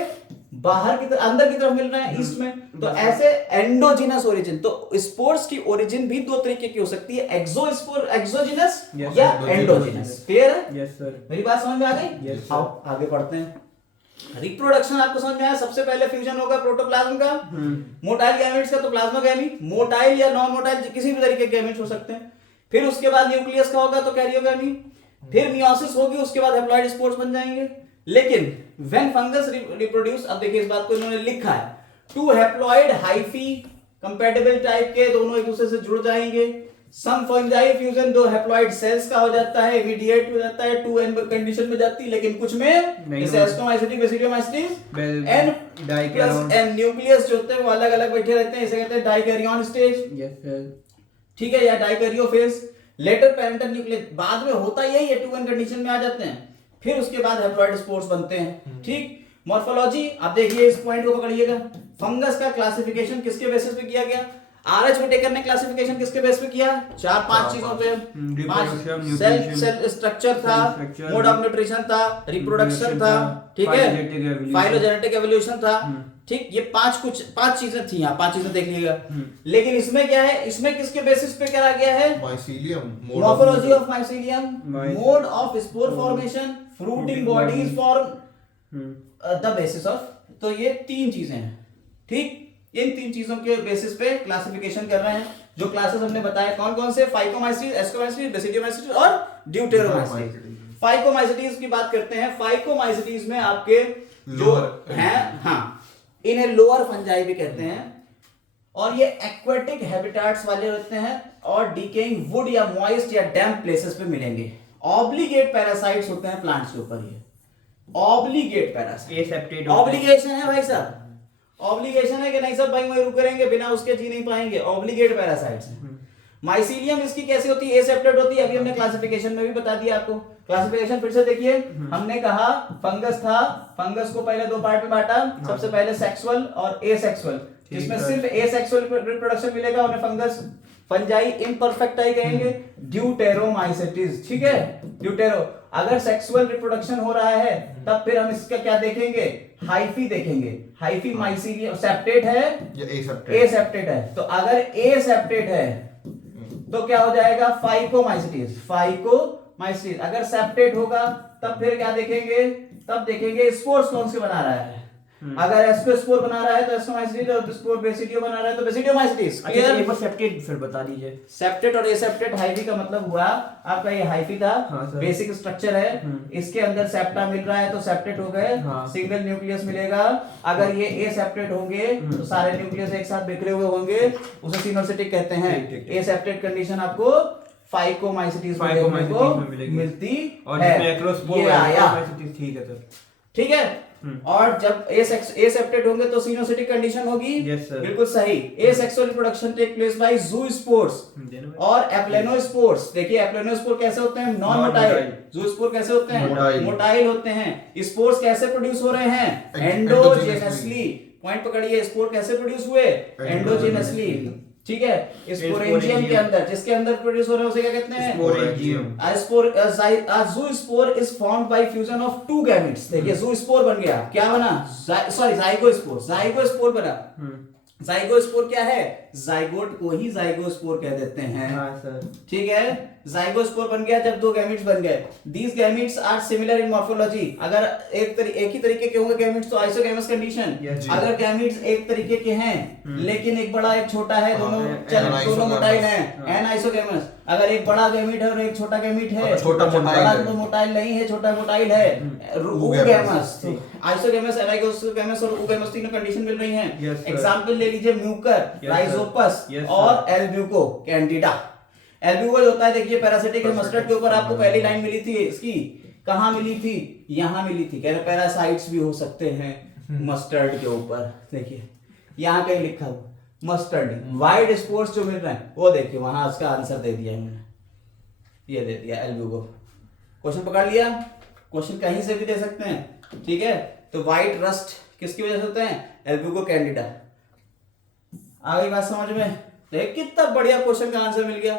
बाहर की तरफ, अंदर की तरफ मिल रहे हैं ईस्ट में, तो ऐसे एंडोजिनस ओरिजिन। तो स्पोर्स की ओरिजिन भी दो तरीके की हो सकती है, एक्सोजिनस Yes, या endogenous. एंडोजिनस। क्लियर है? Yes sir. मेरी बात समझ में आ गई? Yes, sir. आओ आगे पढ़ते हैं। रिप्रोडक्शन आपको समझ में आया? सबसे पहले फ्यूजन होगा प्रोटोप्लाज्म का, मोटाइल गैमेट्स का तो प्लाज्मा गैमीट, मोटाइल या नॉन मोटाइल किसी भी तरीके के गैमेट्स हो सकते हैं। फिर उसके बाद न्यूक्लियस का होगा तो कैरियोगैमी, फिर मियोसिस होगी, उसके बाद हैप्लॉइड स्पोर्स बन जाएंगे। लेकिन व्हेन फंगस रिप्रोड्यूस, अब देखिए इस बात को इन्होंने लिखा है, two haploid hyphae compatible type के दोनों एक दूसरे से जुड़ जाएंगे। सम फंजाई फ्यूजन दो हैप्लॉइड सेल्स का हो जाता है, इमीडिएट हो जाता है, 2n कंडीशन में जाती है, लेकिन कुछ में जैसे एस्टोमाइसिटी, बेसिडियोमाइसिटी n प्लस n न्यूक्लियस जो होते हैं वो अलग-अलग बैठे रहते हैं, इसे कहते हैं डाइकैरियन स्टेज। Yes sir. ठीक है, या डाइकैरियोफेज। लेटर पेरेंटल न्यूक्लियस बाद में होता यही है, 2n कंडीशन में आ जाते हैं, फिर उसके बाद हैप्लॉइड स्पोर्स बनते हैं। ठीक, मॉर्फोलॉजी आप देखिए, इस पॉइंट को पकड़िएगा। फंगस का क्लासिफिकेशन किसके बेसिस पे किया गया? आरएच विटेकर ने क्लासिफिकेशन किसके बेस पे किया? 4-5 चीजों पे। सेल स्ट्रक्चर था, मोड ऑफ न्यूट्रिशन था, रिप्रोडक्शन था, ठीक है, फाइलोजेनेटिक एवोल्यूशन था। ठीक, ये पांच चीजें थी, यहाँ 5 चीजें देख लीजिएगा। लेकिन इसमें क्या है, इसमें किसके बेसिस पे करा गया है? Mycelium, morphology of mycelium, mode of spore formation, fruiting bodies form the basis of. तो ये 3 चीजें हैं। ठीक, इन 3 चीजों के बेसिस पे क्लासिफिकेशन कर रहे हैं। जो क्लासेस हमने बताया कौन कौन से, फाइकोमाइसीज, एस्कोमाइसीज, बेसिडियोमाइसीज और ड्यूटेरोमाइसीज। फाइकोमाइसीज की बात करते हैं। फाइकोमाइसीज में आपके जो हैं, हाँ, इन्हें लोअर फंजाई भी कहते हैं, और ये एक्वेटिक हैबिटेट्स वाले होते हैं और डिकेइंग वुड या मॉइस्ट या डैम्प प्लेसेस पे मिलेंगे। ऑब्लिगेट पैरासाइट्स होते हैं प्लांट्स के ऊपर। ये ऑब्लिगेट पैरासाइट, ऑब्लिगेशन है भाई साहब, ऑब्लिगेशन है कि नहीं सब भाई वहीं रुक करेंगे, बिना उसके जी नहीं पाएंगे। ऑब्लिगेट पैरासाइट्स हैं। माइसीलियम इसकी कैसी होती है? एसेप्टेड होती है। अभी हमने क्लासिफिकेशन में भी बता दिया आपको। क्लासिफिकेशन फिर से देखिए, हमने कहा फंगस था, फंगस को पहले 2 पार्ट में बांटा। सबसे पहले सेक्सुअल और एसेक्सुअल, जिसमें सिर्फ एसेक्सुअल रिप्रोडक्शन मिलेगा, उन्हें फंगस फंजाई इम्परफेक्टाई कहेंगे। ड्यूटेरोमाइसेटिस, ठीक है, ड्यूटेरो। अगर सेक्सुअल रिप्रोडक्शन हो रहा है तब फिर हम इसका क्या देखेंगे? हाइफी देखेंगे। हाइफी माइसीलियम सेप्टेट है या एसेप्टेट है? तो अगर एसेप्टेट है तो क्या हो जाएगा? Phycomycetes, phycomycetes. अगर सेप्टेट होगा तब फिर क्या देखेंगे? तब देखेंगे स्पोर्स कौन से बना रहा है। अगर एस्कोस्पोर बना रहा है तो एस्कोमाइसिटिस, और स्पोर बेसिडियो बना रहा है तो बेसिडियोमाइसिटिस। क्लियर? एक बार सेप्टेट फिर बता दीजिए। सेप्टेट और एसेप्टेट, हाइफी का मतलब हुआ आपका ये हाइफी था, बेसिक स्ट्रक्चर है, इसके अंदर सेप्टा मिल रहा है तो सेप्टेट हो गए, सिंगल न्यूक्लियस मिलेगा। अगर ये एसेप्टेट होंगे तो सारे न्यूक्लियस एक साथ बिखरे हुए होंगे, उसे सिनोसिटिक कहते हैं। एसेप्टेट कंडीशन आपको फाइकोमाइसिटिस में मिलती है। ये आया, ठीक है सर, ठीक है। और जब एसेप्टेड होंगे तो सिनोसिटिक कंडीशन होगी। बिल्कुल सही। Asexual reproduction take place by zoospores और एप्लेनोस्पोर्स। देखिए एप्लेनोस्पोर कैसे होते हैं? Non motile. ज़ूस्पोर कैसे होते हैं? मोटाइल होते हैं। स्पोर्स कैसे प्रोड्यूस हो रहे हैं? एंडोजेनसली। पॉइंट पकड़िए, स्पोर कैसे प्रोड्यूस हुए? एंडोजेनसली, ठीक है। स्पोरेंजियम के अंदर, जिसके अंदर प्रोड्यूस हो रहे हैं उसे क्या कहते हैं? Sporangium. Zoospore is formed by fusion of 2 gametes. देखिए ज़ूस्पोर बन गया, क्या बना? Sorry, zygospore. जाइगोस्पोर बना। जाइगोस्पोर क्या है? जाइगोट को ही जाइगोस्पोर कह देते हैं। हाँ सर, ठीक है। जाइगोस्पोर बन गया जब 2 गैमेट्स बन गए। These gametes are similar in morphology. अगर एक ही तरीके के होंगे गैमेट्स तो आइसोगैमस कंडीशन। अगर गैमेट्स एक तरीके के हैं लेकिन एक बड़ा एक छोटा है, दोनों मोटाइल हैं, एन आइसोगैमस। अगर एक बड़ा गैमेट है और एक छोटा गैमेट है, बड़ा तो मोटाइल नहीं है, छोटा मोटाइल है, ऊगैमस। आइसोगैमस, एनाइगोगैमस और ऊगैमस तीनों कंडीशन मिल रही हैं। एग्जांपल ले लीजिए, म्यूकर, राइजोपस और एल्ब्यूको कैंडिडा। एल्ब्यूको जो होता है, देखिए पैरासिटिक है। मस्टर्ड के ऊपर आपको पहली लाइन मिली थी इसकी, कहाँ मिली थी? यहाँ मिली थी। कह रहे पैरासाइट्स भी हो सकते हैं मस्टर्ड के ऊपर। देखिए यहाँ कहीं लिखा हुआ मस्टर्ड। वाइड स्पोर्स जो मिल रहे हैं वो देखिए वहां उसका आंसर दे दिया मैंने, ये दे दिया एल्ब्यूको। क्वेश्चन पकड़ लिया। क्वेश्चन कहीं से भी दे सकते हैं, ठीक है। तो वाइट रस्ट किसकी वजह से होते हैं? एल्ब्यूको कैंडिडा। आ गई बात समझ में? देख कितना बढ़िया क्वेश्चन का आंसर मिल गया।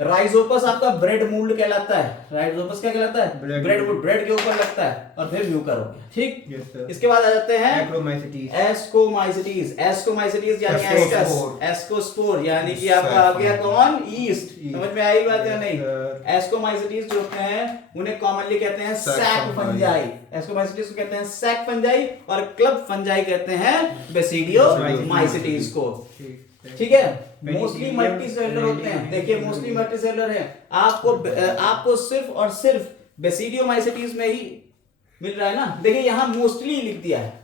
राइजोपस आपका ब्रेड मूल्ड कहलाता है। राइजोपस क्या कहलाता है? ब्रेड मूल्ड, ब्रेड के ऊपर लगता है। और फिर म्यूकर हो गया, ठीक। Yes, sir. इसके बाद आ जाते हैं एक्रोमाइसिटीज। एस्कोमाइसिटीज। एस्कोमाइसिटीज यानी एस्कस, एस्कोस्पोर यानी कि आपका आ गया कौन? ईस्ट। समझ में आई बात या नहीं? एस्कोमाइसिटीज जो होते हैं उन्हें कॉमनली कहते हैं सैक फंजाई। एस्कोमाइसिटीज को कहते हैं सैक फंजाई और क्लब फंजाई कहते हैं बेसिडियोमाइसिटीज को, ठीक है। मोस्टली मल्टी सेलुलर होते हैं। देखिए मोस्टली मल्टी सेलुलर है। आपको सिर्फ और सिर्फ बेसिडियोमाइसिटीज में ही मिल रहा है ना। देखिए यहाँ मोस्टली लिख दिया है,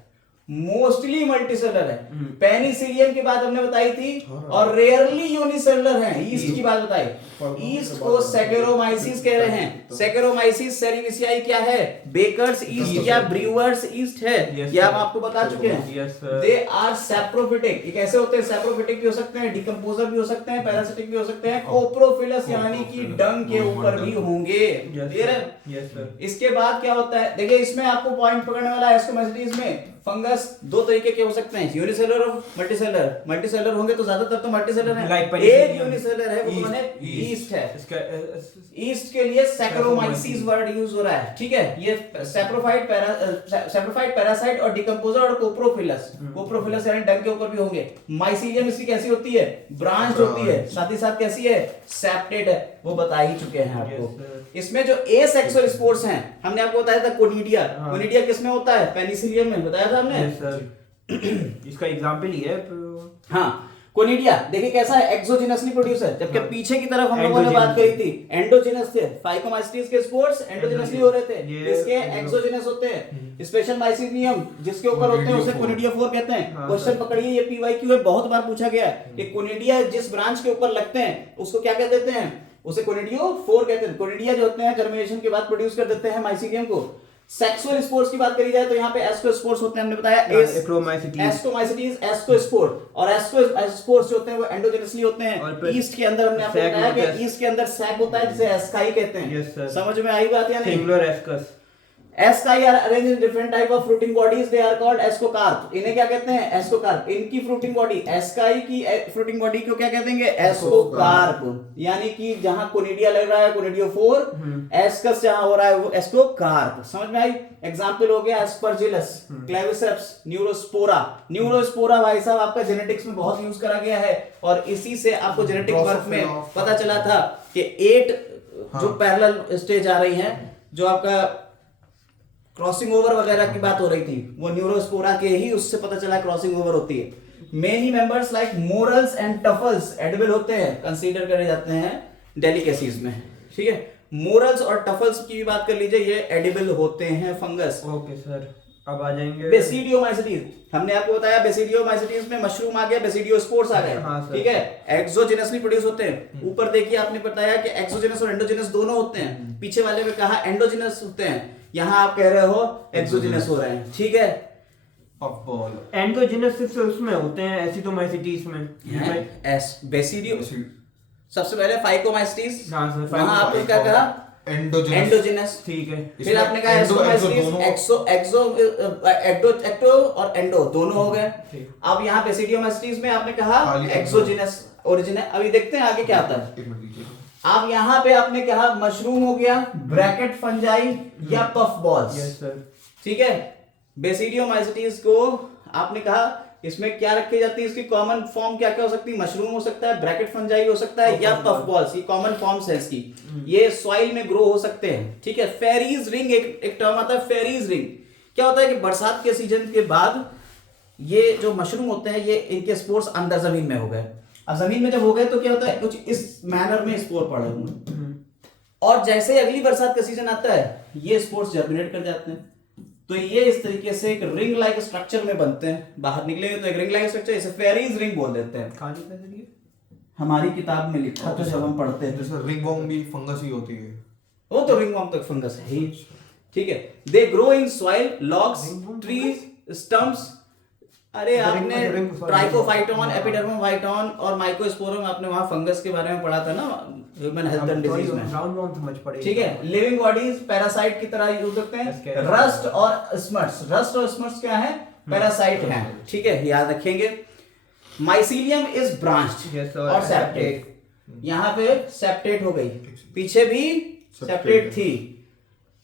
मोस्टली मल्टीसेलुलर है। पेनिसिलियम की बात हमने बताई थी और रेयरली यूनिसेलुलर है। ईस्ट की बात बताई। ईस्ट को सैकेरोमाइसिस कह रहे हैं। सैकेरोमाइसिस सेरिविसियाई क्या है? बेकर्स ईस्ट या ब्रूअर्स ईस्ट है। ये हम आपको बता चुके हैं। They are saprophytic. ये कैसे होते हैं? सैप्रोफिटिक भी हो सकते हैं, डिकम्पोजर भी हो सकते हैं, पैरासिटिक भी हो सकते हैं, कोप्रोफिलस यानी कि डंग के ऊपर भी होंगे। क्लियर है? इसके बाद क्या होता है? देखिए इसमें आपको पॉइंट पकड़ने वाला है। एस्कोमाइसिटीज में फंगस दो तरीके के हो सकते हैं, यूनिसेलुलर और मल्टीसेलुलर। मल्टीसेलुलर होंगे तो ज्यादातर तो मल्टीसेलुलर है। एक यूनिसेलुलर है वो कौन है? ईस्ट है। ईस्ट के लिए सैकरोमाइसिस वर्ड यूज हो रहा है, ठीक है। ये सैप्रोफाइट पैरासाइट और डिकम्पोजर और कोप्रोफिलस। कोप्रोफिलस यानी डंग के ऊपर भी होंगे। माइसीलियम इसकी कैसी होती है? ब्रांच होती है। साथ ही साथ कैसी है? सेप्टेड है। वो बता ही चुके हैं आपको। इसमें जो एसेक्सुअल स्पोर्स हैं हमने आपको बताया था कोनिडिया। कोनिडिया किसमें होता है? पेनिसिलियम में बताया था हमने। इसका एग्जांपल ही है। हाँ कोनिडिया देखिए कैसा है? एक्सोजिनसली प्रोड्यूस है। जबकि पीछे की तरफ हम लोगों ने बात करी थी एंडोजिनस थे। फाइकोमाइसिटीज के स्पोर्स एंडोजिनसली हो रहे थे, इसके एक्सोजिनस होते हैं। स्पेशल माइसीलियम जिसके ऊपर होते हैं उसे कोनिडिया 4 कहते हैं। क्वेश्चन पकड़िए, ये पीवाईक्यू है, बहुत बार पूछा गया है कि कोनिडिया जिस ब्रांच के ऊपर लगते हैं उसको क्या कह देते हैं? उसे कोनिडियो 4 कहते हैं। कोनिडिया जो होते हैं जर्मिनेशन के बाद प्रोड्यूस कर देते हैं माइसीलियम को। सेक्सुअल स्पोर्स की बात करी जाए तो यहाँ पे एस्कोस्पोर्स होते हैं, हमने बताया। एस्कोमाइसिटीज, एस्कोस्पोर और एस्कोस्पोर्स जो होते हैं वो एंडोजेनसली होते हैं। ईस्ट के अंदर हमने आपको बताया कि ईस्ट के अंदर सैक होता है जिसे एस्काई कहते हैं। समझ में आई बात या नहीं? Singular ascus. Asci are arranged in different type of fruiting bodies. They are called ascocarp. इन्हें क्या कहते हैं? एस्कोकार्प। इनकी फ्रूटिंग बॉडी, एस्काई की फ्रूटिंग बॉडी को क्या कह देंगे? एस्कोकार्प। यानी कि जहां कोनिडिया लग रहा है कोनिडियो 4, एस्कस जहां हो रहा है वो एस्कोकार्प। समझ में आई? एग्जांपल हो गया एस्परजिलस, क्लेविसेप्स, न्यूरोस्पोरा। न्यूरोस्पोरा भाई साहब आपका जेनेटिक्स में बहुत यूज करा गया है और इसी से आपको जेनेटिक वर्क में पता चला था कि 8 जो पैरेलल स्टेज आ रही हैं, जो आपका क्रॉसिंग ओवर वगैरह की बात हो रही थी, वो न्यूरोस्पोरा के ही उससे पता चला क्रॉसिंग ओवर होती है। Many members like morels and truffles edible होते हैं, कंसीडर करे जाते हैं डेलिकेसीज में, ठीक है। मोरल्स और टफल्स की भी बात कर लीजिए, ये एडिबल होते हैं फंगस। ओके सर, अब आ जाएंगे बेसिडियोमाइसिटीज। हमने आपको बताया बेसिडियोमाइसिटीज में मशरूम आ गया, बेसिडियोस्पोर्स आ गए, ठीक है। एक्सोजेनसली प्रोड्यूस होते हैं। ऊपर देखिए आपने बताया कि एक्सोजेनस और एंडोजेनस दोनों होते हैं। पीछे वाले में कहा एंडोजेनस होते हैं, यहाँ आप कह रहे हो एक्सोजेनस हो रहे हैं, ठीक है। एंडोजेनस सिर्फ उसमें होते हैं एसिडोमाइसिटीज में। बेसिडियो सबसे पहले फाइकोमाइसिटीज, हाँ सर, वहां आपने क्या कहा? एंडोजेनस, ठीक है। फिर आपने कहा एक्टो और एंडो दोनों हो गए। अब यहाँ बेसिडियोमाइसिटीज में आपने कहा एक्सोजेनस ओरिजिन। अभी देखते हैं आगे क्या आता है। अब यहाँ पे आपने कहा मशरूम हो गया, ब्रैकेट फंजाई या पफ बॉल्स, ठीक है। बेसिडियोमाइसिटीज को आपने कहा इसमें क्या रखी जाती है? इसकी कॉमन फॉर्म क्या क्या हो सकती है? मशरूम हो सकता है, ब्रैकेट फंजाई हो सकता है या पफ बॉल्स। ये कॉमन फॉर्म सेल्स की, ये सॉइल में ग्रो हो सकते हैं, ठीक है। फेरीज रिंग एक टर्म आता है, फेरीज रिंग। क्या होता है कि बरसात के सीजन के बाद ये जो मशरूम होते हैं ये इनके स्पोर्स अंदर जमीन में हो गए। अब जमीन में जब हो गए तो क्या होता है? कुछ इस मैनर में स्पोर पड़े होंगे और जैसे ही अगली बरसात का सीजन आता है ये स्पोर्स जर्मिनेट कर जाते हैं। तो ये इस तरीके से एक रिंग लाइक स्ट्रक्चर में बनते हैं, बाहर निकलेंगे तो एक रिंग लाइक स्ट्रक्चर, इसे फेरीज रिंग बोल देते हैं। हमारी किताब में लिखा तो जब हम पढ़ते हैं जैसे रिंग वॉर्म भी फंगस ही होती है। वो तो रिंग वॉर्म तक फंगस है ही, ठीक है। They grow in soil, logs, trees, stumps. अरे आपने ट्राइकोफाइटोन, एपिडर्मोफाइटोन और माइकोस्पोरम आपने वहां फंगस के बारे में पढ़ा था ना, ह्यूमन हेल्थ एंड डिजीज में, ठीक है। लिविंग बॉडीज पैरासाइट की तरह यूज करते हैं। रस्ट और स्मट्स, रस्ट और स्मट्स क्या है? पैरासाइट हैं, ठीक है, याद रखेंगे। माइसीलियम इज ब्रांच्ड और सेप्टेड। यहाँ पे सेप्टेट हो गई, पीछे भी सेप्टेट थी।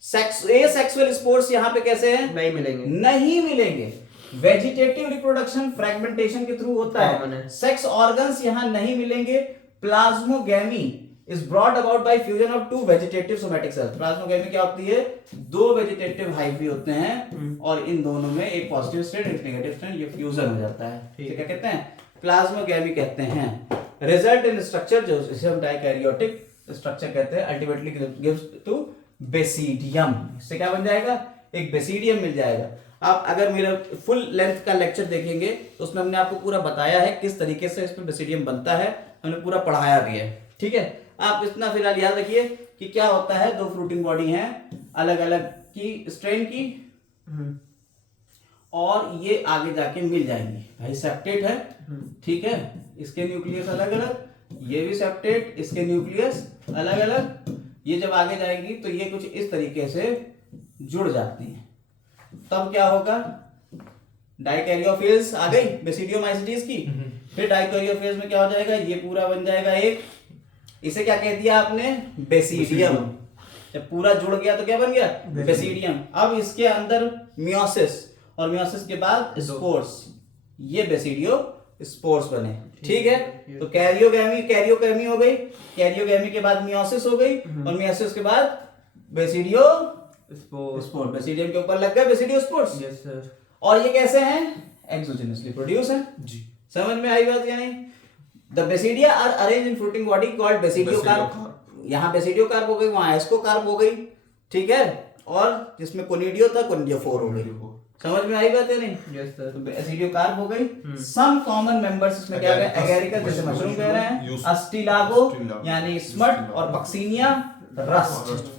ए सेक्सुअल स्पोर्स यहाँ पे कैसे हैं? नहीं मिलेंगे। नहीं मिलेंगे। वेजिटेटिव रिप्रोडक्शन फ्रेगमेंटेशन के थ्रू होता है। सेक्स ऑर्गन्स यहाँ नहीं मिलेंगे। Plasmogamy is brought about by fusion of two vegetative somatic cells. Plasmogamy क्या होती है? दो वेजिटेटिव हाइफी होते हैं और इन दोनों में एक पॉजिटिव स्ट्रैंड एक नेगेटिव स्ट्रैंड, ये फ्यूजन हो जाता है। ठीक है, क्या कहते हैं? प्लाज्मोगैमी कहते हैं। रिजल्ट इन स्ट्रक्चर जो इसे हम डाइकैरियोटिक स्ट्रक्चर कहते हैं, अल्टीमेटली गिव्स टू बेसिडियम। इससे क्या बन जाएगा? एक बेसिडियम मिल जाएगा। आप अगर मेरा फुल लेंथ का लेक्चर देखेंगे तो उसमें हमने आपको पूरा बताया है किस तरीके से इसमें बेसिडियम बनता है, हमने पूरा पढ़ाया भी है। ठीक है, आप इतना फिलहाल याद रखिए कि क्या होता है, दो फ्रूटिंग बॉडी हैं अलग अलग की स्ट्रेन की, और ये आगे जाके मिल जाएंगी। भाई सेप्टेट है, ठीक है, इसके न्यूक्लियस अलग अलग, ये भी सेप्टेट, इसके न्यूक्लियस अलग अलग। ये जब आगे जाएगी तो ये कुछ इस तरीके से जुड़ जाती हैं। तब क्या होगा? डाइकैरियोफेज आ गई बेसिडियोमाइसीटीज की। फिर डाइकैरियोफेज में क्या हो जाएगा? ये पूरा बन जाएगा एक, इसे क्या कह दिया आपने? बेसिडियम। जब पूरा जुड़ गया तो क्या बन गया? बेसिडियम। अब इसके अंदर मियोसिस, और मियोसिस के बाद स्पोर्स, ये बेसिडियो स्पोर्स बने। ठीक है, तो कैरियोगैमी हो गई, कैरियोगैमी के बाद मियोसिस हो गई, और मियोसिस के बाद बेसिडियो स्पोर। बेसिडियम के ऊपर लग गए बेसिडियो स्पोर्स। Yes sir. और ये कैसे हैं? एक्सोजेनसली प्रोड्यूस है जी। समझ में आई बात या नहीं? The basidia are arrange in fruiting body called basidiocarp. यहाँ बेसिडियोकार्प हो गई, वहां एस्कोकार्प हो गई। ठीक है, और जिसमें कोनिडियो था, कोनिडियोफोर हो गई। समझ में आई बात है नहीं? Yes sir. तो एसिडियोकार्प हो गई। सम कॉमन मेंबर्स इसमें क्या है? एगेरिकस, जैसे मशरूम कह रहे हैं, अस्टिलागो यानी स्मट, और पक्सीनिया रस्ट।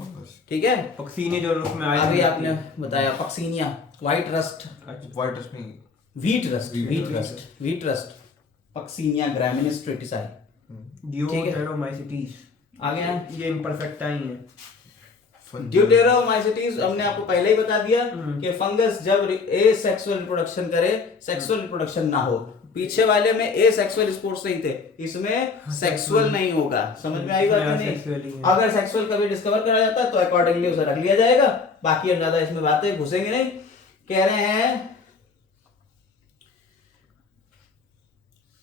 ठीक है, पक्सीने जो उसमें आए अभी आपने बताया puccinia, white rust, wheat rust, puccinia graminis tritici. Deuteromycetes आगे हैं, ये इम्परफेक्टा ही है। ड्यूटेरोमाइसीटीज हमने आपको पहले ही बता दिया कि फंगस जब एसेक्सुअल रिप्रोडक्शन करे, सेक्सुअल रिप्रोडक्शन ना हो। पीछे वाले में एसेक्सुअल स्पोर्ट्स नहीं थे, इसमें सेक्सुअल नहीं होगा। समझ में आई बात नहीं? अगर सेक्सुअल कभी डिस्कवर करा जाता है तो अकॉर्डिंगली उसे रख लिया जाएगा। बाकी हम ज्यादा इसमें बातें घुसेंगे नहीं। कह रहे हैं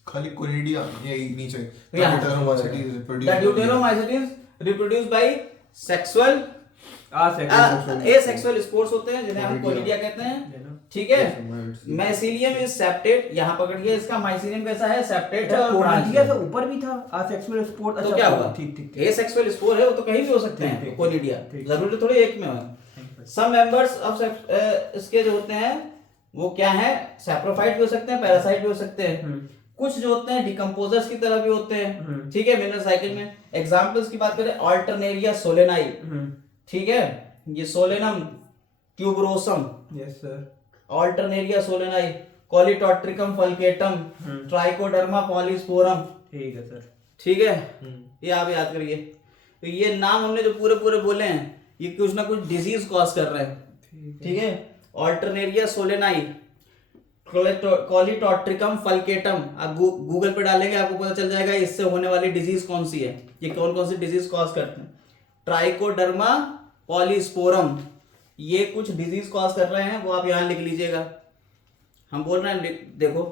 खाली कोनिडिया यही नीचे, deuteromycetes reproduce by sexual asexual spores होते हैं, जिन्हें हम कोनिडिया कहते हैं। ठीक है, माइसीलियम इज सेप्टेट। यहाँ पकड़िए, इसका माइसीलियम कैसा है? सेप्टेट है। और कोनिडिया से ऊपर भी था असेक्सुअल स्पोर। तो क्या होगा? ठीक। एसेक्सुअल स्पोर है, वो तो कहीं भी हो सकते हैं। कोनिडिया जरूरी थोड़ी एक में हो। सम मेंबर्स ऑफ इसके जो होते हैं वो क्या है? सैप्रोफाइट भी हो सकते हैं, पैरासाइट भी हो सकते हैं। कुछ जो होते हैं डिकम्पोजर्स की तरह भी होते हैं। ठीक है, मिनरल साइकिल में एग्जांपल्स की बात करें, अल्टरनेरिया सोलेनाई। ठीक है, ये solanum tuberosum. Yes sir. Alternaria solani, colletotrichum falcatum, trichoderma polysporum. ठीक है सर। ठीक है, ये आप याद करिए। तो ये नाम हमने जो पूरे पूरे बोले हैं, ये कुछ ना कुछ डिजीज कॉज कर रहे हैं। ठीक है, अल्टरनेरिया सोलेनाई, कॉलीटॉट्रिकम फल्केटम। आप गूगल पे डालेंगे, आपको पता चल जाएगा इससे होने वाली डिजीज कौन सी है, ये कौन कौन सी डिजीज कॉज करते हैं। ट्राइकोडर्मा पॉलीस्पोरम, ये कुछ डिजीज कॉज कर रहे हैं, वो आप यहां लिख लीजिएगा। हम बोल रहे हैं, देखो,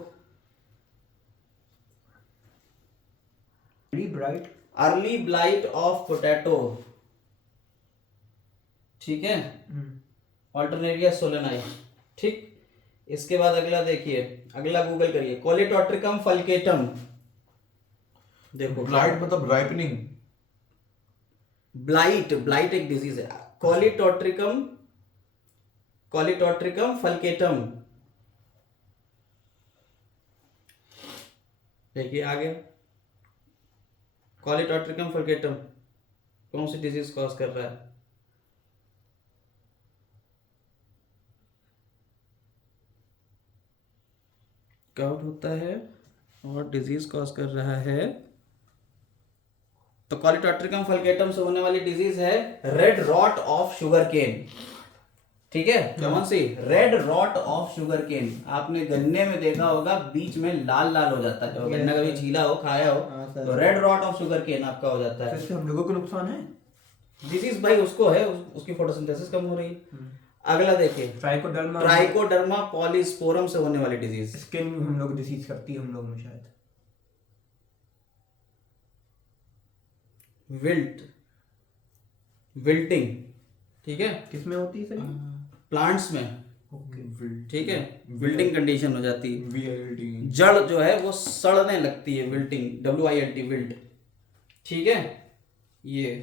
अर्ली ब्लाइट ऑफ पोटैटो। ठीक है, अल्टरनेरिया सोलेनाई। ठीक, इसके बाद अगला देखिए, अगला गूगल करिए, कॉलीटॉट्रिकम फल्केटम। देखो, ब्लाइट मतलब राइपनिंग। ब्लाइट एक डिजीज है। कॉलीटॉट्रिकम फल्केटम। देखिए आगे, कॉलीटॉट्रिकम फल्केटम कौन सी डिजीज कॉज कर रहा है? काउट होता है और डिजीज कॉज कर रहा है। तो कॉलीटॉट्रिकम फल्केटम से होने वाली डिजीज है red rot of sugar cane. ठीक है, कौन सी? Red rot of sugar cane. आपने गन्ने में देखा होगा बीच में लाल लाल हो जाता है, गन्ना कभी छीला हो खाया हो तो red rot of sugar cane आपका हो जाता है। इससे हम लोगों को नुकसान है? डिजीज भाई उसको है, उसकी फोटोसिंथेसिस कम हो रही है। अगला देखिए, ट्राइकोडर्मा पॉलीस्पोरम से होने वाली डिजीज। स्किन में हम लोग डिसीज करती है हम लोग में शायद। विल्टिंग, ठीक है, किसमें होती है सर? प्लांट्स में, ठीक है, विल्टिंग कंडीशन हो जाती है। VILT। जड़ जो है वो सड़ने लगती है, विल्टिंग, WILT, विल्ट, ठीक है। ये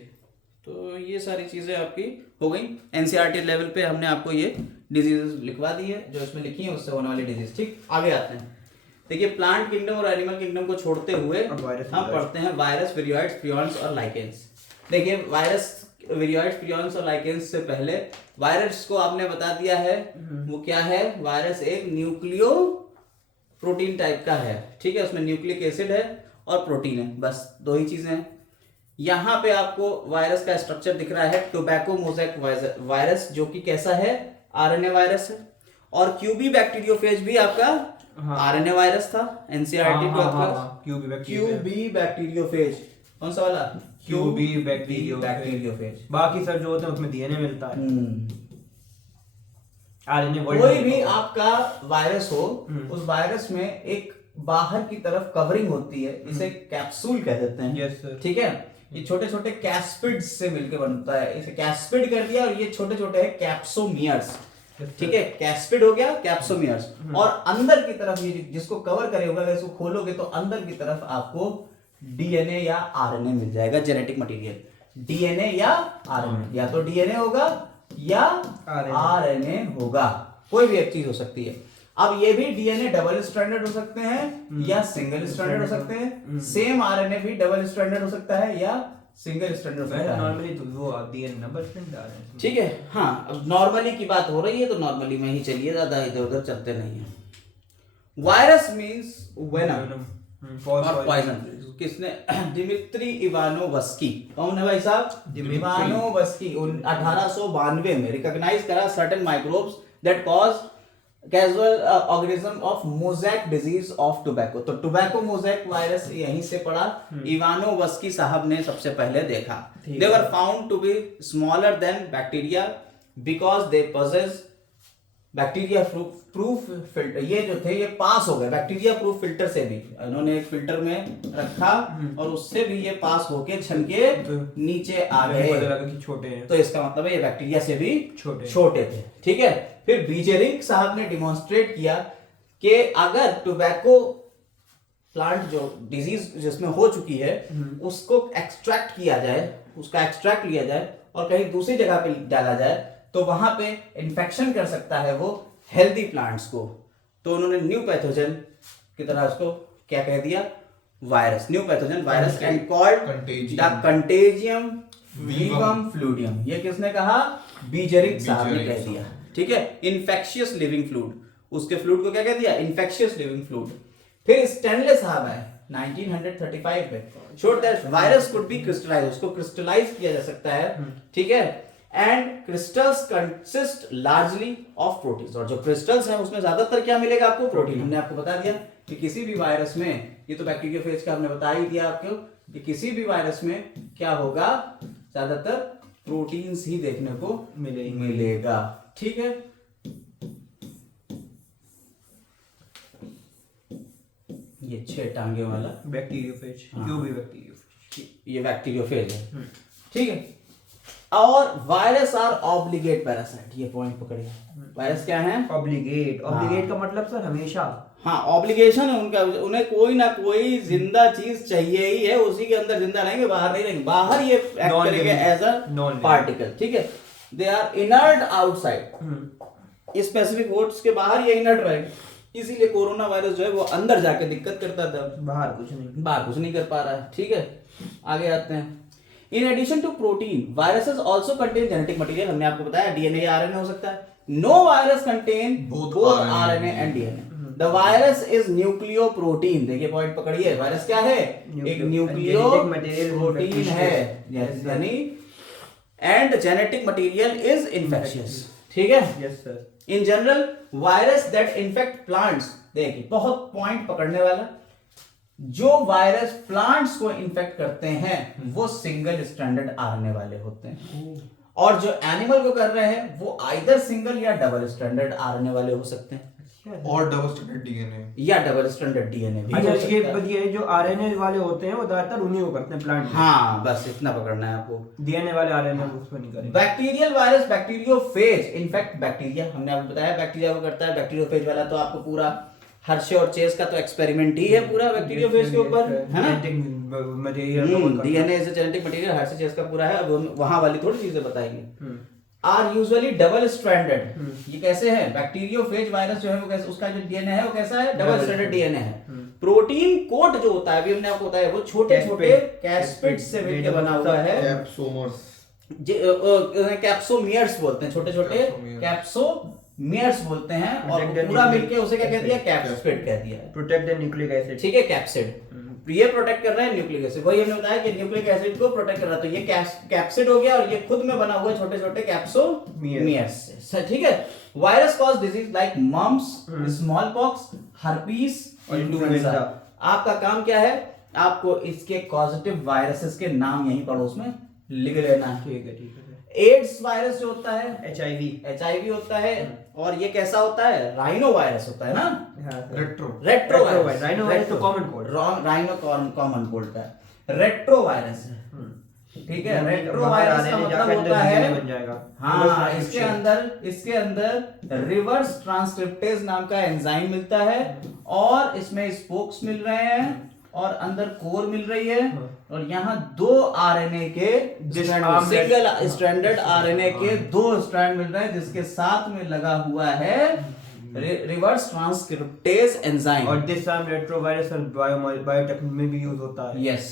तो ये सारी चीजें आपकी हो गई। NCERT लेवल पे हमने आपको ये डिजीज लिखवा दी है, जो इसमें लिखी है उससे होने वाली डिजीज। ठीक, आगे आते हैं। देखिए, प्लांट किंगडम और एनिमल किंगडम को छोड़ते हुए हम पढ़ते हैं वायरस, विरियोइड्स, प्रियॉन्स और लाइकेंस। देखिए, वायरस, विरियोइड्स, प्रियॉन्स और लाइकेंस से पहले वायरस को आपने बता दिया है वो क्या है। वायरस एक न्यूक्लियो प्रोटीन टाइप का है, ठीक है, उसमें न्यूक्लिक एसिड है और प्रोटीन है, बस दो ही चीजें हैं। यहाँ पे आपको वायरस का स्ट्रक्चर दिख रहा है, टोबैको मोज़ेक वायरस, जो कि कैसा है, RNA वायरस है। और क्यूबी बैक्टीरियोफेज भी आपका RNA वायरस था। NCERT क्यूबी बैक्टीरियोफेज, कौन सा वाला? QB bacteriophage. बाकी सर जो होते हैं उसमें DNA मिलता है। RNA कोई भी आपका वायरस हो, उस वायरस में एक बाहर की तरफ कवरिंग होती है, इसे कैप्सूल कह देते हैं। Yes sir. ठीक है, ये छोटे छोटे कैस्पिड से मिलकर बनता है, इसे कैस्पिड कर दिया और ये छोटे छोटे है कैप्सोमियर्स। ठीक है, कैस्पिड हो गया, कैप्सोमियर्स। और अंदर की तरफ ये जिसको कवर करे होगा, अगर इसको खोलोगे तो अंदर की तरफ आपको DNA या RNA मिल जाएगा, जेनेटिक मटेरियल। DNA या RNA, या तो DNA होगा या RNA होगा, कोई भी एक चीज हो सकती है। अब ये भी DNA डबल स्ट्रैंडेड हो सकते हैं या सिंगल स्ट्रैंडेड हो सकते हैं। सेम RNA भी डबल स्ट्रैंडेड हो सकता है या सिंगल स्ट्रैंडेड हो सकता है। नॉर्मली तो वो DNA नंबर स्ट्रैंड आ रहे हैं। ठीक है, हाँ, अब नॉर्मली की बात हो रही है तो नॉर्मली में ही चलिए, ज्यादा इधर उधर चलते नहीं है। वायरस मींस वेनम और पॉइजन। किसने? Dmitri Ivanovsky. कौन है भाई साहब? इवानोवस्की। 1892 में रिकॉग्नाइज करा certain microbes that cause causal organism of mosaic disease of tobacco. तो टोबैको मोज़ेक वायरस यहीं से पड़ा, इवानोवस्की साहब ने सबसे पहले देखा। They were found to be smaller than bacteria because they possess bacteria proof filter. ये जो थे ये पास हो गए बैक्टीरिया प्रूफ फिल्टर से भी, इन्होंने एक फिल्टर में रखा और उससे भी ये पास होके छनके नीचे आ गए। छोटे हैं, तो इसका मतलब है ये बैक्टीरिया से भी छोटे थे। ठीक है, फिर बीजेरिंग साहब ने डिमॉन्स्ट्रेट किया कि अगर टोबैको प्लांट जो डिजीज जिसमें हो चुकी है उसको एक्सट्रैक्ट किया जाए, उसका एक्सट्रैक्ट लिया जाए और कहीं दूसरी जगह पे डाला जाए तो वहां पे इन्फेक्शन कर सकता है वो हेल्दी प्लांट्स को। तो उन्होंने न्यू पैथोजन की तरह उसको क्या कह दिया? Virus, new pathogen virus and called the contagium vivum fluidum. ये किसने कहा? बीजेरिक साहब ने कह दिया। ठीक है, इन्फेक्शियस लिविंग फ्लूड, उसके फ्लूड को क्या कह दिया? Infectious living fluid. फिर स्टैनले साहब आए 1935 में, showed that virus could be crystallise, उसको क्रिस्टलाइज किया जा सकता है। ठीक है, and crystals consist largely of proteins, और जो क्रिस्टल्स हैं उसमें ज्यादातर क्या मिलेगा आपको? प्रोटीन। हमने आपको बता दिया कि किसी भी वायरस में, ये तो बैक्टीरियोफेज का हमने बता ही दिया आपको, कि किसी भी वायरस में क्या होगा? ज्यादातर प्रोटीन्स ही देखने को मिलेगा। ठीक है, ये 6 टांगे वाला बैक्टीरियोफेज, क्यूबी बैक्टीरियोफेज, ये बैक्टीरियोफेज है। ठीक है, और वायरस आर ऑब्लिगेट पैरासाइट, ये पॉइंट पकड़िए। वायरस क्या है? ऑब्लिगेट का मतलब सर हमेशा, हाँ, ऑब्लिगेशन है उनका, उन्हें कोई ना कोई जिंदा चीज चाहिए ही है, उसी के अंदर जिंदा रहेंगे, बाहर नहीं रहेंगे। बाहर ये एक्ट करेंगे एज अ पार्टिकल। ठीक है, they are inert outside, specific host के बाहर ये इनर्ट रहेंगे, इसीलिए कोरोना वायरस जो है वो अंदर जाके दिक्कत करता था, बाहर कुछ नहीं कर पा रहा है। ठीक है, आगे आते हैं। In addition to protein, viruses also contain genetic material. हमने आपको बताया DNA या RNA हो सकता है. No virus contain both RNA and DNA. The virus is nucleoprotein. देखिए पॉइंट पकड़िए, वायरस क्या है? एक न्यूक्लियोप्रोटीन है, यानी and genetic material is infectious. ठीक है। Yes sir. In general virus that infect plants, देखिए बहुत पॉइंट पकड़ने वाला, जो वायरस प्लांट्स को इन्फेक्ट करते हैं वो सिंगल स्ट्रैंडेड आरएनए वाले होते हैं, और जो एनिमल को कर रहे हैं वो आइदर सिंगल या डबल स्ट्रैंडेड आरएनए वाले हो सकते हैं, और डबल स्ट्रैंडेड डीएनए या डबल स्ट्रैंडेड डीएनए भी अच्छा हो ये सकता है। ये जो आरएनए वाले होते हैं वो ज्यादातर उन्हीं को करते हैं प्लांट में। हाँ बस इतना पकड़ना है आपको। डीएनए वाले आरएनए उसमें नहीं करेंगे। Bacterial virus bacteriophage in fact bacteria, हमने आपको बताया बैक्टीरिया को करता है। बैक्टीरियोफेज वाला तो आपको पूरा हर्षे और चेस का तो एक्सपेरिमेंट ही है पूरा बैक्टीरियोफेज के ऊपर, है ना। DNA is genetic material, Hershey Chase का पूरा है। अब वहां वाली थोड़ी चीजें बताएंगे। Are usually double stranded. ये कैसे है? बैक्टीरियोफेज वायरस जो है वो कैसे, उसका जो डीएनए है वो कैसा है? डबल स्ट्रैंडेड डीएनए है। प्रोटीन कोट जो होता है, अभी हमने आपको बताया, वो छोटे छोटे कैस्पिड से मिलकर बना हुआ है। कैप्सोमर्स, कैप्सोमियर्स बोलते हैं, छोटे छोटे कैप्सोमियर्स बोलते हैं, और पूरा मिलके उसे क्या कह दिया? कैप्सिड कह दिया है। प्रोटेक्ट द न्यूक्लिक एसिड, ठीक है, कैप्सिड ये प्रोटेक्ट कर रहा है न्यूक्लिक एसिड। वही हमने बताया कि न्यूक्लिक एसिड को प्रोटेक्ट कर रहा है, तो ये कैप्सिड हो गया, और ये खुद में बना हुआ छोटे छोटे कैप्सोमियर्स से। ठीक है। Virus cause disease like mumps, smallpox, herpes और इन्फ्लुएंजा। आपका काम क्या है? आपको इसके कॉजेटिव वायरसेस के नाम यहीं पड़ोस में लिख लेना है। ठीक है ठीक है। एड्स वायरस जो होता है, एचआईवी होता है, और ये कैसा होता है? राइनो वायरस होता है ना। रेट्रो वायरस, राइनो वायरस तो common cold, rhino common cold का है। रेट्रो वायरस है, ठीक है। रेट्रो वायरस का मतलब होता है, बन जाएगा। हाँ, इसके अंदर रिवर्स ट्रांसक्रिप्टेज नाम का एंजाइम मिलता है, और इसमें स्पोक्स मिल रहे हैं, और अंदर कोर मिल रही है, और यहाँ दो आरएनए के सिंगल स्ट्रैंडेड आरएनए के दो स्ट्रैंड मिल रहे हैं, जिसके साथ में लगा हुआ है रिवर्स ट्रांसक्रिप्टेज एंजाइम। और दिस टाइम रेट्रोवायरस बायोटेक्निक में भी यूज होता है। यस,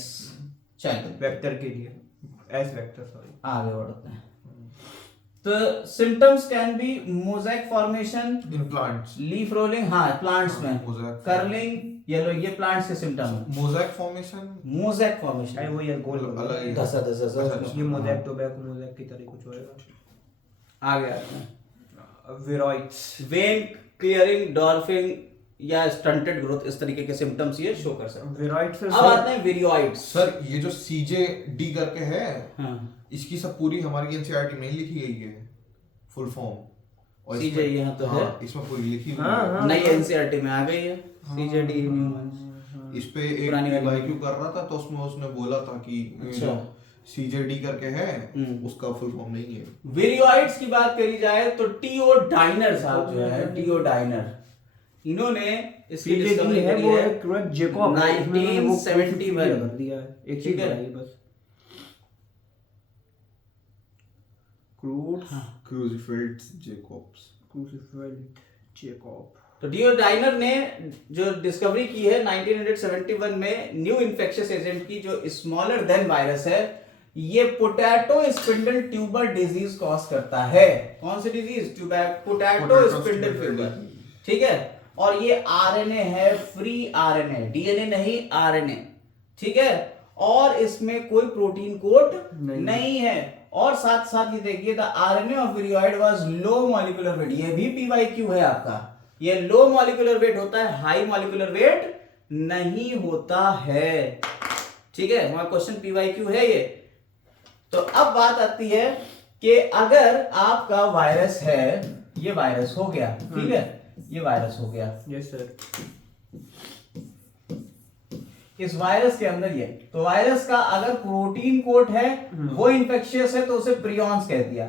चलो वेक्टर के लिए, एस वेक्टर, सॉरी। आगे बढ़ते हैं। तो symptoms can be mosaic formation in plants, leaf rolling, हाँ प्लांट्स में, मोज़ेक, कर्लिंग, येलो, ये प्लांट्स के सिम्टम है। मोज़ेक फॉर्मेशन, मोज़ेक फॉर्मेशन वो ये गोल अलग ही दसा ये मोज़ेक तो बैक मोज़ेक की तरह कुछ होएगा। आगे आते हैं। विरॉइड्स, वेन क्लियरिंग, डॉर्फिंग या स्टंटेड ग्रोथ, इस तरीके के सिम्टम्स ये शो कर सकते हैं। विरॉइड्स अब आते हैं विरियोइड्स। सर ये जो सीजेडी करके है, हाँ, इसकी सब पूरी हमारी एनसीईआरटी में ही लिखी गई है फुल फॉर्म, और सीजे यहाँ तो है, इसमें पूरी लिखी हुई हाँ, है। हाँ। नई एनसीईआरटी में आ गई है सीजेडी न्यूमन्स। इस पे एक पुरानी वाली वाईक्यू कर रहा था, तो उसमें उसने बोला था कि अच्छा। सीजेडी करके है, उसका फुल फॉर्म नहीं है। विरियोइड्स की बात करी जाए तो टीओ डाइनर साहब जो है, टीओ डाइनर, इन्होंने इसकी डिस्कवरी है करी वो है एक क्रूज जेकॉब 1971 कर दिया है। एक चीज बताइए बस, क्रूसिफिल्ड जेकॉब। तो टीओ डाइनर ने जो डिस्कवरी की है 1971 में न्यू इन्फेक्शियस एजेंट की, जो स्मॉलर देन वायरस है, ये potato spindle tuber disease cause करता है। कौन सी डिजीज? पोटैटो स्पिंडल ट्यूबर, ठीक है। और ये आरएनए है, फ्री आरएनए, डीएनए नहीं, आरएनए, ठीक है। और इसमें कोई प्रोटीन कोड नहीं है। और साथ साथ ये देखिए, the RNA of viroid was low molecular weight, ये भी पीवाईक्यू है आपका। ये लो मॉलिक्यूलर वेट होता है, हाई मॉलिक्यूलर वेट नहीं होता है, ठीक है। हमारा क्वेश्चन पीवाईक्यू है ये। तो अब बात आती है कि अगर आपका वायरस है, ये वायरस हो गया, ठीक है, ये वायरस हो गया, यस सर। इस वायरस के अंदर ये, तो वायरस का अगर प्रोटीन कोट है, वो इन्फेक्शियस है तो उसे प्रियॉन्स कह दिया,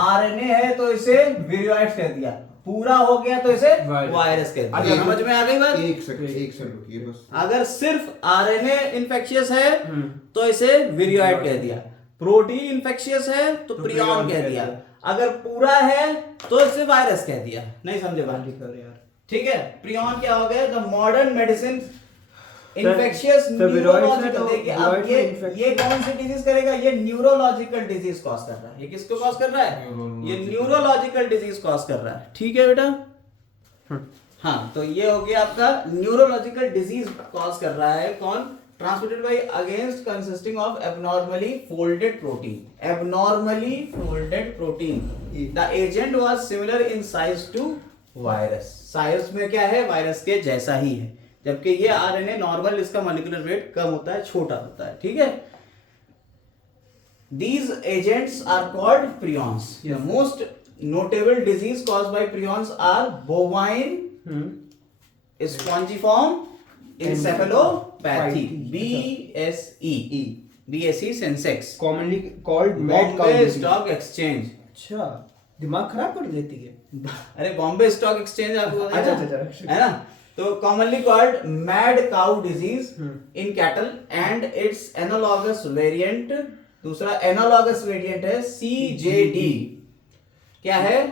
आरएनए है तो इसे विरियोइड्स कह दिया, पूरा हो गया तो इसे वायरस कह दिया। समझ में आ गई बात? एक सेकंड रुकिए बस। अगर सिर्फ आरएनए इन्फेक्शियस है तो इसे विरियोइड कह दिया, प्रोटीन इन्फेक्शियस है तो प्रियॉन कह दिया, अगर पूरा है तो इसे वायरस कह दिया। नहीं समझे बात? ठीक है। प्रियॉन क्या हो गया? The modern medicine infectious neurological. देखिए अब ये कौन सी डिजीज करेगा? ये न्यूरोलॉजिकल डिजीज कॉज कर रहा है। ये किसको कॉज कर रहा है? ये न्यूरोलॉजिकल डिजीज कॉज कर रहा है, ठीक है बेटा। हाँ, तो ये हो गया आपका न्यूरोलॉजिकल डिजीज कॉज कर रहा है। कौन? ट्रांसमिटेड बाय अगेंस्ट consisting of abnormally folded protein, abnormally folded protein. The agent was similar in size to virus. साइज में क्या है, वायरस के जैसा ही है, जबकि ये आरएनए नॉर्मल, इसका मॉलिक्यूलर वेट कम होता है, छोटा होता है, ठीक है। These agents are called prions. The most notable disease caused by prions are bovine spongiform encephalopathy, BSE, BSE sensex, commonly called mad cow Bombay stock exchange. अच्छा, दिमाग खराब कर देती है। अरे बॉम्बे स्टॉक एक्सचेंज आपको पता अच्छा, है ना? तो commonly called mad cow disease in cattle and it's analogous variant, दूसरा एनालॉगस वेरिएंट है CJD, क्या है,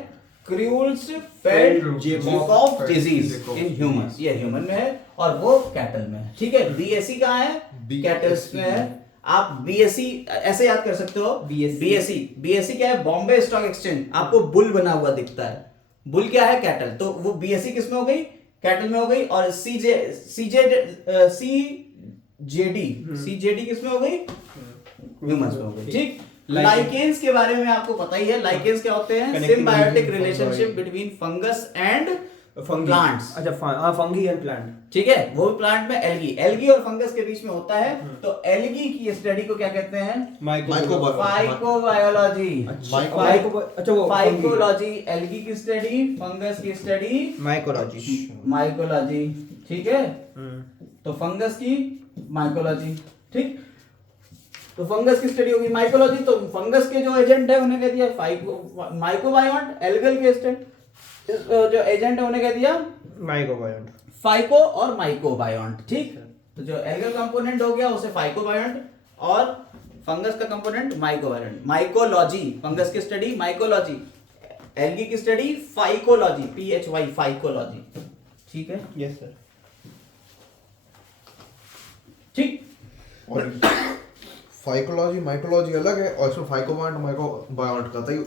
क्रूल्स जेकोव डिजीज इन ह्यूमंस, ये ह्यूमन में है और वो कैटल में है, ठीक है। BSE कहाँ है, कैटल्स में है। आप BSE ऐसे याद कर सकते हो, BSE क्या है, बॉम्बे स्टॉक एक्सचेंज, आपको बुल बना हुआ दिखता है, बुल क्या है, कैटल, तो वो BSE किस में हो गई, कैटल में हो गई। और CJD किस में हो गई, ह्यूमंस में हो गई, ठीक। लाइकेंस के बारे में आपको पता ही है, लाइकेंस क्या होते हैं, symbiotic relationship between fungus and plants. अच्छा, फंगी एंड प्लांट, ठीक है, वो भी प्लांट में एल्गी और फंगस के बीच में होता है। तो एल्गी की स्टडी को क्या कहते हैं, फाइकोबायोलॉजी। अच्छा, वो फाइकोलॉजी एल्गी की स्टडी, फंगस की स्टडी माइकोलॉजी, ठीक है। तो फंगस की माइकोलॉजी, ठीक। तो फंगस की स्टडी होगी माइकोलॉजी। तो फंगस के जो एजेंट है उन्हें कह दिया माइकोबायोन्ट, एल्गल के जो एजेंट है उन्हें कह दिया माइकोबायोन्ट, फाइको और माइकोबायोन्ट, ठीक। तो जो एल्गल कंपोनेंट हो गया उसे फाइकोबायोन्ट और फंगस का कंपोनेंट माइकोबायोन्ट। माइकोलॉजी फंगस की स्टडी, माइकोलॉजी एल्गी की स्टडी, फाइकोलॉजी PHY फाइकोलॉजी, ठीक है। यस सर, ठीक। और फाइकोलॉजी माइकोलॉजी अलग है और इसमें फाइकोबायोन्ट माइकोबायोन्ट का ही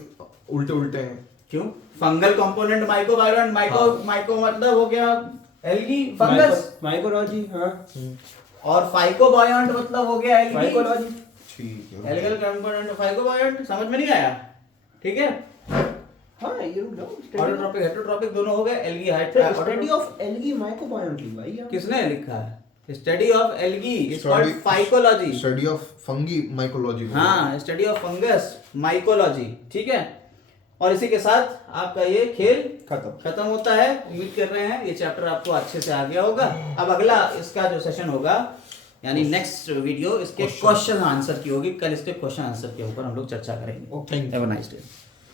उल्टे उल्टे हैं। क्यों, फंगल कंपोनेंट माइकोबायोन्ट, माइको मतलब हो गया एल्गी फंगस, माइकोलॉजी, हाँ, और फाइकोबायोन्ट मतलब हो गया एल्गी माइकोलॉजी, ठीक है, एल्गल कंपोनेंट फाइकोबायोन्ट, समझ में नहीं आया, ठीक है। हाँ, ये ऑटोट्रॉपिक हेटेरोट्रॉपिक दोनों हो गए, एल्गी स्टडी ऑफ एल्गी माइकोबायोन्ट की भाई यार। किसने लिखा है, study of algae is called phycology, study of fungi mycology, हाँ, स्टडी ऑफ फंगस माइकोलॉजी, ठीक है। और इसी के साथ आपका ये खेल खत्म होता है। उम्मीद कर रहे हैं ये चैप्टर आपको अच्छे से आ गया होगा। अब अगला इसका जो सेशन होगा, यानी नेक्स्ट वीडियो इसके क्वेश्चन आंसर की होगी। कल इसके क्वेश्चन आंसर के ऊपर हम लोग चर्चा करेंगे। Okay, have a nice day.